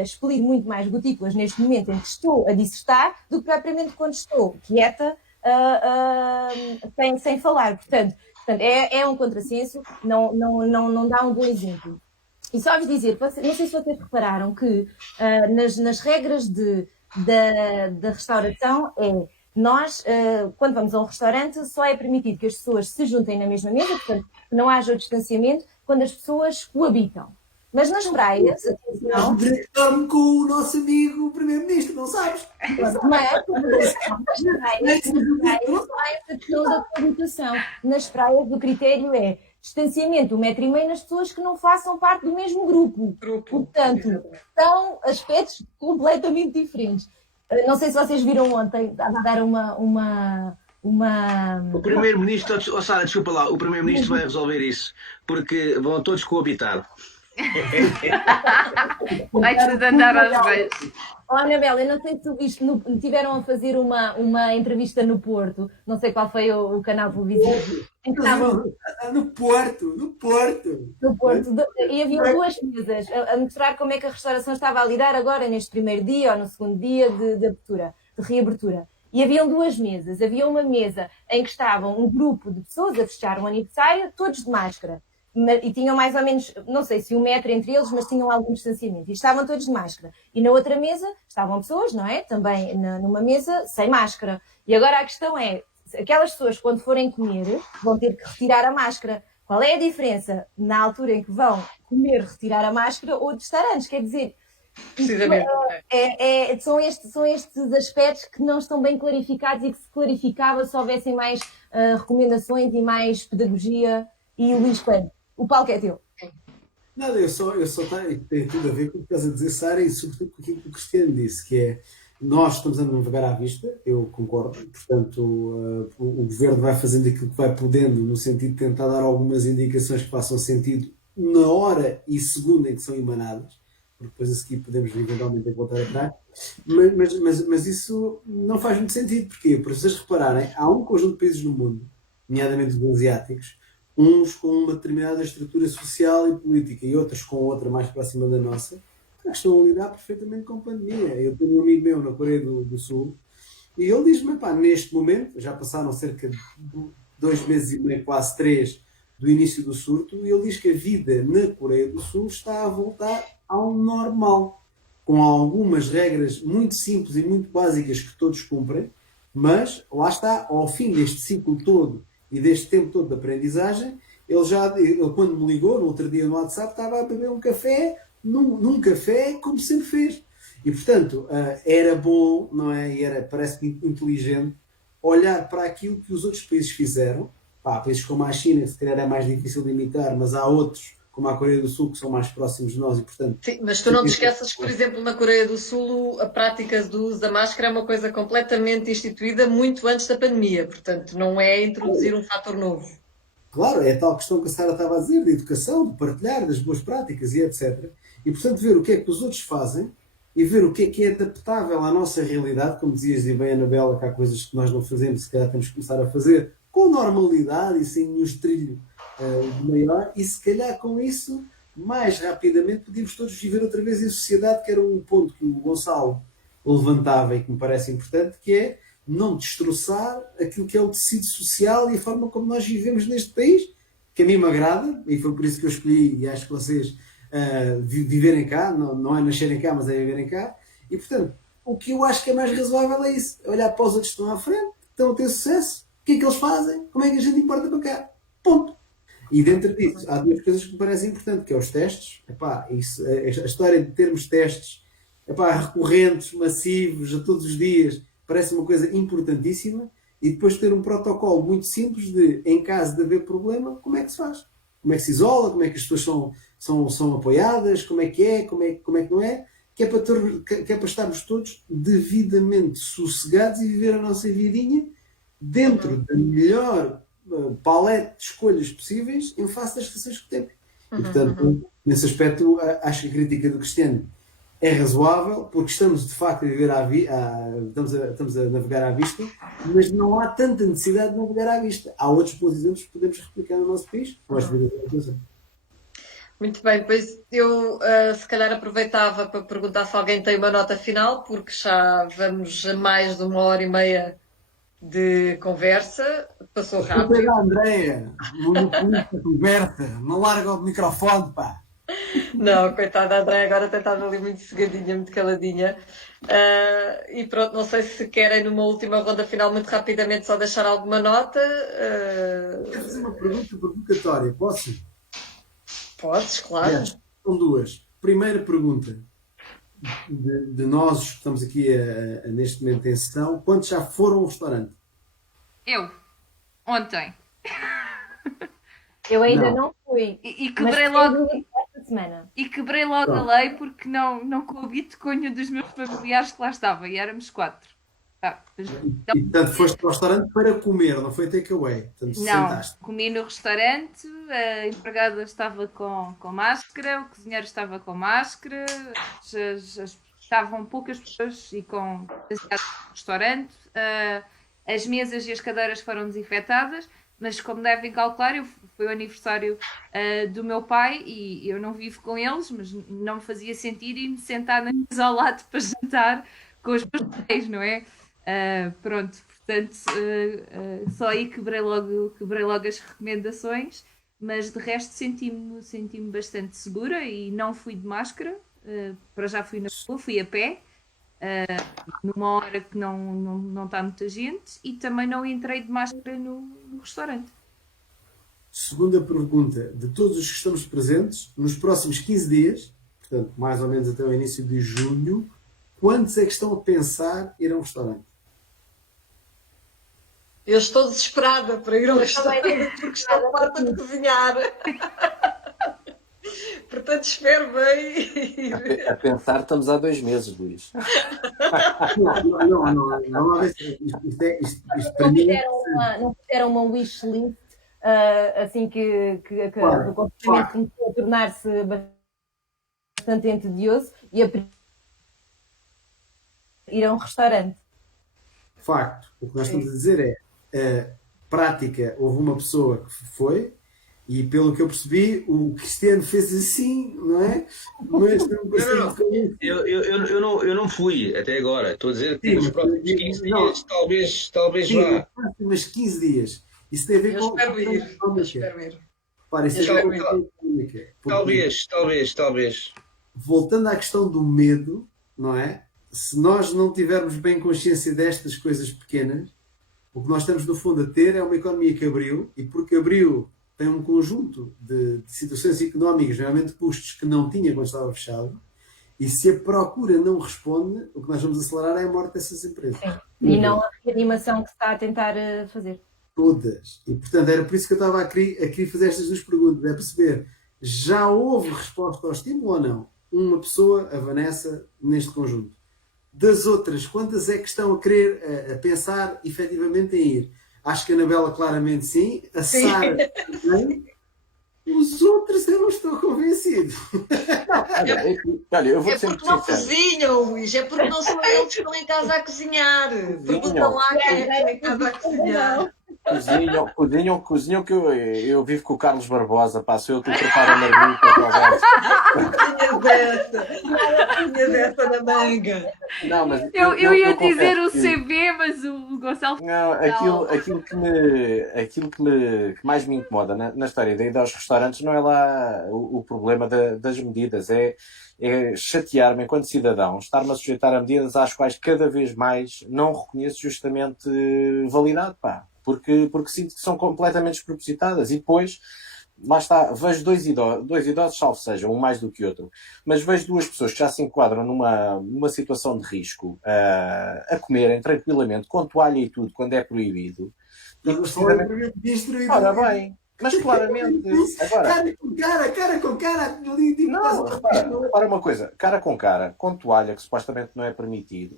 expelir muito mais gotículas neste momento em que estou a dissertar do que propriamente quando estou quieta sem falar. Portanto, é um contrassenso, não dá um bom exemplo. E só vos dizer, não sei se vocês repararam que nas regras da restauração nós, quando vamos a um restaurante, só é permitido que as pessoas se juntem na mesma mesa, portanto, que não haja o distanciamento quando as pessoas coabitam. Mas nas praias, atenção... Conectar-me com o nosso amigo o Primeiro-Ministro, não sabes? Mas nas praias não há essa questão da coabitação. Nas praias o critério é distanciamento 1,5 m nas pessoas que não façam parte do mesmo grupo. Portanto, são aspectos completamente diferentes. Não sei se vocês viram ontem, estava a dar uma... O Primeiro-Ministro, Sara, desculpa lá, o Primeiro-Ministro vai resolver isso, porque vão todos coabitar. Vai-te andar aos beijos. Anabela, eu não sei se tu viste, tiveram a fazer uma entrevista no Porto, não sei qual foi o canal televisivo. No Porto. E havia duas mesas a mostrar como é que a restauração estava a lidar agora neste primeiro dia ou no segundo dia de reabertura. E haviam duas mesas. Havia uma mesa em que estavam um grupo de pessoas a festejar um aniversário, todos de máscara. E tinham mais ou menos, não sei se 1 metro entre eles, mas tinham algum distanciamento. E estavam todos de máscara. E na outra mesa estavam pessoas, não é? Também numa mesa sem máscara. E agora a questão é, aquelas pessoas quando forem comer vão ter que retirar a máscara. Qual é a diferença na altura em que vão comer, retirar a máscara ou de estar antes? Quer dizer, Precisamente. São estes aspectos que não estão bem clarificados e que se clarificava se houvessem mais recomendações e mais pedagogia. E Luís Coelho, o palco é teu. Nada, eu só tem tudo a ver com o que estás a dizer, Sara, e sobretudo com aquilo que o Cristiano disse, que é nós estamos a navegar à vista, eu concordo, portanto o governo vai fazendo aquilo que vai podendo, no sentido de tentar dar algumas indicações que façam sentido na hora e segundo em que são emanadas, porque depois a seguir podemos eventualmente voltar atrás, mas isso não faz muito sentido, porque para vocês repararem, há um conjunto de países no mundo, nomeadamente os asiáticos, uns com uma determinada estrutura social e política e outros com outra mais próxima da nossa, que estão a lidar perfeitamente com a pandemia. Eu tenho um amigo meu na Coreia do Sul e ele diz-me, pá, neste momento, já passaram cerca de 2 meses e meio, quase 3, do início do surto, e ele diz que a vida na Coreia do Sul está a voltar ao normal, com algumas regras muito simples e muito básicas que todos cumprem, mas lá está, ao fim deste ciclo todo e deste tempo todo de aprendizagem, ele quando me ligou, no outro dia no WhatsApp, estava a beber um café, num café, como sempre fez. E, portanto, era bom, não é? E parece-me inteligente olhar para aquilo que os outros países fizeram. Pá, países como a China, se calhar é mais difícil de imitar, mas há outros, como a Coreia do Sul, que são mais próximos de nós e, portanto... Sim, mas tu não te esqueças que, por exemplo, na Coreia do Sul, a prática do uso da máscara é uma coisa completamente instituída muito antes da pandemia, portanto, não é introduzir um fator novo. Claro, é a tal questão que a Sara estava a dizer, de educação, de partilhar, das boas práticas e etc. E, portanto, ver o que é que os outros fazem e ver o que é adaptável à nossa realidade, como dizias e bem, Anabela, que há coisas que nós não fazemos, se calhar temos que começar a fazer com normalidade e sem nenhum estrilho maior, e se calhar com isso, mais rapidamente, podíamos todos viver outra vez em sociedade, que era um ponto que o Gonçalo levantava e que me parece importante, que é não destroçar aquilo que é o tecido social e a forma como nós vivemos neste país, que a mim me agrada, e foi por isso que eu escolhi, e acho que vocês viverem cá, não é nascerem cá, mas é viverem cá, e portanto, o que eu acho que é mais razoável é isso, olhar para os outros que estão à frente, que estão a ter sucesso, o que é que eles fazem, como é que a gente importa para cá, ponto. E dentro disso, há 2 coisas que me parecem importantes, que é os testes. Epá, isso, a história de termos testes recorrentes, massivos, a todos os dias, parece uma coisa importantíssima. E depois ter um protocolo muito simples de, em caso de haver problema, como é que se faz? Como é que se isola? Como é que as pessoas são apoiadas? Como é que como é que não é? Que é para estarmos todos devidamente sossegados e viver a nossa vidinha dentro da melhor palete de escolhas possíveis em face das situações que temos. E, portanto, nesse aspecto, acho que a crítica do Cristiano é razoável, porque estamos de facto a viver estamos a navegar à vista, mas não há tanta necessidade de navegar à vista. Há outros bons exemplos que podemos replicar no nosso país. Muito bem, pois eu se calhar aproveitava para perguntar se alguém tem uma nota final, porque já vamos a mais de 1h30 de conversa, passou rápido. Andréia, monopolista conversa, não larga o microfone, pá. Não, coitada, a Andréia agora até estava ali muito cegadinha, muito caladinha. E pronto, não sei se querem numa última ronda final, muito rapidamente, só deixar alguma nota. Quero fazer uma pergunta provocatória, posso? Podes, claro. São 2. Primeira pergunta. De nós que estamos aqui neste momento em sessão, quantos já foram ao restaurante? Eu. Ontem. Eu ainda não fui. E quebrei logo. Esta semana. E quebrei logo a lei porque não coabito com nenhum dos meus familiares que lá estava. E éramos 4. Então, e portanto foste ao restaurante para comer, não foi takeaway? Portanto, não, sentaste. comi no restaurante, a empregada estava com máscara, o cozinheiro estava com máscara, estavam poucas pessoas e com no restaurante, as mesas e as cadeiras foram desinfetadas, mas como devem calcular, foi o aniversário do meu pai e eu não vivo com eles, mas não me fazia sentido ir-me sentar na mesa ao lado para jantar com os meus pais, não é? Pronto, portanto, só aí quebrei logo as recomendações, mas de resto senti-me bastante segura e não fui de máscara, para já fui na rua, fui a pé, numa hora que não está muita gente, e também não entrei de máscara no restaurante. Segunda pergunta, de todos os que estamos presentes, nos próximos 15 dias, portanto, mais ou menos até o início de junho, quantos é que estão a pensar ir a um restaurante? Eu estou desesperada para ir ao restaurante porque estou farta de cozinhar. Portanto, espero bem ir. A pensar, estamos há 2 meses, Luís. Não há vez. Isto para mim é. Não fizeram uma wish list assim que Claro, o confinamento começou a tornar-se bastante entedioso e ir a um restaurante. Facto. O que nós estamos a dizer é, prática, houve uma pessoa que foi, e pelo que eu percebi, o Cristiano fez assim, não é? Mas não consigo. Eu não fui até agora. Estou a dizer que Sim, nos próximos 15 dias talvez Sim, vá. mas 15 dias. Isso tem a ver Eu com espero a ir. questão económica. Espero ir. Repara, isso tem a ver com a questão económica. Porque, Talvez. voltando à questão do medo, não é? Se nós não tivermos bem consciência destas coisas pequenas, o que nós estamos no fundo a ter é uma economia que abriu, e porque abriu tem um conjunto de situações económicas, realmente custos que não tinha quando estava fechado, e se a procura não responde, o que nós vamos acelerar é a morte dessas empresas. Sim. E não a reanimação que se está a tentar fazer. Todas. E, portanto, era por isso que eu estava a querer fazer estas 2 perguntas. É perceber, já houve resposta ao estímulo ou não? Uma pessoa, a Vanessa, neste conjunto. Das outras, quantas é que estão a querer, a pensar efetivamente em ir? Acho que a Anabela claramente sim. A Sara também. Os outros eu não estou convencido. Olha, eu vou É ser porque muito não sincero. cozinham, Luís. É porque não são eles que estão em casa a cozinhar. Pergunta lá quem é que está em casa a cozinhar. Cozinham que eu vivo com o Carlos Barbosa, pá, sou eu que lhe preparo a marmita para o gajo. Tinha dessa na manga. Não, mas Eu ia dizer confesso o que- CV, mas o Gonçalo. Não, aquilo que mais me incomoda na história da ida aos restaurantes não é lá o problema das medidas, é chatear-me enquanto cidadão, estar-me a sujeitar a medidas às quais cada vez mais não reconheço justamente validade, pá, porque sinto que são completamente despropositadas, e depois lá está, vejo dois idosos, salvo seja, um mais do que outro, mas vejo 2 pessoas que já se enquadram numa situação de risco, a comerem tranquilamente, com toalha e tudo, quando é proibido. E Estamos a falar do precisamente... primeiro-ministro. Ora bem, mas claramente, agora... Cara com cara. Ali, tipo, Não, repara uma coisa, cara, com toalha, que supostamente não é permitido,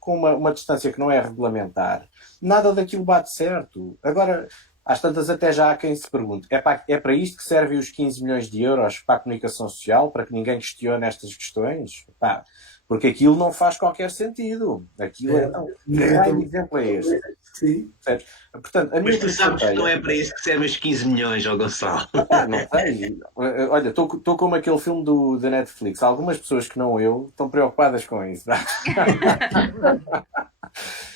com uma distância que não é regulamentar, nada daquilo bate certo. Agora, às tantas até já há quem se pergunte, é para isto que servem os 15 milhões de euros para a comunicação social, para que ninguém questione estas questões? Pá, porque aquilo não faz qualquer sentido. Aquilo que raio de exemplo é este? Sim. Portanto, a Mas minha tu sabes que não ideia- é para isso que servem os 15 milhões, ó Gonçalo. Não sei. Olha, estou como aquele filme da Netflix. Algumas pessoas que não eu estão preocupadas com isso.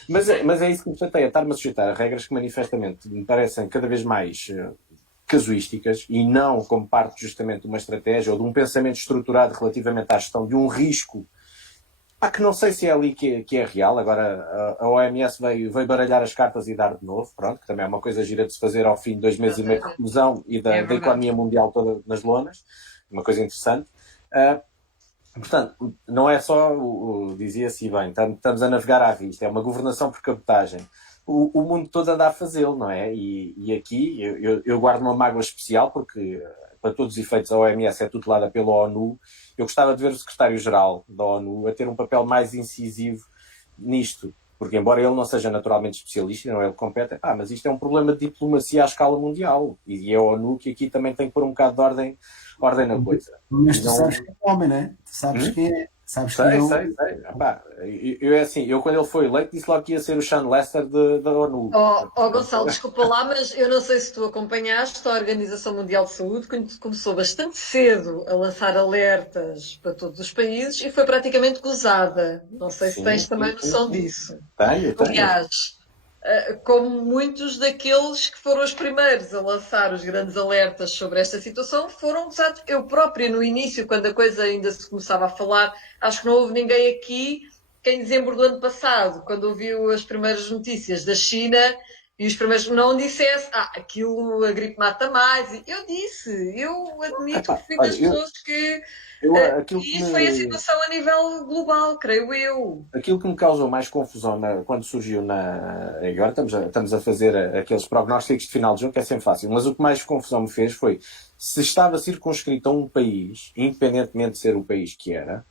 Mas é isso que me chateia, estar-me a sujeitar a regras que manifestamente me parecem cada vez mais casuísticas e não como parte justamente de uma estratégia ou de um pensamento estruturado relativamente à gestão de um risco. Que não sei se é ali que é real. Agora a OMS veio baralhar as cartas e dar de novo, pronto, que também é uma coisa gira de se fazer ao fim de 2 meses e meio de reclusão e da economia mundial toda nas lonas, uma coisa interessante. Portanto, não é só, dizia-se bem, estamos a navegar à vista, é uma governação por cabotagem. O mundo todo anda a fazê-lo, não é? E aqui eu guardo uma mágoa especial porque, para todos os efeitos, a OMS é tutelada pela ONU. Eu gostava de ver o secretário-geral da ONU a ter um papel mais incisivo nisto, porque embora ele não seja naturalmente especialista, não é ele que compete, mas isto é um problema de diplomacia à escala mundial, e é a ONU que aqui também tem que pôr um bocado de ordem na coisa. Mas tu sabes quem é o homem, não é? Tu sabes quem é. Sabes quem é o... Sei. Eu quando ele foi eleito disse logo que ia ser o Sean Lester da ONU. Gonçalo, desculpa lá, mas eu não sei se tu acompanhaste, a Organização Mundial de Saúde começou bastante cedo a lançar alertas para todos os países e foi praticamente gozada. Não sei se tens também noção disso. Tenho. Aliás, como muitos daqueles que foram os primeiros a lançar os grandes alertas sobre esta situação foram gozados. Eu própria, no início, quando a coisa ainda se começava a falar, acho que não houve ninguém aqui que em dezembro do ano passado, quando ouviu as primeiras notícias da China, E os primeiros não dissesse, aquilo a gripe mata mais. E eu admito que fui das pessoas que. E isso foi a situação a nível global, creio eu. Aquilo que me causou mais confusão quando surgiu agora estamos a fazer aqueles prognósticos de final de jogo, que é sempre fácil, mas o que mais confusão me fez foi se estava circunscrito a um país, independentemente de ser o país que era,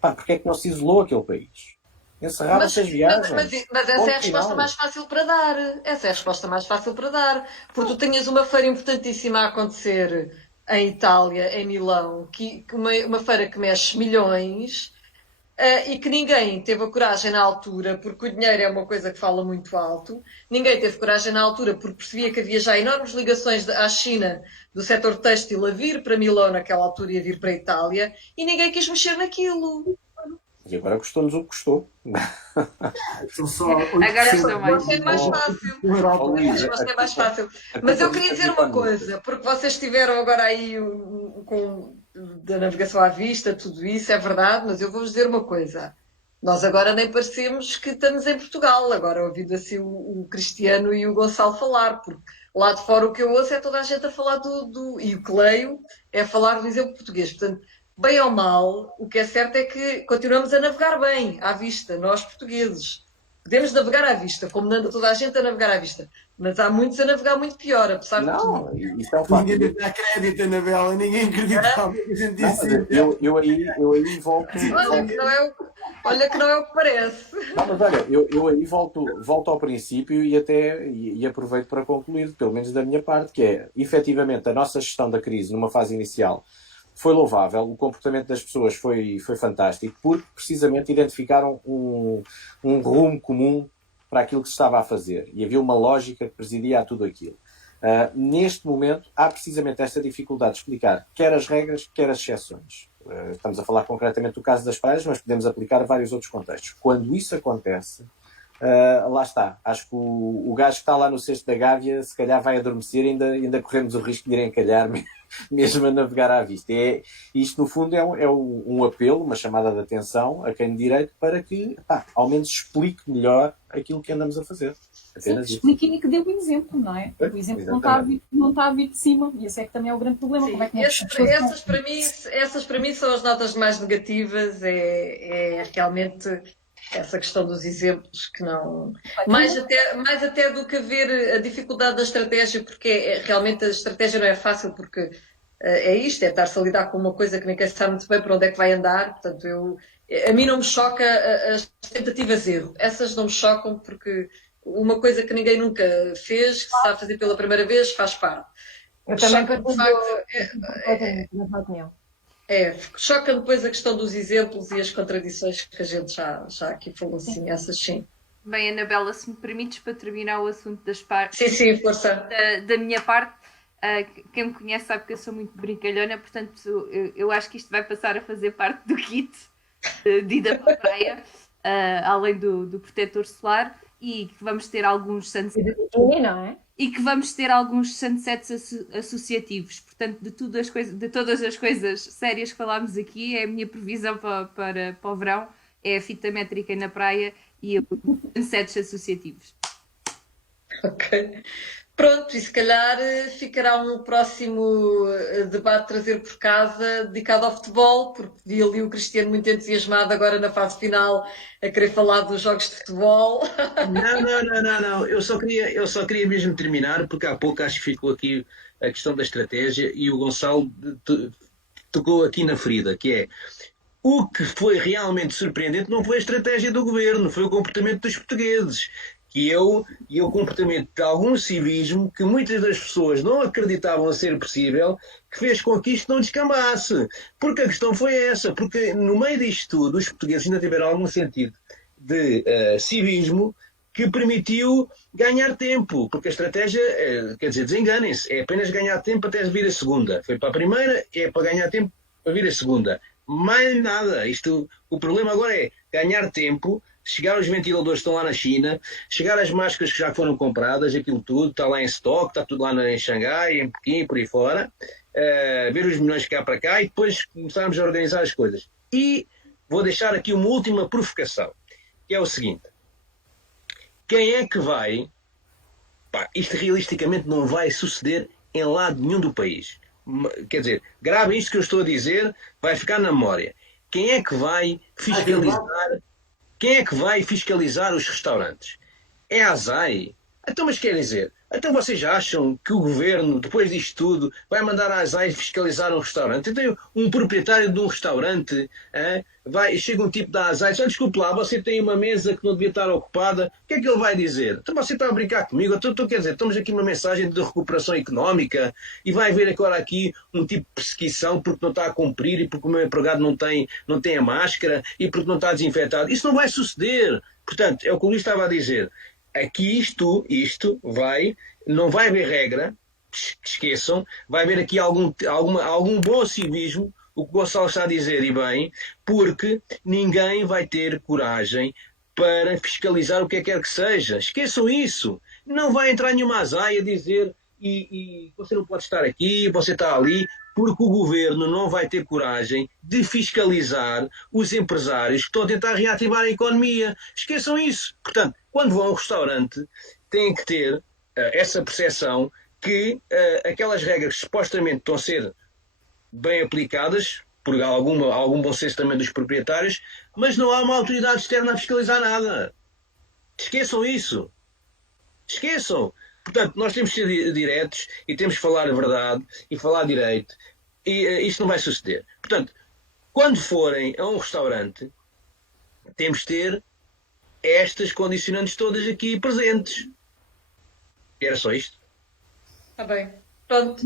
porque é que não se isolou aquele país? Encerraram-se as viagens. Mas essa é a resposta mais fácil para dar. Essa é a resposta mais fácil para dar. Porque tu tinhas uma feira importantíssima a acontecer em Itália, em Milão, uma feira que mexe milhões e que ninguém teve a coragem na altura, porque o dinheiro é uma coisa que fala muito alto, ninguém teve coragem na altura porque percebia que havia já enormes ligações à China do setor têxtil a vir para Milão naquela altura e a vir para a Itália e ninguém quis mexer naquilo. E agora custou-nos o que custou. Agora estou mais. É mais fácil. É mais fácil. Mas eu queria dizer uma coisa, porque vocês estiveram agora aí da navegação à vista, tudo isso, é verdade, mas eu vou-vos dizer uma coisa. Nós agora nem parecemos que estamos em Portugal, agora ouvindo assim o Cristiano e o Gonçalo falar, porque lá de fora o que eu ouço é toda a gente a falar e o que leio é falar do exemplo português. Portanto, bem ou mal, o que é certo é que continuamos a navegar bem, à vista, nós portugueses. Podemos navegar à vista, como anda toda a gente a navegar à vista. Mas há muitos a navegar muito pior, apesar de tudo. Isso é um fato. Ninguém dá crédito, Anabela, ninguém acreditava que a gente disse. Eu aí volto... Olha que não é o que parece. Não, mas olha, eu aí volto ao princípio e aproveito para concluir, pelo menos da minha parte, que é, efetivamente, a nossa gestão da crise numa fase inicial foi louvável, o comportamento das pessoas foi fantástico, porque precisamente identificaram um rumo comum para aquilo que se estava a fazer. E havia uma lógica que presidia a tudo aquilo. Neste momento, há precisamente esta dificuldade de explicar quer as regras, quer as exceções. Estamos a falar concretamente do caso das praias, mas podemos aplicar vários outros contextos. Quando isso acontece, lá está. Acho que o gajo que está lá no cesto da Gávea, se calhar vai adormecer e ainda corremos o risco de ir encalhar mesmo a navegar à vista. Isto, no fundo, é um apelo, uma chamada de atenção a quem de direito para que, ao menos, explique melhor aquilo que andamos a fazer. Sim, explique e que dê o exemplo, não é? O exemplo não está a vir de cima. E esse é que também é o grande problema. Sim, como é que essas para mim são as notas mais negativas. É realmente essa questão dos exemplos que não... Mais até do que haver a dificuldade da estratégia, porque realmente a estratégia não é fácil, porque é isto, é estar-se a lidar com uma coisa que ninguém sabe muito bem para onde é que vai andar. Portanto, a mim não me choca as tentativas de erro. Essas não me chocam porque uma coisa que ninguém nunca fez, que se sabe fazer pela primeira vez, faz parte. Eu também na opinião. Choca depois a questão dos exemplos e as contradições que a gente já aqui falou, assim, essas sim. Bem, Anabela, se me permites, para terminar o assunto das partes... Sim, força. Da minha parte, quem me conhece sabe que eu sou muito brincalhona, portanto, eu acho que isto vai passar a fazer parte do kit de ida para a praia, além do protetor solar, e que vamos ter alguns sunsets... não é? E que vamos ter alguns sunsets associativos. Portanto, de todas as coisas sérias que falámos aqui, é a minha previsão para o verão, é a fita métrica na praia e os sunsets associativos. Ok. Pronto, e se calhar ficará um próximo debate trazer por casa dedicado ao futebol, porque vi ali o Cristiano muito entusiasmado agora na fase final a querer falar dos jogos de futebol. Não. Eu só queria mesmo terminar, porque há pouco acho que ficou aqui a questão da estratégia e o Gonçalo tocou aqui na ferida, que é o que foi realmente surpreendente não foi a estratégia do governo, foi o comportamento dos portugueses. E o comportamento de algum civismo que muitas das pessoas não acreditavam ser possível, que fez com que isto não descambasse. Porque a questão foi essa, porque no meio disto tudo os portugueses ainda tiveram algum sentido de civismo que permitiu ganhar tempo, porque a estratégia, quer dizer, desenganem-se, é apenas ganhar tempo até vir a segunda. Foi para a primeira, é para ganhar tempo para vir a segunda. Mais nada. O problema agora é ganhar tempo, chegar os ventiladores que estão lá na China, chegar as máscaras que já foram compradas, aquilo tudo, está lá em estoque, está tudo lá em Xangai, em Pequim, por aí fora, ver os milhões que há para cá e depois começarmos a organizar as coisas. E vou deixar aqui uma última provocação, que é o seguinte: quem é que vai Pá, isto realisticamente não vai suceder em lado nenhum do país. Quer dizer, gravem isto que eu estou a dizer, vai ficar na memória. Quem é que vai fiscalizar? Quem é que vai fiscalizar os restaurantes? É a ASAI? Então, mas quer dizer, então vocês acham que o governo, depois disto tudo, vai mandar a ASAI fiscalizar um restaurante? Então, um proprietário de um restaurante, chega um tipo da ASAI e diz, desculpe lá, você tem uma mesa que não devia estar ocupada, o que é que ele vai dizer? Então você está a brincar comigo? Então, quer dizer, estamos aqui uma mensagem de recuperação económica e vai haver agora aqui um tipo de perseguição porque não está a cumprir e porque o meu empregado não tem a máscara e porque não está desinfetado. Isso não vai suceder. Portanto, é o que o Luís estava a dizer. Aqui não vai haver regra, esqueçam, vai haver aqui algum bom civismo, o que o Gonçalo está a dizer, e bem, porque ninguém vai ter coragem para fiscalizar o que quer que seja. Esqueçam isso. Não vai entrar nenhuma azaia a dizer e você não pode estar aqui, você está ali, porque o governo não vai ter coragem de fiscalizar os empresários que estão a tentar reativar a economia. Esqueçam isso. Portanto, quando vão a um restaurante, têm que ter essa percepção que aquelas regras que supostamente estão a ser bem aplicadas, por algum bom senso também dos proprietários, mas não há uma autoridade externa a fiscalizar nada. Esqueçam isso. Esqueçam. Portanto, nós temos que ser diretos e temos que falar a verdade e falar direito. E isto não vai suceder. Portanto, quando forem a um restaurante, temos que ter estas condicionantes todas aqui presentes. Era só isto. Está bem. Pronto.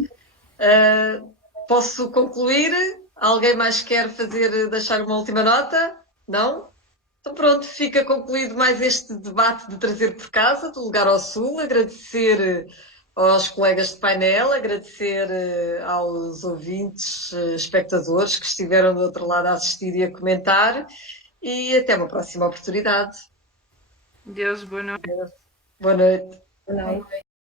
Posso concluir? Alguém mais quer deixar uma última nota? Não? Então pronto, fica concluído mais este debate de Trazer por Casa, do Lugar ao Sul. Agradecer aos colegas de painel, agradecer aos ouvintes, espectadores que estiveram do outro lado a assistir e a comentar. E até uma próxima oportunidade. Deus, boa noite. Boa noite. Boa noite.